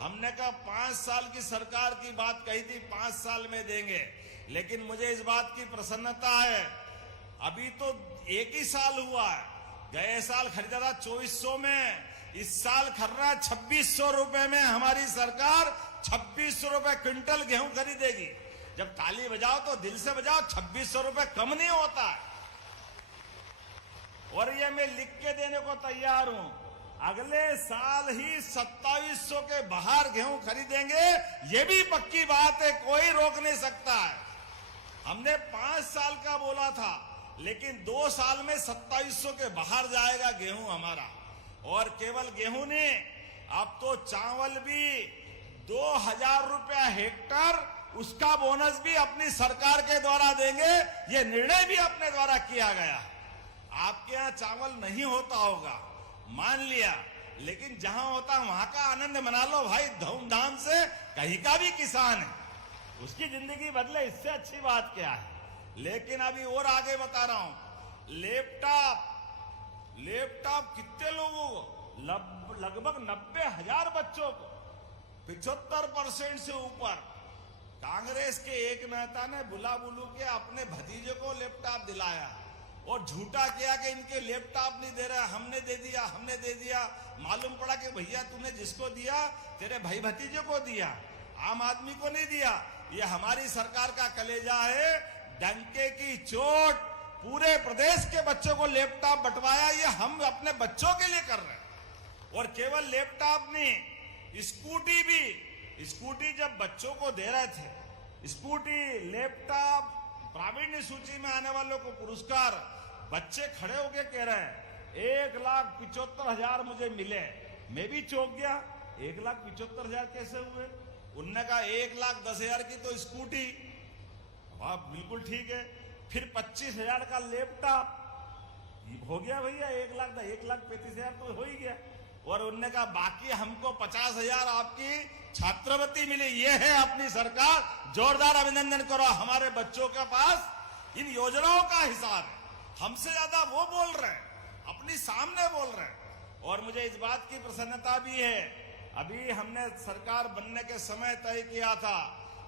हमने कहा 5 साल की सरकार की बात कही थी, 5 साल में देंगे। लेकिन मुझे इस बात की प्रसन्नता है, अभी तो 1 ही साल हुआ है। गए साल खरीदा था 2400 में, इस साल खरीदा 2600 रुपए में। हमारी सरकार 2600 रुपए क्विंटल गेहूं खरीदेगी। जब ताली बजाओ तो दिल से बजाओ, 2600 रुपए कम नहीं होता है। और ये मैं लिख के देने को तैयार हूं, अगले साल ही 2700 के बाहर गेहूं खरीदेंगे। ये भी पक्की बात है, कोई रोक नहीं सकता है। हमने 5 साल का बोला था, लेकिन 2 साल में 2700 के बाहर जाएगा गेहूं हमारा। और केवल गेहूं नहीं, अब तो चावल भी 2000 रुपया हेक्टर, उसका बोनस भी अपनी सरकार के द्वारा देंगे। ये निर्णय भी अपने द्वारा किया गया। आपके यहाँ चावल नहीं होता होगा, मान लिया, लेकिन जहां होता वहां का आनंद मना लो भाई धूमधाम से। कहीं का भी किसान है, उसकी जिंदगी बदले, इससे अच्छी बात क्या है? लेकिन अभी और आगे बता रहा हूं, लैपटॉप कितने लोगों को? लगभग 90,000 बच्चों को, 75% से ऊपर। कांग्रेस के एक नेता ने बुला बुलू के अपने भतीजे को लैपटॉप दिलाया और झूठा किया कि इनके लैपटॉप नहीं दे रहा, हमने दे दिया। मालूम पड़ा कि भैया तूने जिसको दिया तेरे भाई भतीजे को दिया, आम आदमी को नहीं दिया। ये हमारी सरकार का कलेजा है। डंके की चोट, पूरे प्रदेश के बच्चों को लैपटॉप बंटवाया, ये हम अपने बच्चों के लिए कर रहे हैं। और केवल लैपटॉप नहीं, स्कूटी जब बच्चों को दे रहे थे, स्कूटी, लैपटॉप, प्रावीण्य सूची में आने वालों को पुरस्कार, बच्चे खड़े होके कह रहे हैं 1,75,000 मुझे मिले। मैं भी चौंक गया, 1,75,000 कैसे हुए? उनने कहा 1,10,000 की तो स्कूटी। वाह, बिल्कुल ठीक है। फिर 25,000 का लैपटॉप हो गया भैया, 1,35,000 तो हो ही गया। और उनने कहा बाकी हमको 50,000 आपकी छात्रवृत्ति मिली। ये है अपनी सरकार, जोरदार अभिनंदन करो। हमारे बच्चों के पास इन योजनाओं का हिसाब है, हमसे ज्यादा वो बोल रहे हैं, अपनी सामने बोल रहे हैं। और मुझे इस बात की प्रसन्नता भी है, अभी हमने सरकार बनने के समय तय किया था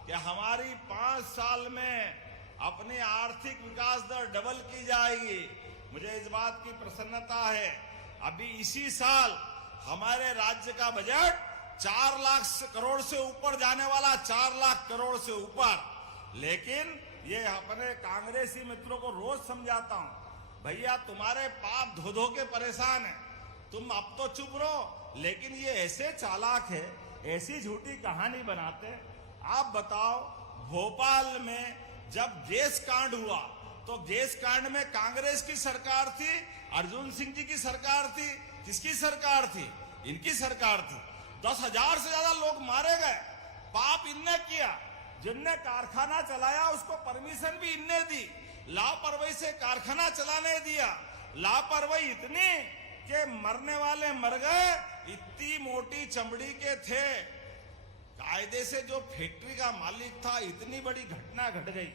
कि हमारी 5 साल में अपनी आर्थिक विकास दर डबल की जाएगी। मुझे इस बात की प्रसन्नता है, अभी इसी साल हमारे राज्य का बजट 4 लाख करोड़ से ऊपर जाने वाला, 4 लाख करोड़ से ऊपर। लेकिन ये अपने कांग्रेसी मित्रों को रोज समझाता हूं, भैया तुम्हारे पाप धो धो के परेशान है, तुम अब तो चुप रहो। लेकिन ये ऐसे चालाक है, ऐसी झूठी कहानी बनाते। आप बताओ, भोपाल में जब गैस कांड हुआ तो गैस कांड में कांग्रेस की सरकार थी, अर्जुन सिंह जी की सरकार थी, किसकी सरकार थी? इनकी सरकार थी। 10,000 से ज्यादा लोग मारे गए, पाप इनने किया। जिनने कारखाना चलाया उसको परमिशन भी इनने दी, लापरवाही से कारखाना चलाने दिया। लापरवाही इतनी कि मरने वाले मर गए, इतनी मोटी चमड़ी के थे। कायदे से जो फैक्ट्री का मालिक था, इतनी बड़ी घटना घट गई,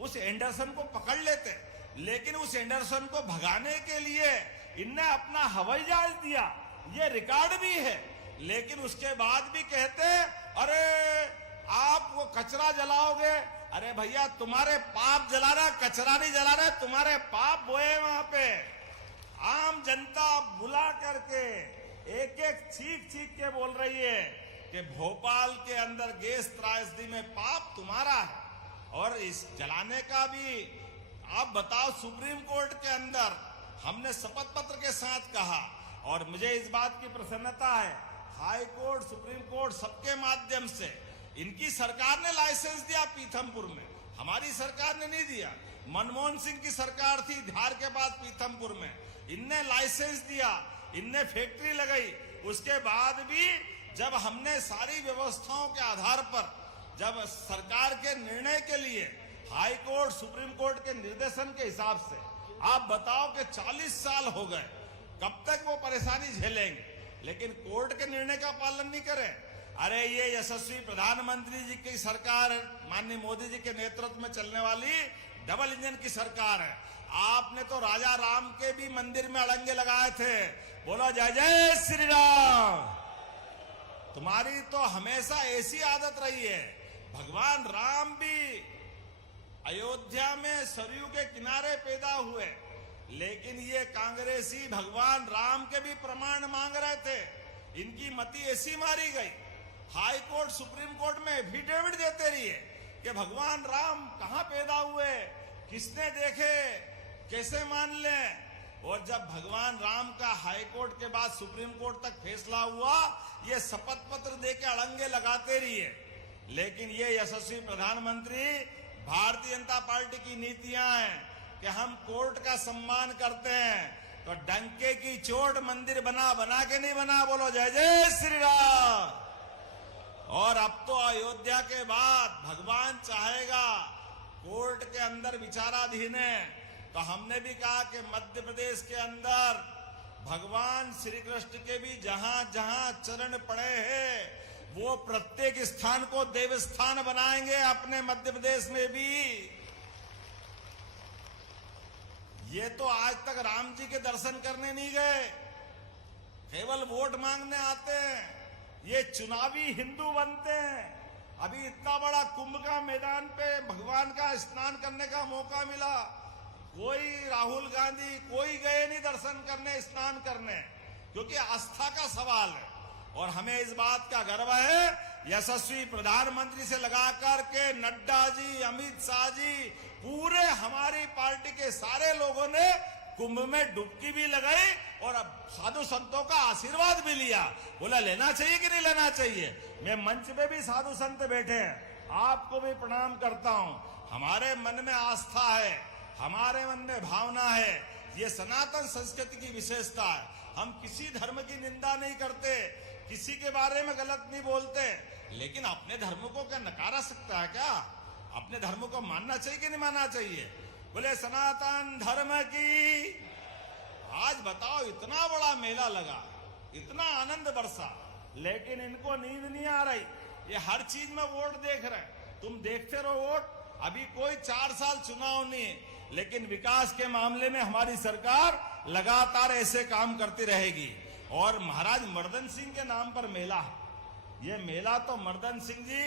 उस एंडरसन को पकड़ लेते, लेकिन उस एंडरसन को भगाने के लिए इनने अपना हवाई जहाज दिया, ये रिकॉर्ड भी है। लेकिन उसके बाद भी कहते अरे आप वो कचरा जलाओगे। अरे भैया तुम्हारे पाप जला रहा, कचरा नहीं जला रहे, तुम्हारे पाप बोए वहां पे। आम जनता बुला करके एक एक चीख के बोल रही है कि भोपाल के अंदर गैस त्रासदी में पाप तुम्हारा है। और इस जलाने का भी आप बताओ, सुप्रीम कोर्ट के अंदर हमने शपथ पत्र के साथ कहा। और मुझे इस बात की प्रसन्नता है, हाई कोर्ट, सुप्रीम कोर्ट सबके माध्यम से इनकी सरकार ने लाइसेंस दिया पीथमपुर में, हमारी सरकार ने नहीं दिया। मनमोहन सिंह की सरकार थी धार के बाद पीथमपुर में, इनने लाइसेंस दिया, इनने फैक्ट्री लगाई। उसके बाद भी जब हमने सारी व्यवस्थाओं के आधार पर, जब सरकार के निर्णय के लिए हाई कोर्ट, सुप्रीम कोर्ट के निर्देशन के हिसाब से, आप बताओ कि 40 साल हो गए, कब तक वो परेशानी झेलेंगे? लेकिन कोर्ट के निर्णय का पालन नहीं करें। अरे ये यशस्वी प्रधानमंत्री जी की सरकार, माननीय मोदी जी के नेतृत्व में चलने वाली डबल इंजन की सरकार है। आपने तो राजा राम के भी मंदिर में अड़ंगे लगाए थे। बोलो जय जय श्री राम। तुम्हारी तो हमेशा ऐसी आदत रही है। भगवान राम भी अयोध्या में सरयू के किनारे पैदा हुए, लेकिन ये कांग्रेसी भगवान राम के भी प्रमाण मांग रहे थे। इनकी मति ऐसी मारी गई, हाई कोर्ट, सुप्रीम कोर्ट में एफिडेविट देते रहिए कि भगवान राम कहां पैदा हुए, किसने देखे, कैसे मान लें। और जब भगवान राम का हाई कोर्ट के बाद सुप्रीम कोर्ट तक फैसला हुआ, ये शपथ पत्र देके अड़ंगे लगाते रहिए। लेकिन ये यशस्वी प्रधानमंत्री, भारतीय जनता पार्टी की नीतियां हैं कि हम कोर्ट का सम्मान करते हैं, तो डंके की चोट मंदिर बना बना के नहीं बना। बोलो जय जय श्री राम। और अब तो अयोध्या के बाद भगवान चाहेगा कोर्ट के अंदर विचाराधीन है, तो हमने भी कहा कि मध्य प्रदेश के अंदर भगवान श्री कृष्ण के भी जहां जहां चरण पड़े हैं, वो प्रत्येक स्थान को देवस्थान बनाएंगे अपने मध्य प्रदेश में भी। ये तो आज तक राम जी के दर्शन करने नहीं गए, केवल वोट मांगने आते हैं। ये चुनावी हिंदू बनते हैं। अभी इतना बड़ा कुंभ का मैदान पे भगवान का स्नान करने का मौका मिला, कोई राहुल गांधी कोई गए नहीं दर्शन करने, स्नान करने, क्योंकि आस्था का सवाल है। और हमें इस बात का गर्व है, यशस्वी प्रधानमंत्री से लगाकर के नड्डा जी, अमित शाह जी, पूरे हमारी पार्टी के सारे लोगों ने कुंभ में डुबकी भी लगाई और अब साधु संतों का आशीर्वाद भी लिया। बोला लेना चाहिए कि नहीं लेना चाहिए। मैं मंच पे भी साधु संत बैठे हैं, आपको भी प्रणाम करता हूं। हमारे मन में आस्था है, हमारे मन में भावना है, ये सनातन संस्कृति की विशेषता है। हम किसी धर्म की निंदा नहीं करते, किसी के बारे में गलत नहीं बोलते, लेकिन अपने धर्म को क्या नकारा सकता है क्या? अपने धर्म को मानना चाहिए कि नहीं मानना चाहिए? बोले सनातन धर्म की। आज बताओ, इतना बड़ा मेला लगा, इतना आनंद बरसा, लेकिन इनको नींद नहीं आ रही। ये हर चीज में वोट देख रहे हैं। तुम देखते रहो वोट। अभी कोई 4 साल चुनाव नहीं है, लेकिन विकास के मामले में हमारी सरकार लगातार ऐसे काम करती रहेगी। और महाराज मर्दन सिंह के नाम पर मेला है। ये मेला तो मर्दन सिंह जी,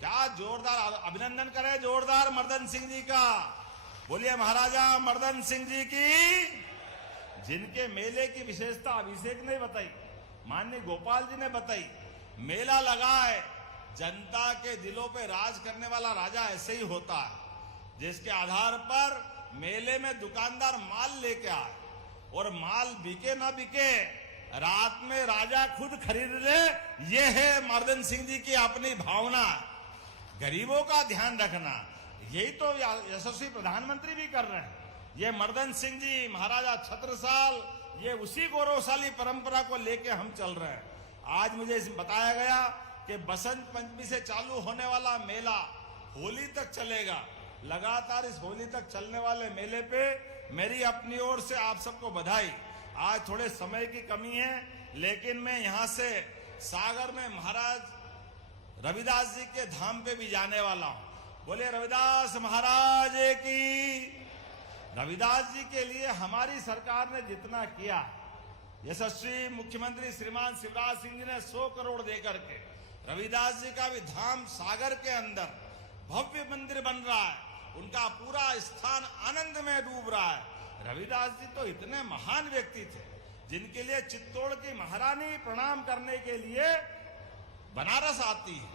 क्या जोरदार अभिनंदन करें, जोरदार मर्दन सिंह जी का। बोलिए महाराजा मर्दन सिंह जी की। जिनके मेले की विशेषता अभिषेक ने बताई, माननीय गोपाल जी ने बताई। मेला लगा है, जनता के दिलों पे राज करने वाला राजा ऐसे ही होता है, जिसके आधार पर मेले में दुकानदार माल लेके आए और माल बिके ना बिके, रात में राजा खुद खरीद ले। ये है मर्दन सिंह जी की अपनी भावना, गरीबों का ध्यान रखना। यही तो यशस्वी प्रधानमंत्री भी कर रहे हैं। ये मर्दन सिंह जी, महाराजा छत्रसाल, ये उसी गौरवशाली परंपरा को लेके हम चल रहे हैं। आज मुझे बताया गया कि बसंत पंचमी से चालू होने वाला मेला होली तक चलेगा। लगातार इस होली तक चलने वाले मेले पे मेरी अपनी ओर से आप सबको बधाई। आज थोड़े समय की कमी है, लेकिन मैं यहां से सागर में महाराज रविदास जी के धाम पे भी जाने वाला हूं। बोले रविदास महाराज की। रविदास जी के लिए हमारी सरकार ने जितना किया, यशस्वी मुख्यमंत्री श्रीमान शिवराज सिंह जी ने 100 करोड़ देकर के रविदास जी का भी धाम सागर के अंदर भव्य मंदिर बन रहा है। उनका पूरा स्थान आनंद में डूब रहा है। रविदास जी तो इतने महान व्यक्ति थे, जिनके लिए चित्तौड़ की महारानी प्रणाम करने के लिए बनारस आती है।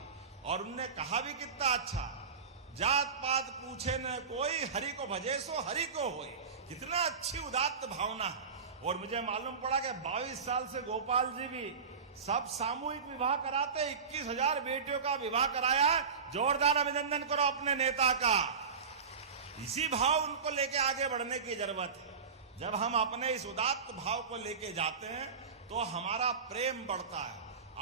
और उनने कहा भी कितना अच्छा, जात पात पूछे न कोई, हरि को भजे सो हरि को होए। कितना अच्छी उदात्त भावना है। और मुझे मालूम पड़ा कि 22 साल से गोपाल जी भी सब सामूहिक विवाह कराते, 21,000 बेटियों का विवाह कराया है। जोरदार अभिनंदन करो अपने नेता का। इसी भाव उनको लेके आगे बढ़ने की जरूरत है। जब हम अपने इस उदात्त भाव को लेके जाते हैं तो हमारा प्रेम बढ़ता है,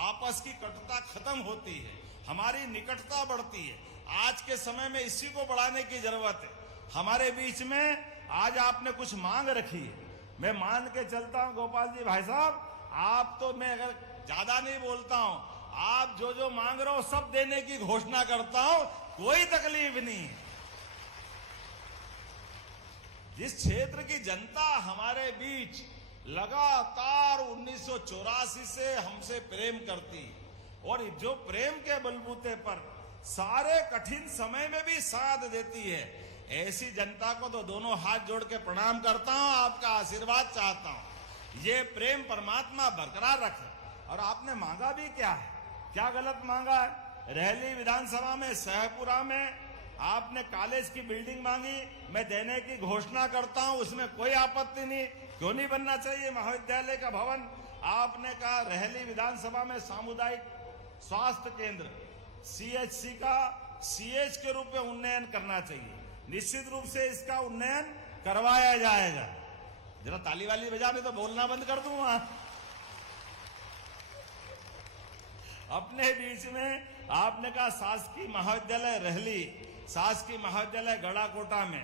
आपस की कटुता खत्म होती है, हमारी निकटता बढ़ती है। आज के समय में इसी को बढ़ाने की जरूरत है। हमारे बीच में आज आपने कुछ मांग रखी है, मैं मान के चलता हूं गोपाल जी भाई साहब, आप तो, मैं अगर ज्यादा नहीं बोलता हूं, आप जो जो मांग रहे हो सब देने की घोषणा करता हूं, कोई तकलीफ नहीं। जिस क्षेत्र की जनता हमारे बीच लगातार 1984 से हमसे प्रेम करती, और जो प्रेम के बलबूते पर सारे कठिन समय में भी साथ देती है, ऐसी जनता को तो दोनों हाथ जोड़ के प्रणाम करता हूं, आपका आशीर्वाद चाहता हूं। ये प्रेम परमात्मा बरकरार रखे। और आपने मांगा भी क्या है, क्या गलत मांगा है? रहली विधानसभा में सहपुरा में आपने कॉलेज की बिल्डिंग मांगी, मैं देने की घोषणा करता हूं, उसमें कोई आपत्ति नहीं। क्यों नहीं बनना चाहिए महाविद्यालय का भवन? आपने कहा रहली विधानसभा में सामुदायिक स्वास्थ्य केंद्र CHC का CH के रूप में उन्नयन करना चाहिए। निश्चित रूप से इसका उन्नयन करवाया जाएगा। जरा ताली वाली बजा, नहीं तो बोलना बंद कर दूं वहां। अपने बीच में आपने कहा शासकीय महाविद्यालय रहली, शासकीय महाविद्यालय गढ़ाकोटा में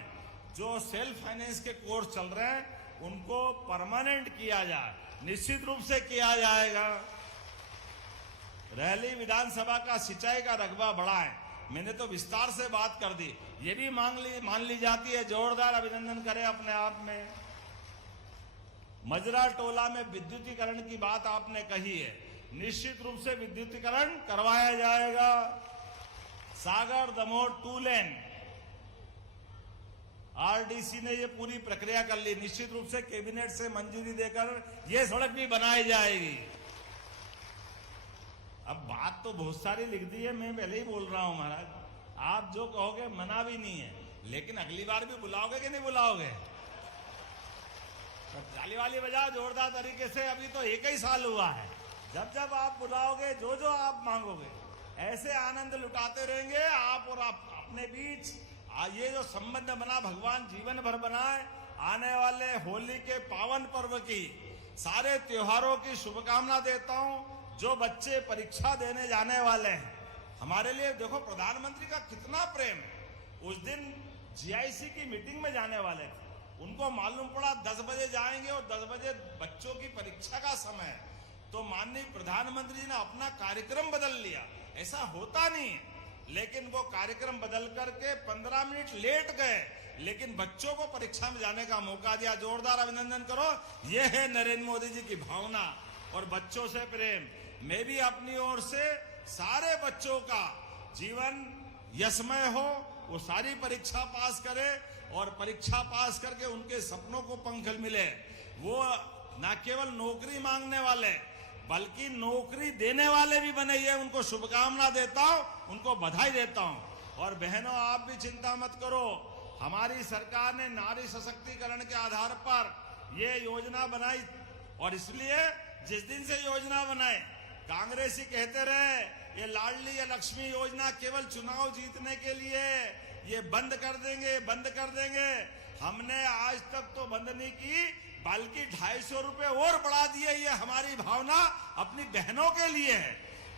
जो सेल्फ फाइनेंस के कोर्स चल रहे हैं उनको परमानेंट किया जाए, निश्चित रूप से किया जाएगा। रहली विधानसभा का सिंचाई का रकबा बढ़ाएं, मैंने तो विस्तार से बात कर दी, ये भी मान ली जाती है। जोरदार अभिनंदन करें अपने आप में। मजरा टोला में विद्युतीकरण की बात आपने कही है, निश्चित रूप से विद्युतीकरण करवाया जाएगा। सागर दमोह 2 लेन आरडीसी ने ये पूरी प्रक्रिया कर ली, निश्चित रूप से कैबिनेट से मंजूरी देकर ये सड़क भी बनाई जाएगी। अब बात तो बहुत सारी लिख दी है, मैं पहले ही बोल रहा हूं महाराज, आप जो कहोगे मना भी नहीं है, लेकिन अगली बार भी बुलाओगे कि नहीं बुलाओगे? तो ताली वाली बजाओ जोरदार तरीके से। अभी तो 1 ही साल हुआ है, जब जब आप बुलाओगे, जो जो आप मांगोगे, ऐसे आनंद लुटाते रहेंगे आप और आप अपने बीच। ये जो संबंध बना भगवान जीवन भर बनाए। आने वाले होली के पावन पर्व की, सारे त्योहारों की शुभकामना देता हूं। जो बच्चे परीक्षा देने जाने वाले हैं, हमारे लिए देखो प्रधानमंत्री का कितना प्रेम। उस दिन जीआईसी की मीटिंग में जाने वाले थे, उनको मालूम पड़ा 10 बजे जाएंगे और 10 बजे बच्चों की परीक्षा का समय है, तो माननीय प्रधानमंत्री जी ने अपना कार्यक्रम बदल लिया। ऐसा होता नहीं है, लेकिन वो कार्यक्रम बदल करके 15 मिनट लेट गए, लेकिन बच्चों को परीक्षा में जाने का मौका दिया। जोरदार अभिनंदन करो। ये है नरेंद्र मोदी जी की भावना और बच्चों से प्रेम। मैं भी अपनी ओर से सारे बच्चों का जीवन यशमय हो, वो सारी परीक्षा पास करे और परीक्षा पास करके उनके सपनों को पंख मिले। वो न केवल नौकरी मांगने वाले बल्कि नौकरी देने वाले भी बने, ये उनको शुभकामना देता हूं, उनको बधाई देता हूं। और बहनों, आप भी चिंता मत करो, हमारी सरकार ने नारी सशक्तिकरण के आधार पर ये योजना बनाई। और इसलिए जिस दिन से योजना बनाए, कांग्रेसी कहते रहे ये लाडली या लक्ष्मी योजना केवल चुनाव जीतने के लिए, ये बंद कर देंगे, बंद कर देंगे। हमने आज तक तो बंद नहीं की, बल्कि 250 रुपए और बढ़ा दिए। ये हमारी भावना अपनी बहनों के लिए है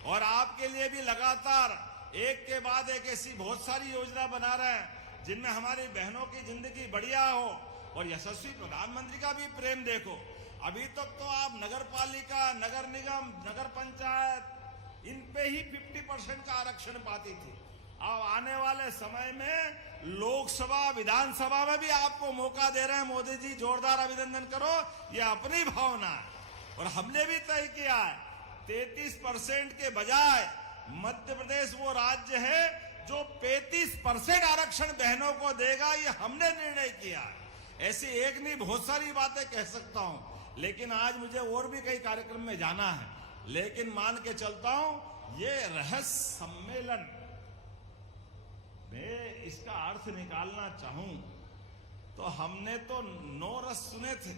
और आपके लिए भी लगातार एक के बाद एक ऐसी बहुत सारी योजना बना रहे हैं जिनमें हमारी बहनों की जिंदगी बढ़िया हो। और यशस्वी प्रधानमंत्री का भी प्रेम देखो। अभी तक तो आप नगर पालिका, नगर निगम, नगर पंचायत, इन पे ही 50% का आरक्षण पाती थी। अब आने वाले समय में लोकसभा, विधानसभा में भी आपको मौका दे रहे हैं मोदी जी। जोरदार अभिनंदन करो, ये अपनी भावना है। और हमने भी तय किया है 33% के बजाय मध्य प्रदेश वो राज्य है जो 35% आरक्षण बहनों को देगा, ये हमने निर्णय किया है। ऐसी एक नहीं बहुत सारी बातें कह सकता हूं, लेकिन आज मुझे और भी कई कार्यक्रम में जाना है। लेकिन मान के चलता हूं, ये रहस्य सम्मेलन मैं इसका अर्थ निकालना चाहूं तो हमने तो 9 रस सुने थे,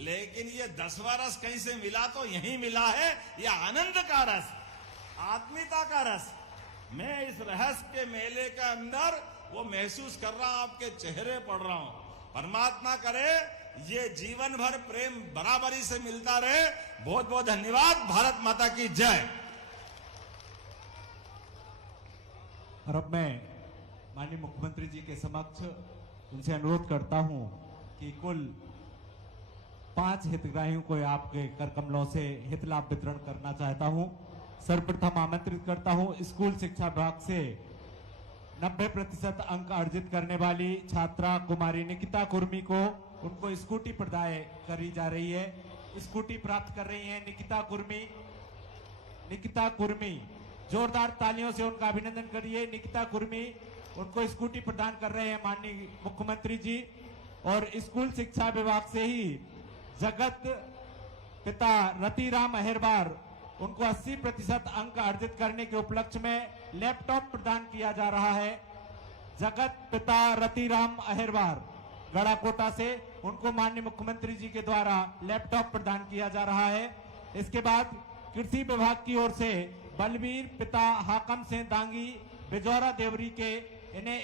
लेकिन ये 10वां रस कहीं से मिला तो यहीं मिला है। ये आनंद का रस, आत्मीयता का रस। मैं इस रहस्य के मेले के अंदर वो महसूस कर रहा हूं, आपके चेहरे पढ़ रहा हूं। परमात्मा करे ये जीवन भर प्रेम बराबरी से मिलता रहे। बहुत बहुत धन्यवाद। भारत माता की जय। और अब मैं माननीय मुख्यमंत्री जी के समक्ष उनसे अनुरोध करता हूं कि कुल 5 हितग्राहियों को आपके कर कमलों से हित लाभ वितरण करना चाहता हूं। सर्वप्रथम आमंत्रित करता हूं स्कूल शिक्षा विभाग से 90% अंक अर्जित करने वाली छात्रा कुमारी निकिता कुर्मी को, उनको स्कूटी प्रदान करी जा रही है। स्कूटी प्राप्त कर रही है निकिता कुर्मी। जोरदार तालियों से उनका अभिनंदन करिए। निकिता कुर्मी, उनको स्कूटी प्रदान कर रहे हैं माननीय मुख्यमंत्री जी। और स्कूल शिक्षा विभाग से ही जगत पिता रतिराम अहिरवार, उनको 80% अंक अर्जित करने के उपलक्ष्य में लैपटॉप प्रदान किया जा रहा है। जगत पिता रतिराम अहिरवार गड़ाकोटा से, उनको माननीय मुख्यमंत्री जी के द्वारा लैपटॉप प्रदान किया जा रहा है। इसके बाद कृषि विभाग की ओर से बलवीर पिता हाकम सिंह दांगी बिजौरा देवरी के, इन्हें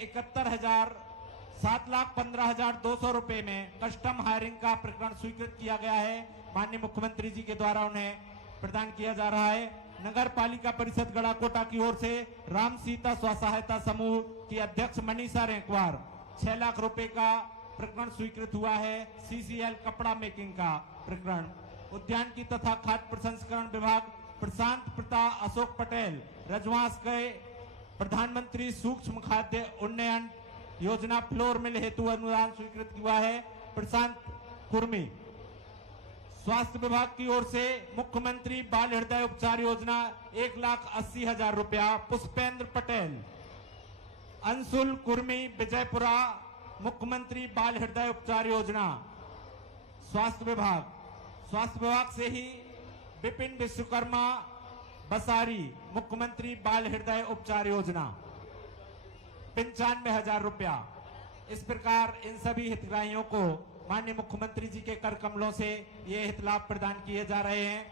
7,15,200 रुपए में कस्टम हायरिंग का प्रकरण स्वीकृत किया गया है। माननीय मुख्यमंत्री जी के द्वारा उन्हें प्रदान किया जा रहा है। नगर पालिका परिषद गड़ाकोटा की ओर से राम सीता स्व सहायता समूह की अध्यक्ष मनीषा रेंकवार 6 लाख रुपए का प्रकरण स्वीकृत हुआ है। सीसीएल कपड़ा मेकिंग का प्रकरण। उद्यान की तथा खाद्य प्रसंस्करण विभाग प्रशांत पिता अशोक पटेल रजवांस के प्रधानमंत्री सूक्ष्म खाद्य उन्नयन योजना फ्लोर मिल हेतु अनुदान स्वीकृत हुआ है प्रशांत कुर्मी। स्वास्थ्य विभाग की ओर से मुख्यमंत्री बाल हृदय उपचार योजना 1,80,000 रुपया पुष्पेंद्र पटेल। अंशुल कुर्मी विजयपुरा मुख्यमंत्री बाल हृदय उपचार योजना स्वास्थ्य विभाग से ही विपिन विश्वकर्मा बसारी मुख्यमंत्री बाल हृदय उपचार योजना 95,000 रुपया। इस प्रकार इन सभी हितग्राहियों को माननीय मुख्यमंत्री जी के कर कमलों से ये हित लाभ प्रदान किए जा रहे हैं।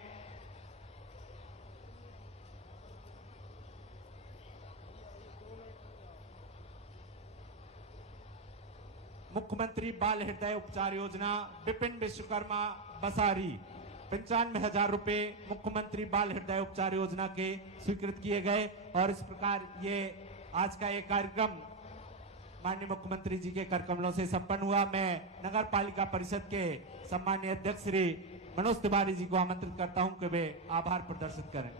मुख्यमंत्री बाल हृदय उपचार योजना विपिन विश्वकर्मा बसारी 95,000 रुपए मुख्यमंत्री बाल हृदय उपचार योजना के स्वीकृत किए गए। और इस प्रकार ये आज का ये कार्यक्रम माननीय मुख्यमंत्री जी के कर कमलों से संपन्न हुआ। मैं नगर पालिका परिषद के सम्माननीय अध्यक्ष श्री मनोज तिवारी जी को आमंत्रित करता हूं कि वे आभार प्रदर्शित करें।